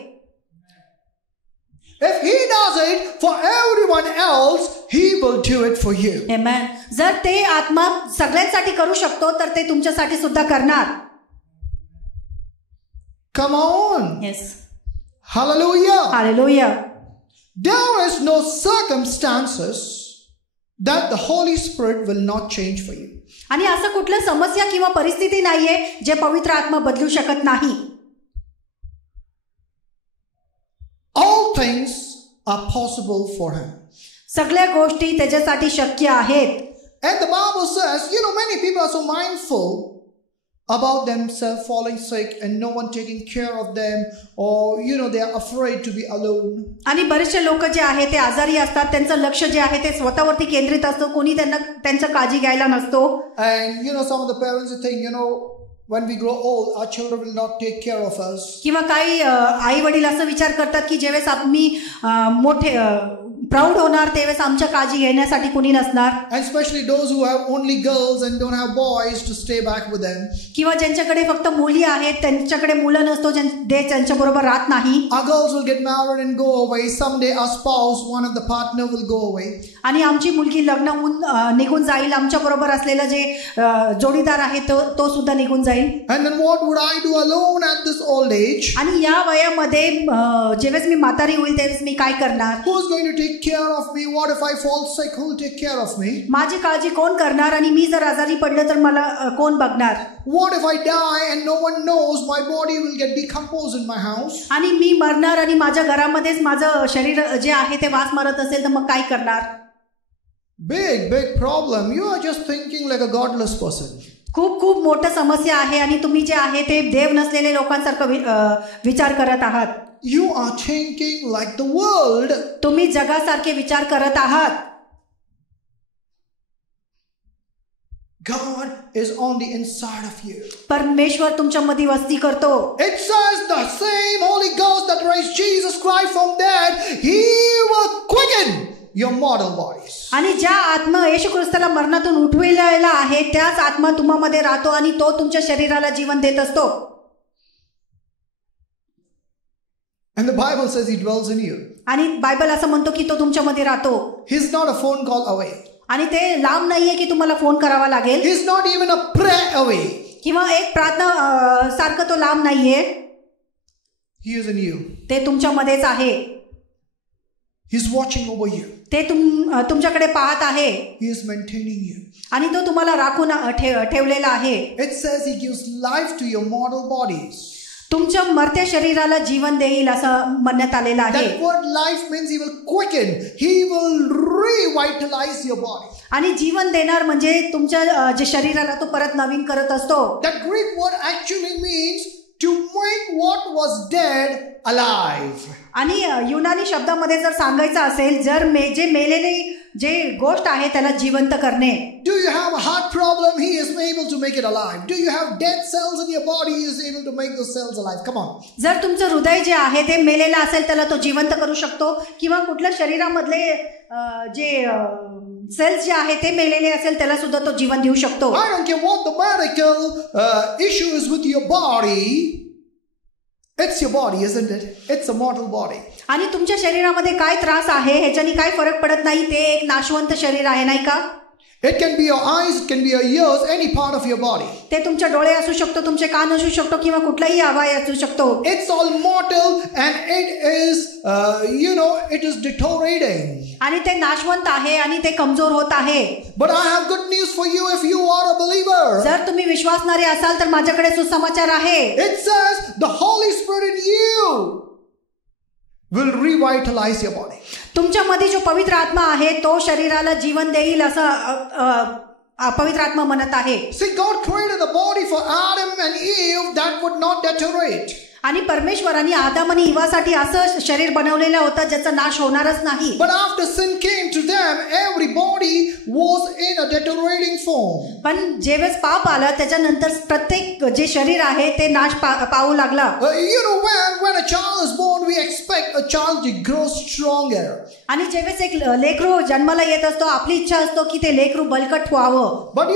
If he does it for everyone else, he will do it for you. Amen. जर ते आत्मा सगळ्यांसाठी करू शकतो तर ते तुमच्यासाठी सुद्धा करणार. Come on. Yes. Hallelujah. Hallelujah. There is no circumstances that the Holy Spirit will not change for you. आणि असं कुठलं समस्या किंवा परिस्थिती नाहीये जे पवित्र आत्मा बदलू शकत नाही. All things are possible for him. सगळ्या गोष्टी त्याच्यासाठी शक्य आहेत. And the Bible says, many people are so mindful about themselves falling sick and no one taking care of them, or they are afraid to be alone. आणि बरेचसे लोक जे आहे ते आजारी असतात. त्यांचं लक्ष जे आहे ते स्वतःवरती केंद्रित असतं. कोणी त्यांचं काळजी घ्यायला नसतो. And some of the parents think, when we grow old, our children will not take care of us. किंवा काही आई वडील असं विचार करतात की ज्यावेळेस आम्ही मोठे प्राऊड होणार त्यावेळेस आमच्या काळजी घेण्यासाठी कोणी नसणार. And especially those who have only girls and don't have boys to stay back with them. किंवा ज्यांच्याकडे फक्त मुली आहेत त्यांच्याकडे मुलं नसतो त्यांच्या बरोबर राहत नाही. Our girls will get married and go away. Someday our spouse, one of the partner, will go away. आणि आमची मुलगी लग्न होऊन निघून जाईल. आमच्या बरोबर असलेला जे जोडीदार आहे तो सुद्धा निघून जाईल. And then what would I do alone at this old age? आणि या वयामध्ये जेव्हा मी म्हातारी होईल त्यावेळेस मी काय करणार? Who is going to take care of me? What if I fall sick? Who will take care of me? माझी काळजी कोण करणार? आणि मी जर आजारी पडले तर मला कोण बघणार? What if I die and no one knows? My body will get decomposed in my house. आणि मी मरणार आणि माझ्या घरामध्येच माझं शरीर जे आहे ते वास मारत असेल तर मग काय करणार? Big problem. You are just thinking like a godless person. खूप मोठं समस्या आहे आणि तुम्ही जे आहे ते देव नसलेले लोकांसारखं विचार करत आहात. You are thinking like the world. तुम्ही जगासारखे विचार करत आहात. God is on the inside of you. परमेश्वर तुमच्यामध्ये वस्ती करतो. It says the same Holy Ghost that raised Jesus Christ from dead, he will quicken your mortal bodies. आणि ज्या आत्मा येशू ख्रिस्ताला मरणातून उठविलेला आहे त्याच आत्मा तुम्हामध्ये राहतो आणि तो तुमच्या शरीराला जीवन देत असतो. And the Bible says he dwells in you. आणि बायबल असं म्हणतो की तो तुमच्यामध्ये राहतो. He's not a phone call away. आणि ते लांब नाहीये की तुम्हाला फोन करावा लागेल. He's not even a prayer away. किंवा एक प्रार्थना सारखं तो लांब नाहीये. He is in you. ते तुमच्यामध्येच आहे. He's watching over you. ते तुमच्याकडे पाहत आहे. He is maintaining you. आणि तो तुम्हाला राखून ठेवलेला आहे. It says he gives life to your mortal bodies. तुमच्या मर्त्या शरीराला जीवन देईल असं म्हणण्यात आलेलं आहे. That word life means he will quicken. He will revitalize your body. आणि जीवन देणार म्हणजे तुमच्या जे शरीराला तो परत नवीन करत असतो. That Greek word actually means to make what was dead alive. आणि युनानी शब्दामध्ये जर सांगायचं असेल जर जे मेलेले जे गोष्ट आहे त्याला जिवंत करणे. Do you have a heart problem? He is able to make it alive. Do you have dead cells in your body? He is able to make those cells alive. Come on. जर तुमचं हृदय जे आहे ते मेलेलं असेल त्याला तो जिवंत करू शकतो. किंवा कुठल्या शरीरामधले जे सेल्स जे आहे ते मेलेले असेल त्याला सुद्धा तो जीवन देऊ शकतो. I don't care what the medical issue is with your body. It's your body, isn't it? It's a mortal body. आणि तुमच्या शरीरामध्ये काय त्रास आहे ह्याच्यानी काय फरक पडत नाही. ते एक नाशवंत शरीर आहे, नाही का? It can be your eyes, it can be your ears, any part of your body. ते तुमचे डोळे असू शकतो, तुमचे कान असू शकतो किंवा कुठलाही अवयव असू शकतो. It's all mortal and it is, it is deteriorating. आणि ते नाशवंत आहे आणि ते कमजोर होत आहे. But I have good news for you if you are a believer. जर तुम्ही विश्वासणारे असाल तर माझ्याकडे सुसमाचार आहे. It says the Holy Spirit in you will revitalize your body. तुमच्यामध्ये जो पवित्र आत्मा आहे तो शरीराला जीवन देईल असं पवित्र आत्मा म्हणत आहे. See, God created the body for Adam and Eve that would not deteriorate. आणि परमेश्वरांनी आदाम आणि इवासाठी असं शरीर बनवलेलं होतं ज्याचा नाश होणारच नाही. But after sin came to them, every body was in a deteriorating form. पण जेव्हा पाप आला त्याच्यानंतर प्रत्येक जे शरीर आहे ते नाश पावू लागला. When a child is born, we expect a child to grow stronger. आणि जेव्हा एक लेकरू जन्माला येत असतो आपली इच्छा असतो की ते लेकरू बलकट व्हावं. But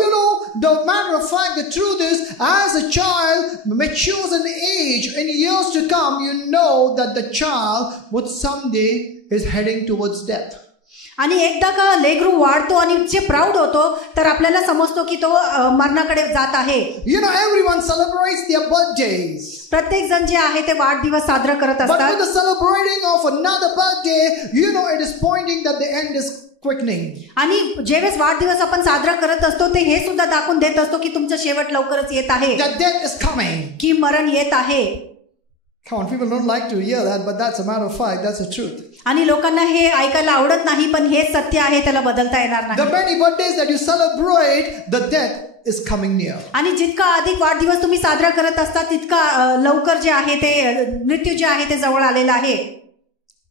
the matter of fact, the truth is, as a child matures in age, in years to come, you know that the child would someday is heading towards death. आणि एकदा का लेकरू वाढतो आणि जे प्राऊड होतो तर आपल्याला समजतो की तो मरणाकडे जात आहे. Everyone celebrates their birthdays. प्रत्येक जण जे आहे ते वाढदिवस साजरा करत असतात. But with the celebrating of another birthday, it is pointing that the end is quickening. आणि जेव्हा वाढदिवस आपण साजरा करत असतो ते हे सुद्धा दाखवून देत असतो की तुमचं शेवट लवकरच येत आहे. That death is coming. की मरण येत आहे. Come on, people don't like to hear that, but that's a matter of fact. That's the truth. आणि लोकांना हे ऐकायला आवडत नाही पण हे सत्य आहे, त्याला बदलता येणार नाही. The many birthdays that you celebrate, the death is coming near. आणि जितका अधिक वाढदिवस तुम्ही साजरा करत असता तितका लवकर जे आहे ते मृत्यू जे आहे ते जवळ आलेला आहे.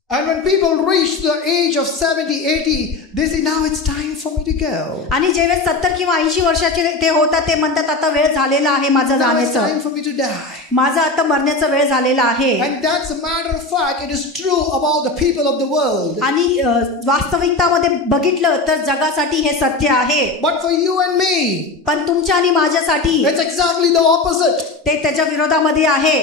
And when people reach the age of 70, 80, they say, now it's time for me to go. आणि जेव्हा 70 किंवा 80 वर्षाचे ते होतात ते म्हणतात आता वेळ झालेला आहे माझा जाण्याचा. Now it's time for me to die. माझा आता मरण्याचा वेळ झालेला आहे. And that's a matter of fact. It is true about the people of the world. आणि वास्तविकतामध्ये बघितलं तर जगासाठी हे सत्य आहे. But for you and me, पण तुमच्या आणि माझ्यासाठी it's exactly the opposite. ते त्याच्या विरोधामध्ये आहे.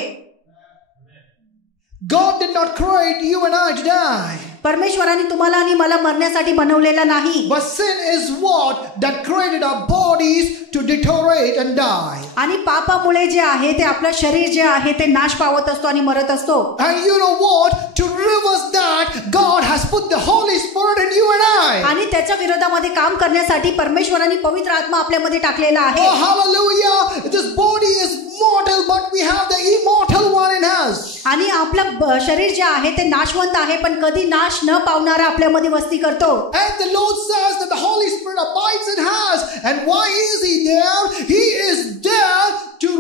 God did not create you and I to die. परमेश्वराने तुम्हाला आणि मला मरण्यासाठी बनवलेला नाही. But sin is what that created our bodies to deteriorate and die. आणि पापामुळे जे आहे ते आपलं शरीर जे आहे ते नाश पावत असतो आणि मरत असतो. And you know what? To reverse that, God has put the Holy Spirit in you and I. आणि त्याच्या विरोधामध्ये काम करण्यासाठी परमेश्वराने पवित्र आत्मा आपल्यामध्ये टाकलेला आहे. Oh, hallelujah! This body is mortal, but we have the immortal one in us. आणि आपलं शरीर जे आहे ते नाशवंत आहे पण कधी नाश न पावणारा आपल्यामध्ये वस्ती करतो. And the Lord says that the Holy Spirit abides in us. And why is He there? He is there to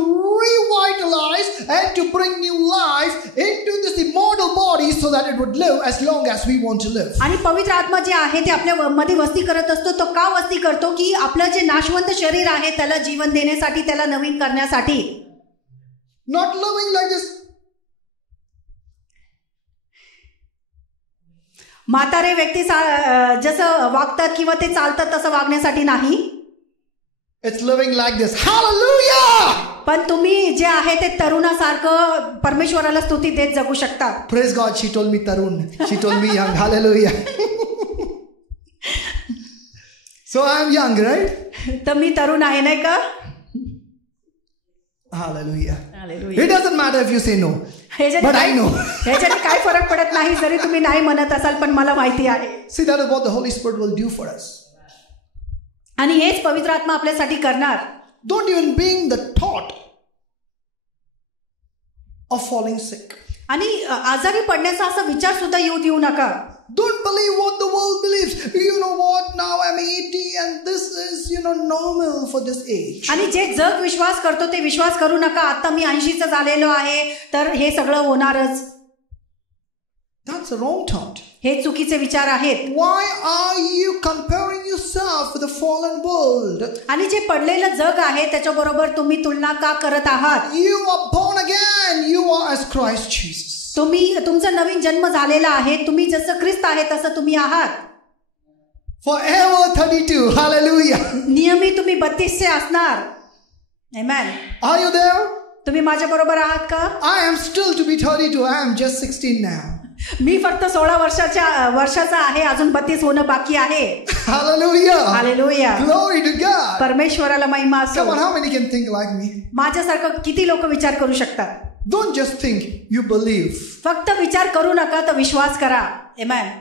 revitalize and to bring new life into this immortal body so that it would live as long as we want to live. आणि पवित्र आत्मा जे आहे ते आपल्या मध्ये वस्ती करत असतो. तो का वस्ती करतो की आपलं जे नाशवंत शरीर आहे त्याला जीवन देण्यासाठी, त्याला नवीन करण्यासाठी. Not living like this. म्हातारे व्यक्ती जसं वागतात किंवा ते चालतात तसं वागण्यासाठी नाही. It's living like this. Hallelujah! पण तुम्ही जे आहे ते तरुणासारखं परमेश्वराला स्तुती देत जगू शकता. Praise God, she told me tarun. She told me young. Hallelujah. So I am young, right? तर मी तरुण आहे नाही का? Hallelujah. Hallelujah. It doesn't matter if you say no. But I know. ह्याच्याने काय फरक पडत नाही जरी तुम्ही नाही म्हणत असाल पण मला माहिती आहे. See, that is what the Holy Spirit will do for us. आणि हेच पवित्र आत्मा आपल्यासाठी करणार. Don't even bring the thought of falling sick. आणि आजारी पडण्याचा असा विचार सुद्धा येऊ देऊ नका. Don't believe what the world believes. You know what? Now I'm 80 and this is, normal for this age. आणि जे जग विश्वास करतो ते विश्वास करू नका. आता मी 80चा झालेलो आहे तर हे सगळं होणारच. That's a wrong thought. हे चुकीचे विचार आहेत. Why are you comparing yourself with the fallen world? आणि जे पडलेलं जग आहे त्याच्याबरोबर तुम्ही तुलना का करत आहात? You are born again. You are as Christ Jesus. तुमचा नवीन जन्म झालेला आहे. तुम्ही जसं ख्रिस्त आहे तसं तुम्ही आहात. Forever 32. Hallelujah. नियमित तुम्ही 32 चे असणार. Amen. Are you there? तुम्ही माझ्या बरोबर आहात का? I am still to be 32. I am just 16 now. मी फक्त 16 वर्षाचा आहे, अजून 32 होणं बाकी आहे. Hallelujah. Hallelujah. Glory to God. परमेश्वराला महिमा असो. Come on, how many can think like me? माझ्यासारखं किती लोक विचार करू शकतात? Don't just think, you believe. फक्त विचार करू नका, तर विश्वास करा. Amen.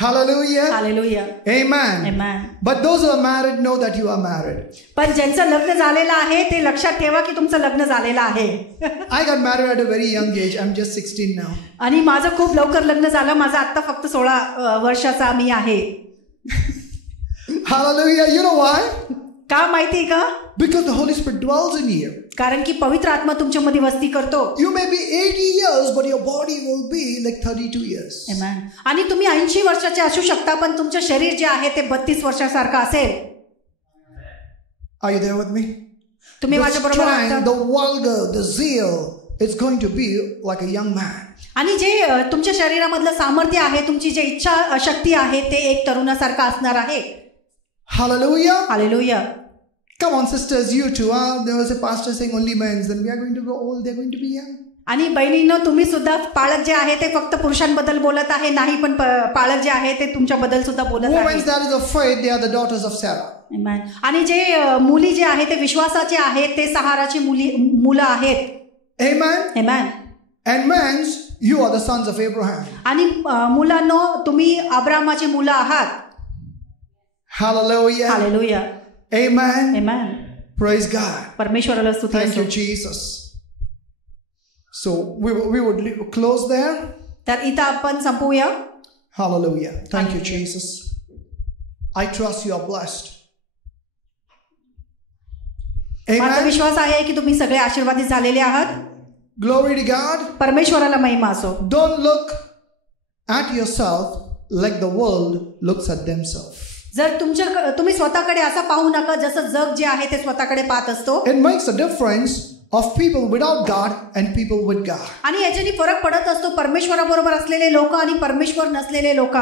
Hallelujah. Hallelujah. Amen. Amen. But those who are married know that you are married. पण ज्यांचं लग्न झालेलं आहे ते लक्षात ठेवा की तुमचं लग्न झालेलं आहे. I got married at a very young age. I'm just 16 now. आणि माझं खूप लवकर लग्न झालं. माझं आत्ता फक्त 16 वर्षाचा मी आहे. Hallelujah. You know why? का माहिती का? Because the Holy Spirit dwells in you. कारण की पवित्र आत्मा तुमच्यामध्ये वस्ती करतो. You may be 80 years, but your body will be like 32 years. Amen. आणि तुम्ही 80 वर्षाचे असू शकता, पण तुमचं शरीर जे आहे ते 32 वर्षासारखं असेल. Are you there with me? तुम्ही The माझ्या बरोबर आहात strength, का? the vulgar, the zeal, it's going to be like a young man. आणि जे तुमच्या शरीरामधलं सामर्थ्य आहे, तुमची जे इच्छा शक्ती आहे, ते एक तरुणासारखं असणार आहे. Hallelujah. Hallelujah. Come on, sisters, you too. There was a pastor saying only men. Then we are going to go old. They're going to be young. आणि बहिणींनो, तुम्ही सुद्धा पालक जे आहे ते फक्त पुरुषांबद्दल बोलत आहे, नाही पण पालक जे आहे ते तुमच्याबद्दल सुद्धा बोलत आहे. Women that is of faith, they are the daughters of Sarah. Amen. आणि जे मुली जे आहे ते विश्वासाचे आहेत, ते सहाराची मुलं आहेत. Amen. Amen. And men, you are the sons of Abraham. आणि मुलांनो, तुम्ही अब्रामाची मुलं आहात. Hallelujah. Hallelujah. Amen. Amen. Praise God. परमेश्वराला स्तुती Thank you, असो. Jesus. So we would close there. तर इथं आपण संपवूया. Hallelujah. Thank you, Jesus. I trust you are blessed. माझा Amen. विश्वास आहे की तुम्ही सगळे आशीर्वादित झालेले आहात. Glory to God. परमेश्वराला महिमा असो. Don't look at yourself like the world looks at themselves. जर तुम्ही स्वतःकडे असं पाहू नका जसं जग जे आहे ते स्वतःकडे पाहत असतो. It makes a difference of people without God and people with God. आणि याच्याने फरक पडत असतो परमेश्वराबरोबर असलेले लोक आणि परमेश्वर नसलेले लोक.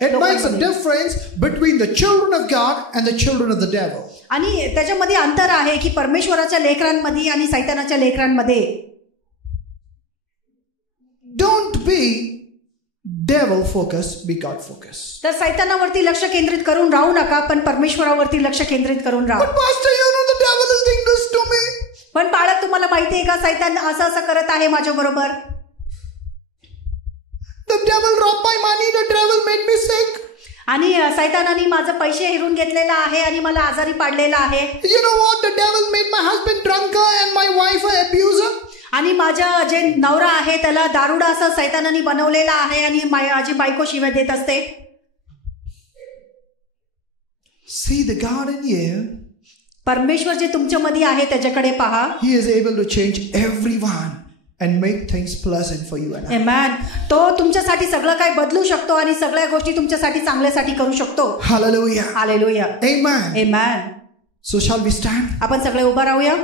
It makes a difference between the children of God and the children of the devil. आणि त्याच्यामध्ये अंतर आहे की परमेश्वराच्या लेकरांमध्ये आणि सैतानाच्या लेकरांमध्ये. Don't be devil focused, be God focused. तर सैतानावरती लक्ष केंद्रित करून राहू नका, पण परमेश्वरावरती लक्ष केंद्रित करून राहा. But pastor, you know the devil is doing this to me. पण बाळक, तुम्हाला माहिती आहे का सैतान असं करत आहे माझ्या बरोबर. The devil robbed my money, the devil made me sick. आणि सैतानाने माझे पैसे हिरून घेतलेला आहे आणि मला आजारी पाडलेला आहे. You know what? The devil made my husband drunker and my wife an abuser. आणि माझा जे नवरा आहे त्याला दारुडा असं सैतानाने बनवलेला आहे आणि माझी बायको शिव्या देत असते. See the God in you. परमेश्वर जे तुमच्यामध्ये आहे त्याच्याकडे पहा. He is able to change everyone and make things pleasant for you and I. Amen. तो तुमच्यासाठी सगळं काही बदलू शकतो आणि सगळ्या गोष्टी तुमच्यासाठी चांगल्यासाठी करू शकतो. Hallelujah. Hallelujah. Amen. Amen. So shall we stand? आपण सगळे उभा राहूया.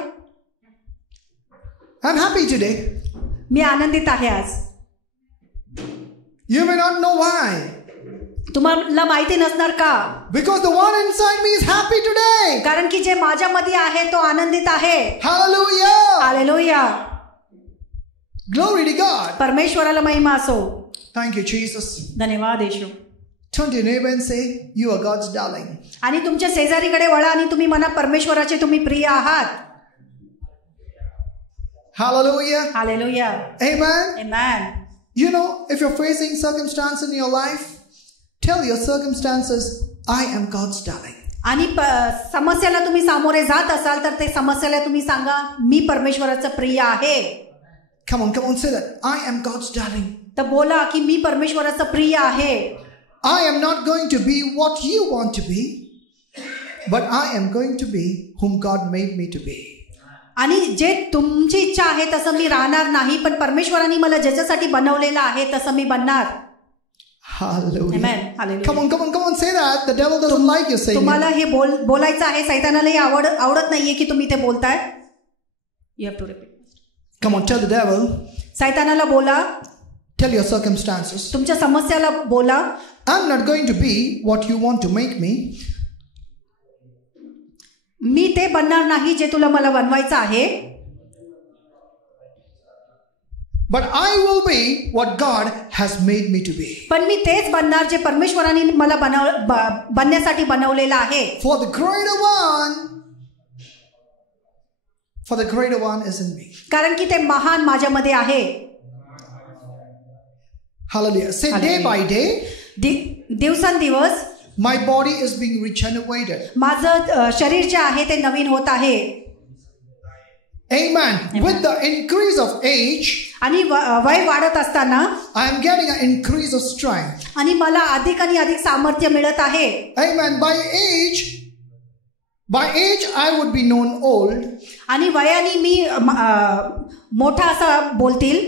I'm happy today. मी आनंदित आहे आज. You may not know why. तुम्हाला माहिती नसणार का? Because the one inside me is happy today. कारण की जे माझ्यामध्ये आहे तो आनंदित आहे. Hallelujah. Hallelujah. Glory to God. परमेश्वराला महिमा असो. Thank you, Jesus. धन्यवाद येशू. Turn to your neighbor and say, you are God's darling. आणि तुमच्या शेजारीकडे वळा आणि तुम्ही म्हणा, परमेश्वराचे तुम्ही प्रिय आहात. Hallelujah. Hallelujah. Amen. Amen. You know, if you're facing circumstance in your life, tell your circumstances, I am God's darling. आणि समस्याला तुम्ही सामोरे जात असाल तर ते समस्याला तुम्ही सांगा, मी परमेश्वराचं प्रिय आहे. Come on, say that. I am God's darling. तर बोला की मी परमेश्वराचं प्रिय आहे. I am not going to be what you want to be, but I am going to be whom God made me to be. आणि जे तुमची इच्छा आहे तसं मी राहणार नाही, पण परमेश्वराने मला ज्याच्यासाठी बनवलेलं आहे तसं मी बनणार. Hallelujah. Amen. Hallelujah. Come on, say that. The devil doesn't like you saying it. तुम्हाला हे बोलायचं आहे. सैतानालाही आवडत नाहीये की तुम्ही ते बोलताय. You have to repeat. Come on, tell the devil. सैतानाला बोला. Tell your circumstances. तुमच्या समस्याला बोला. I'm not going to be what you want to make me. मी ते बनणार नाही जे तुला मला बनवायचं आहे. But I will be what God has made me to be. पण मी तेच बनणार जे परमेश्वराने मला बनण्यासाठी बनवलेलं आहे. For the greater one is in me. कारण की ते महान माझ्यामध्ये आहे. Hallelujah. Say day by day. दिवसांदिवस My body is being regenerated. माझं शरीर जे आहे ते नवीन होत आहे. Amen. With the increase of age, आणि वय वाढत असताना I am getting an increase of strength. आणि मला अधिक आणि अधिक सामर्थ्य मिळत आहे. Amen. By age I would be known old. आणि वयाने मी मोठा असा बोलतील.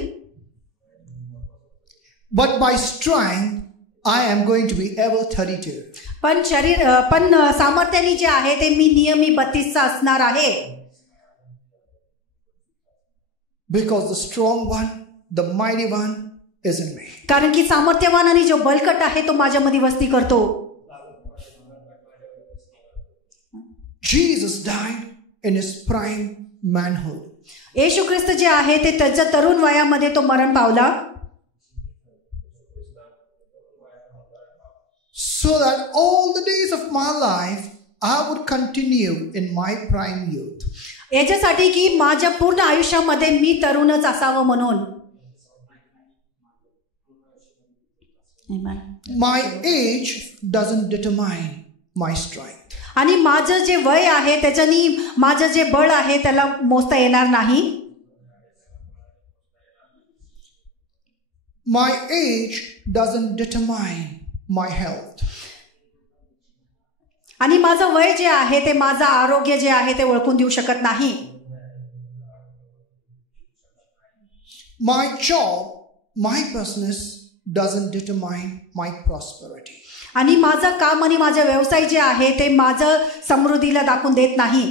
But by strength I am going to be ever 32. पण सामर्थ्याने जे आहे ते मी नियमी 32चा असणार आहे. Because the strong one, the mighty one is in me. कारण की सामर्थ्यवान आणि जो बलकट आहे तो माझ्यामध्ये वस्ती करतो. Jesus died in his prime manhood. येशू ख्रिस्त जे आहे ते त्याच्या तरुण वयामध्ये तो मरण पावला. So that all the days of my life I would continue in my prime youth. याच्यासाठी की माझ्या पूर्ण आयुष्यामध्ये मी तरुणच असावं म्हणून. My age doesn't determine my strength. आणि माझं जे वय आहे त्याच्यानी माझं जे बळ आहे त्याला मोजता येणार नाही. My age doesn't determine my health. आणि माझं वय जे आहे ते माझं आरोग्य जे आहे ते ओळखून देऊ शकत नाही. My job, my business doesn't determine my prosperity. आणि माझं काम आणि माझा व्यवसाय जे आहे ते माझं समृद्धीला दाखवून देत नाही.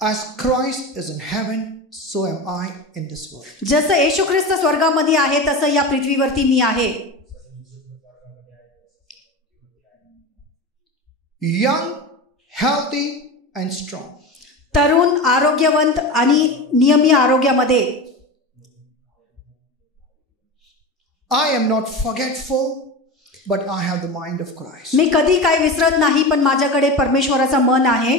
As Christ is in heaven, so am I in this world. जसं येशू ख्रिस्त स्वर्गामध्ये आहे तसं या पृथ्वीवरती मी आहे. Young, healthy and strong. तरुण, आरोग्यवंत आणि नियमित आरोग्यामध्ये. I am not forgetful, but I have the mind of Christ. मी कधी काय विसरत नाही पण माझ्याकडे परमेश्वराचं मन आहे.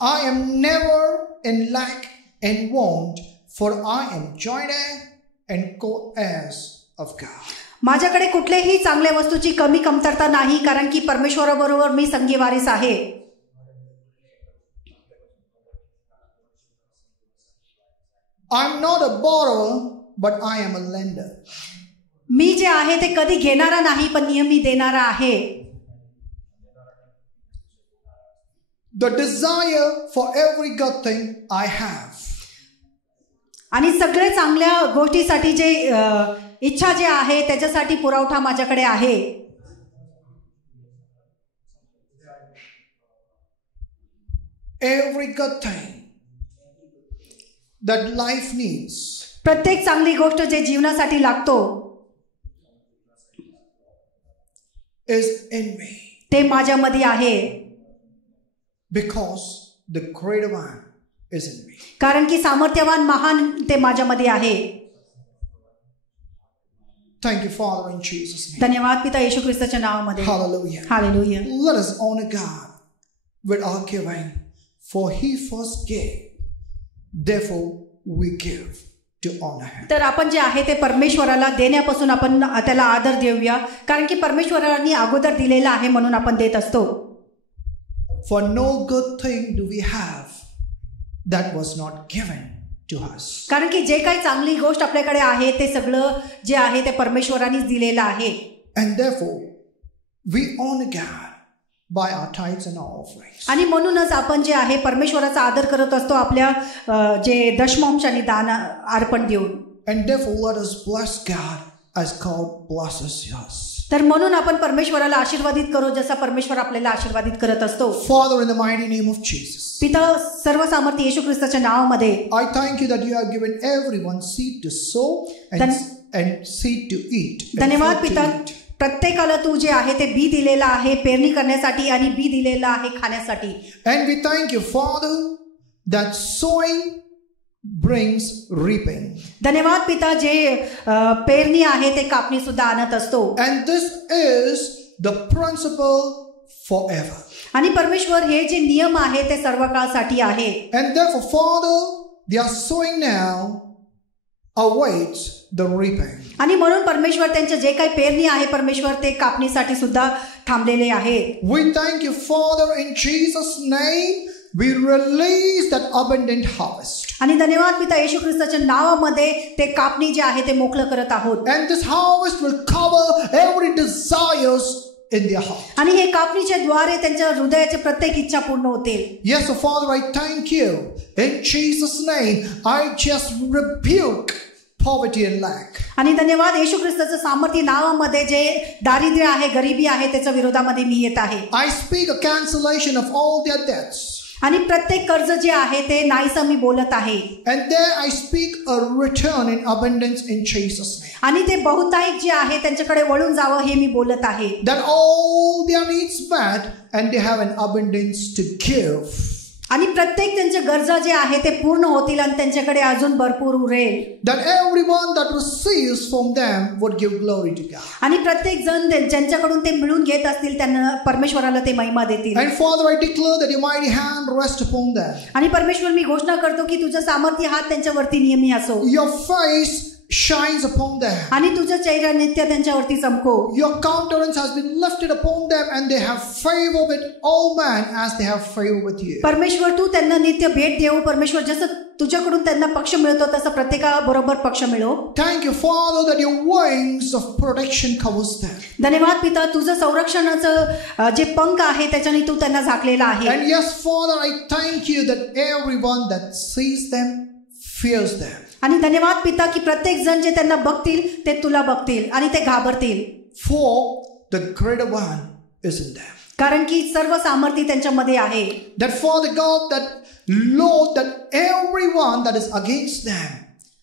I am never in lack and want, for I am joint heir and co-heirs of God. माझ्याकडे कुठल्याही चांगल्या वस्तूची कमतरता नाही कारण की परमेश्वराबरोबर मी संगी वारीस आहे. I'm not a borrower, but I am a lender. मी जे आहे ते कधी घेणारा नाही पण नियमित देणारा आहे. The desire for every good thing I have. आणि सगळे चांगल्या गोष्टीसाठी जे इच्छा जे आहे त्याच्यासाठी पुरवठा माझ्याकडे आहे. Every good thing that life needs. प्रत्येक चांगली गोष्ट जे जीवनासाठी लागतो is in me. ते माझ्यामध्ये आहे. Because the greater one is in me. कारण की सामर्थ्यवान महान ते माझ्यामध्ये आहे. Thank you, Father, in Jesus' name. धन्यवाद पिता येशू ख्रिस्ताच्या नावामध्ये. Hallelujah. Hallelujah. Let us honor God with our giving, for He first gave. Therefore, we give to honor Him. तर आपण जे आहे ते परमेश्वराला देण्यापासून आपण त्याला आदर देऊया कारण की परमेश्वराने अगोदर दिलेला आहे म्हणून आपण देत असतो. For no good thing do we have that was not given to us. कारण की जे काही चांगली गोष्ट आपल्याकडे आहे ते सगळं जे आहे ते परमेश्वरानेच दिलेलं आहे. And therefore we honor God by our tithes and our offerings. आणि म्हणूनच आपण जे आहे परमेश्वराचा आदर करत असतो आपल्या जे दशमांश आणि दान अर्पण देऊन. And therefore let us bless God as God blesses us. तर म्हणून आपण परमेश्वराला आशीर्वादित करू जसा परमेश्वर आपल्याला आशीर्वादित करत असतो. Father, in the mighty name of Jesus, पिता सर्वसामर्थी येशू ख्रिस्ताच्या नावामध्ये I thank you that you have given everyone seed to sow and seed to eat. धन्यवाद पिता, प्रत्येकाला तू जे आहे ते बी दिलेलं आहे पेरणी करण्यासाठी आणि बी दिलेलं आहे खाण्यासाठी. And we thank you, Father, that sowing brings reaping. धन्यवाद पिता, जे पेरणी आहे ते कापणी सुद्धा आणत असतो. And this is the principle forever. आणि परमेश्वर हे जे नियम आहे ते सर्व काळासाठी आहे. And therefore, Father, they are sowing now awaits the reaping. आणि म्हणून परमेश्वर त्यांचे जे काही पेरणी आहे परमेश्वर ते कापणीसाठी सुद्धा थांबलेले आहे. We thank you, Father, in Jesus' name. We release that abundant harvest. आणि धन्यवाद पिता, येशू ख्रिस्ताच्या नावामध्ये ते कापणी जे आहे ते मोकळं करत आहोत. And this harvest will cover every desires in their heart. आणि हे कापणीच्या द्वारे त्यांच्या हृदयाचे प्रत्येक इच्छा पूर्ण होतील. Yes, so Father, I thank you. In Jesus' name, I just rebuke poverty and lack. आणि धन्यवाद, येशू ख्रिस्ताच्या सामर्थ्य नावामध्ये जे दारिद्र्य आहे, गरिबी आहे, त्याच्या विरोधामध्ये मी येत आहे. I speak a cancellation of all their debts. आणि प्रत्येक कर्ज जे आहे ते नाहीसं मी बोलत आहे. And there I speak a return in abundance in Jesus' name. आणि ते बहुतायक जे आहे त्यांच्याकडे वळून जावं हे मी बोलत आहे. That all their needs met and they have an abundance to give. आणि प्रत्येक त्यांच्या गरजा जे आहे ते पूर्ण होतील आणि त्यांच्याकडे अजून भरपूर उरेल. That everyone that receives from them would give glory to God. आणि प्रत्येक जण ज्यांच्याकडून ते मिळून घेत असतील त्यांना परमेश्वराला ते महिमा देतील. And Father, I declare that your mighty hand rest upon them. आणि परमेश्वर मी घोषणा करतो की तुझं सामर्थ्य हात त्यांच्यावरती नेहमी असो. Your face shines upon them. आणि तुझं चेहरा नित्य त्यांच्यावरती चमको. Your countenance has been lifted upon them and they have favor with all men as they have favor with you. परमेश्वर तू त्यांना नित्य भेट देऊ. परमेश्वर जसं तुझ्याकडून त्यांना पक्ष मिळतो तसं प्रत्येकाबरोबर पक्ष मिळो. Thank you, Father, that your wings of protection covers them. धन्यवाद पिता, तुझं संरक्षणाचं जे पंख आहे त्याच्याने तू त्यांना झाकलेला आहे. And yes, Father, I thank you that everyone that sees them fears them. आणि धन्यवाद पिता की प्रत्येक जण जे त्यांना बघतील ते तुला बघतील आणि ते घाबरतील. For the greater one is in them. कारण की सर्व सामर्थ्य त्यांच्यामध्ये आहे. That Father God, that Lord, that everyone that is against them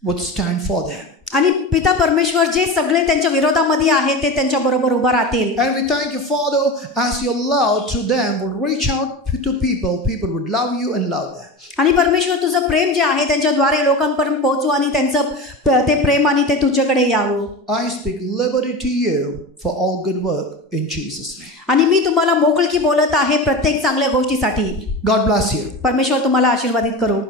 would stand for them. आणि पिता परमेश्वर जे सगळे त्यांच्या विरोधामध्ये आहे ते त्यांच्या बरोबर उभा राहतील. And we thank you, Father, as your love through them would reach out to people would love you and love them. आणि परमेश्वर तुझं प्रेम जे आहे त्यांच्याद्वारे लोकांपर्यंत पोहोचू आणि त्यांचं ते प्रेम आणि ते तुझ्याकडे यावं. I speak liberty to you for all good work in Jesus' name. आणि मी तुम्हाला मोकळकी बोलत आहे प्रत्येक चांगल्या गोष्टीसाठी. God bless you. परमेश्वर तुम्हाला आशीर्वादित करो.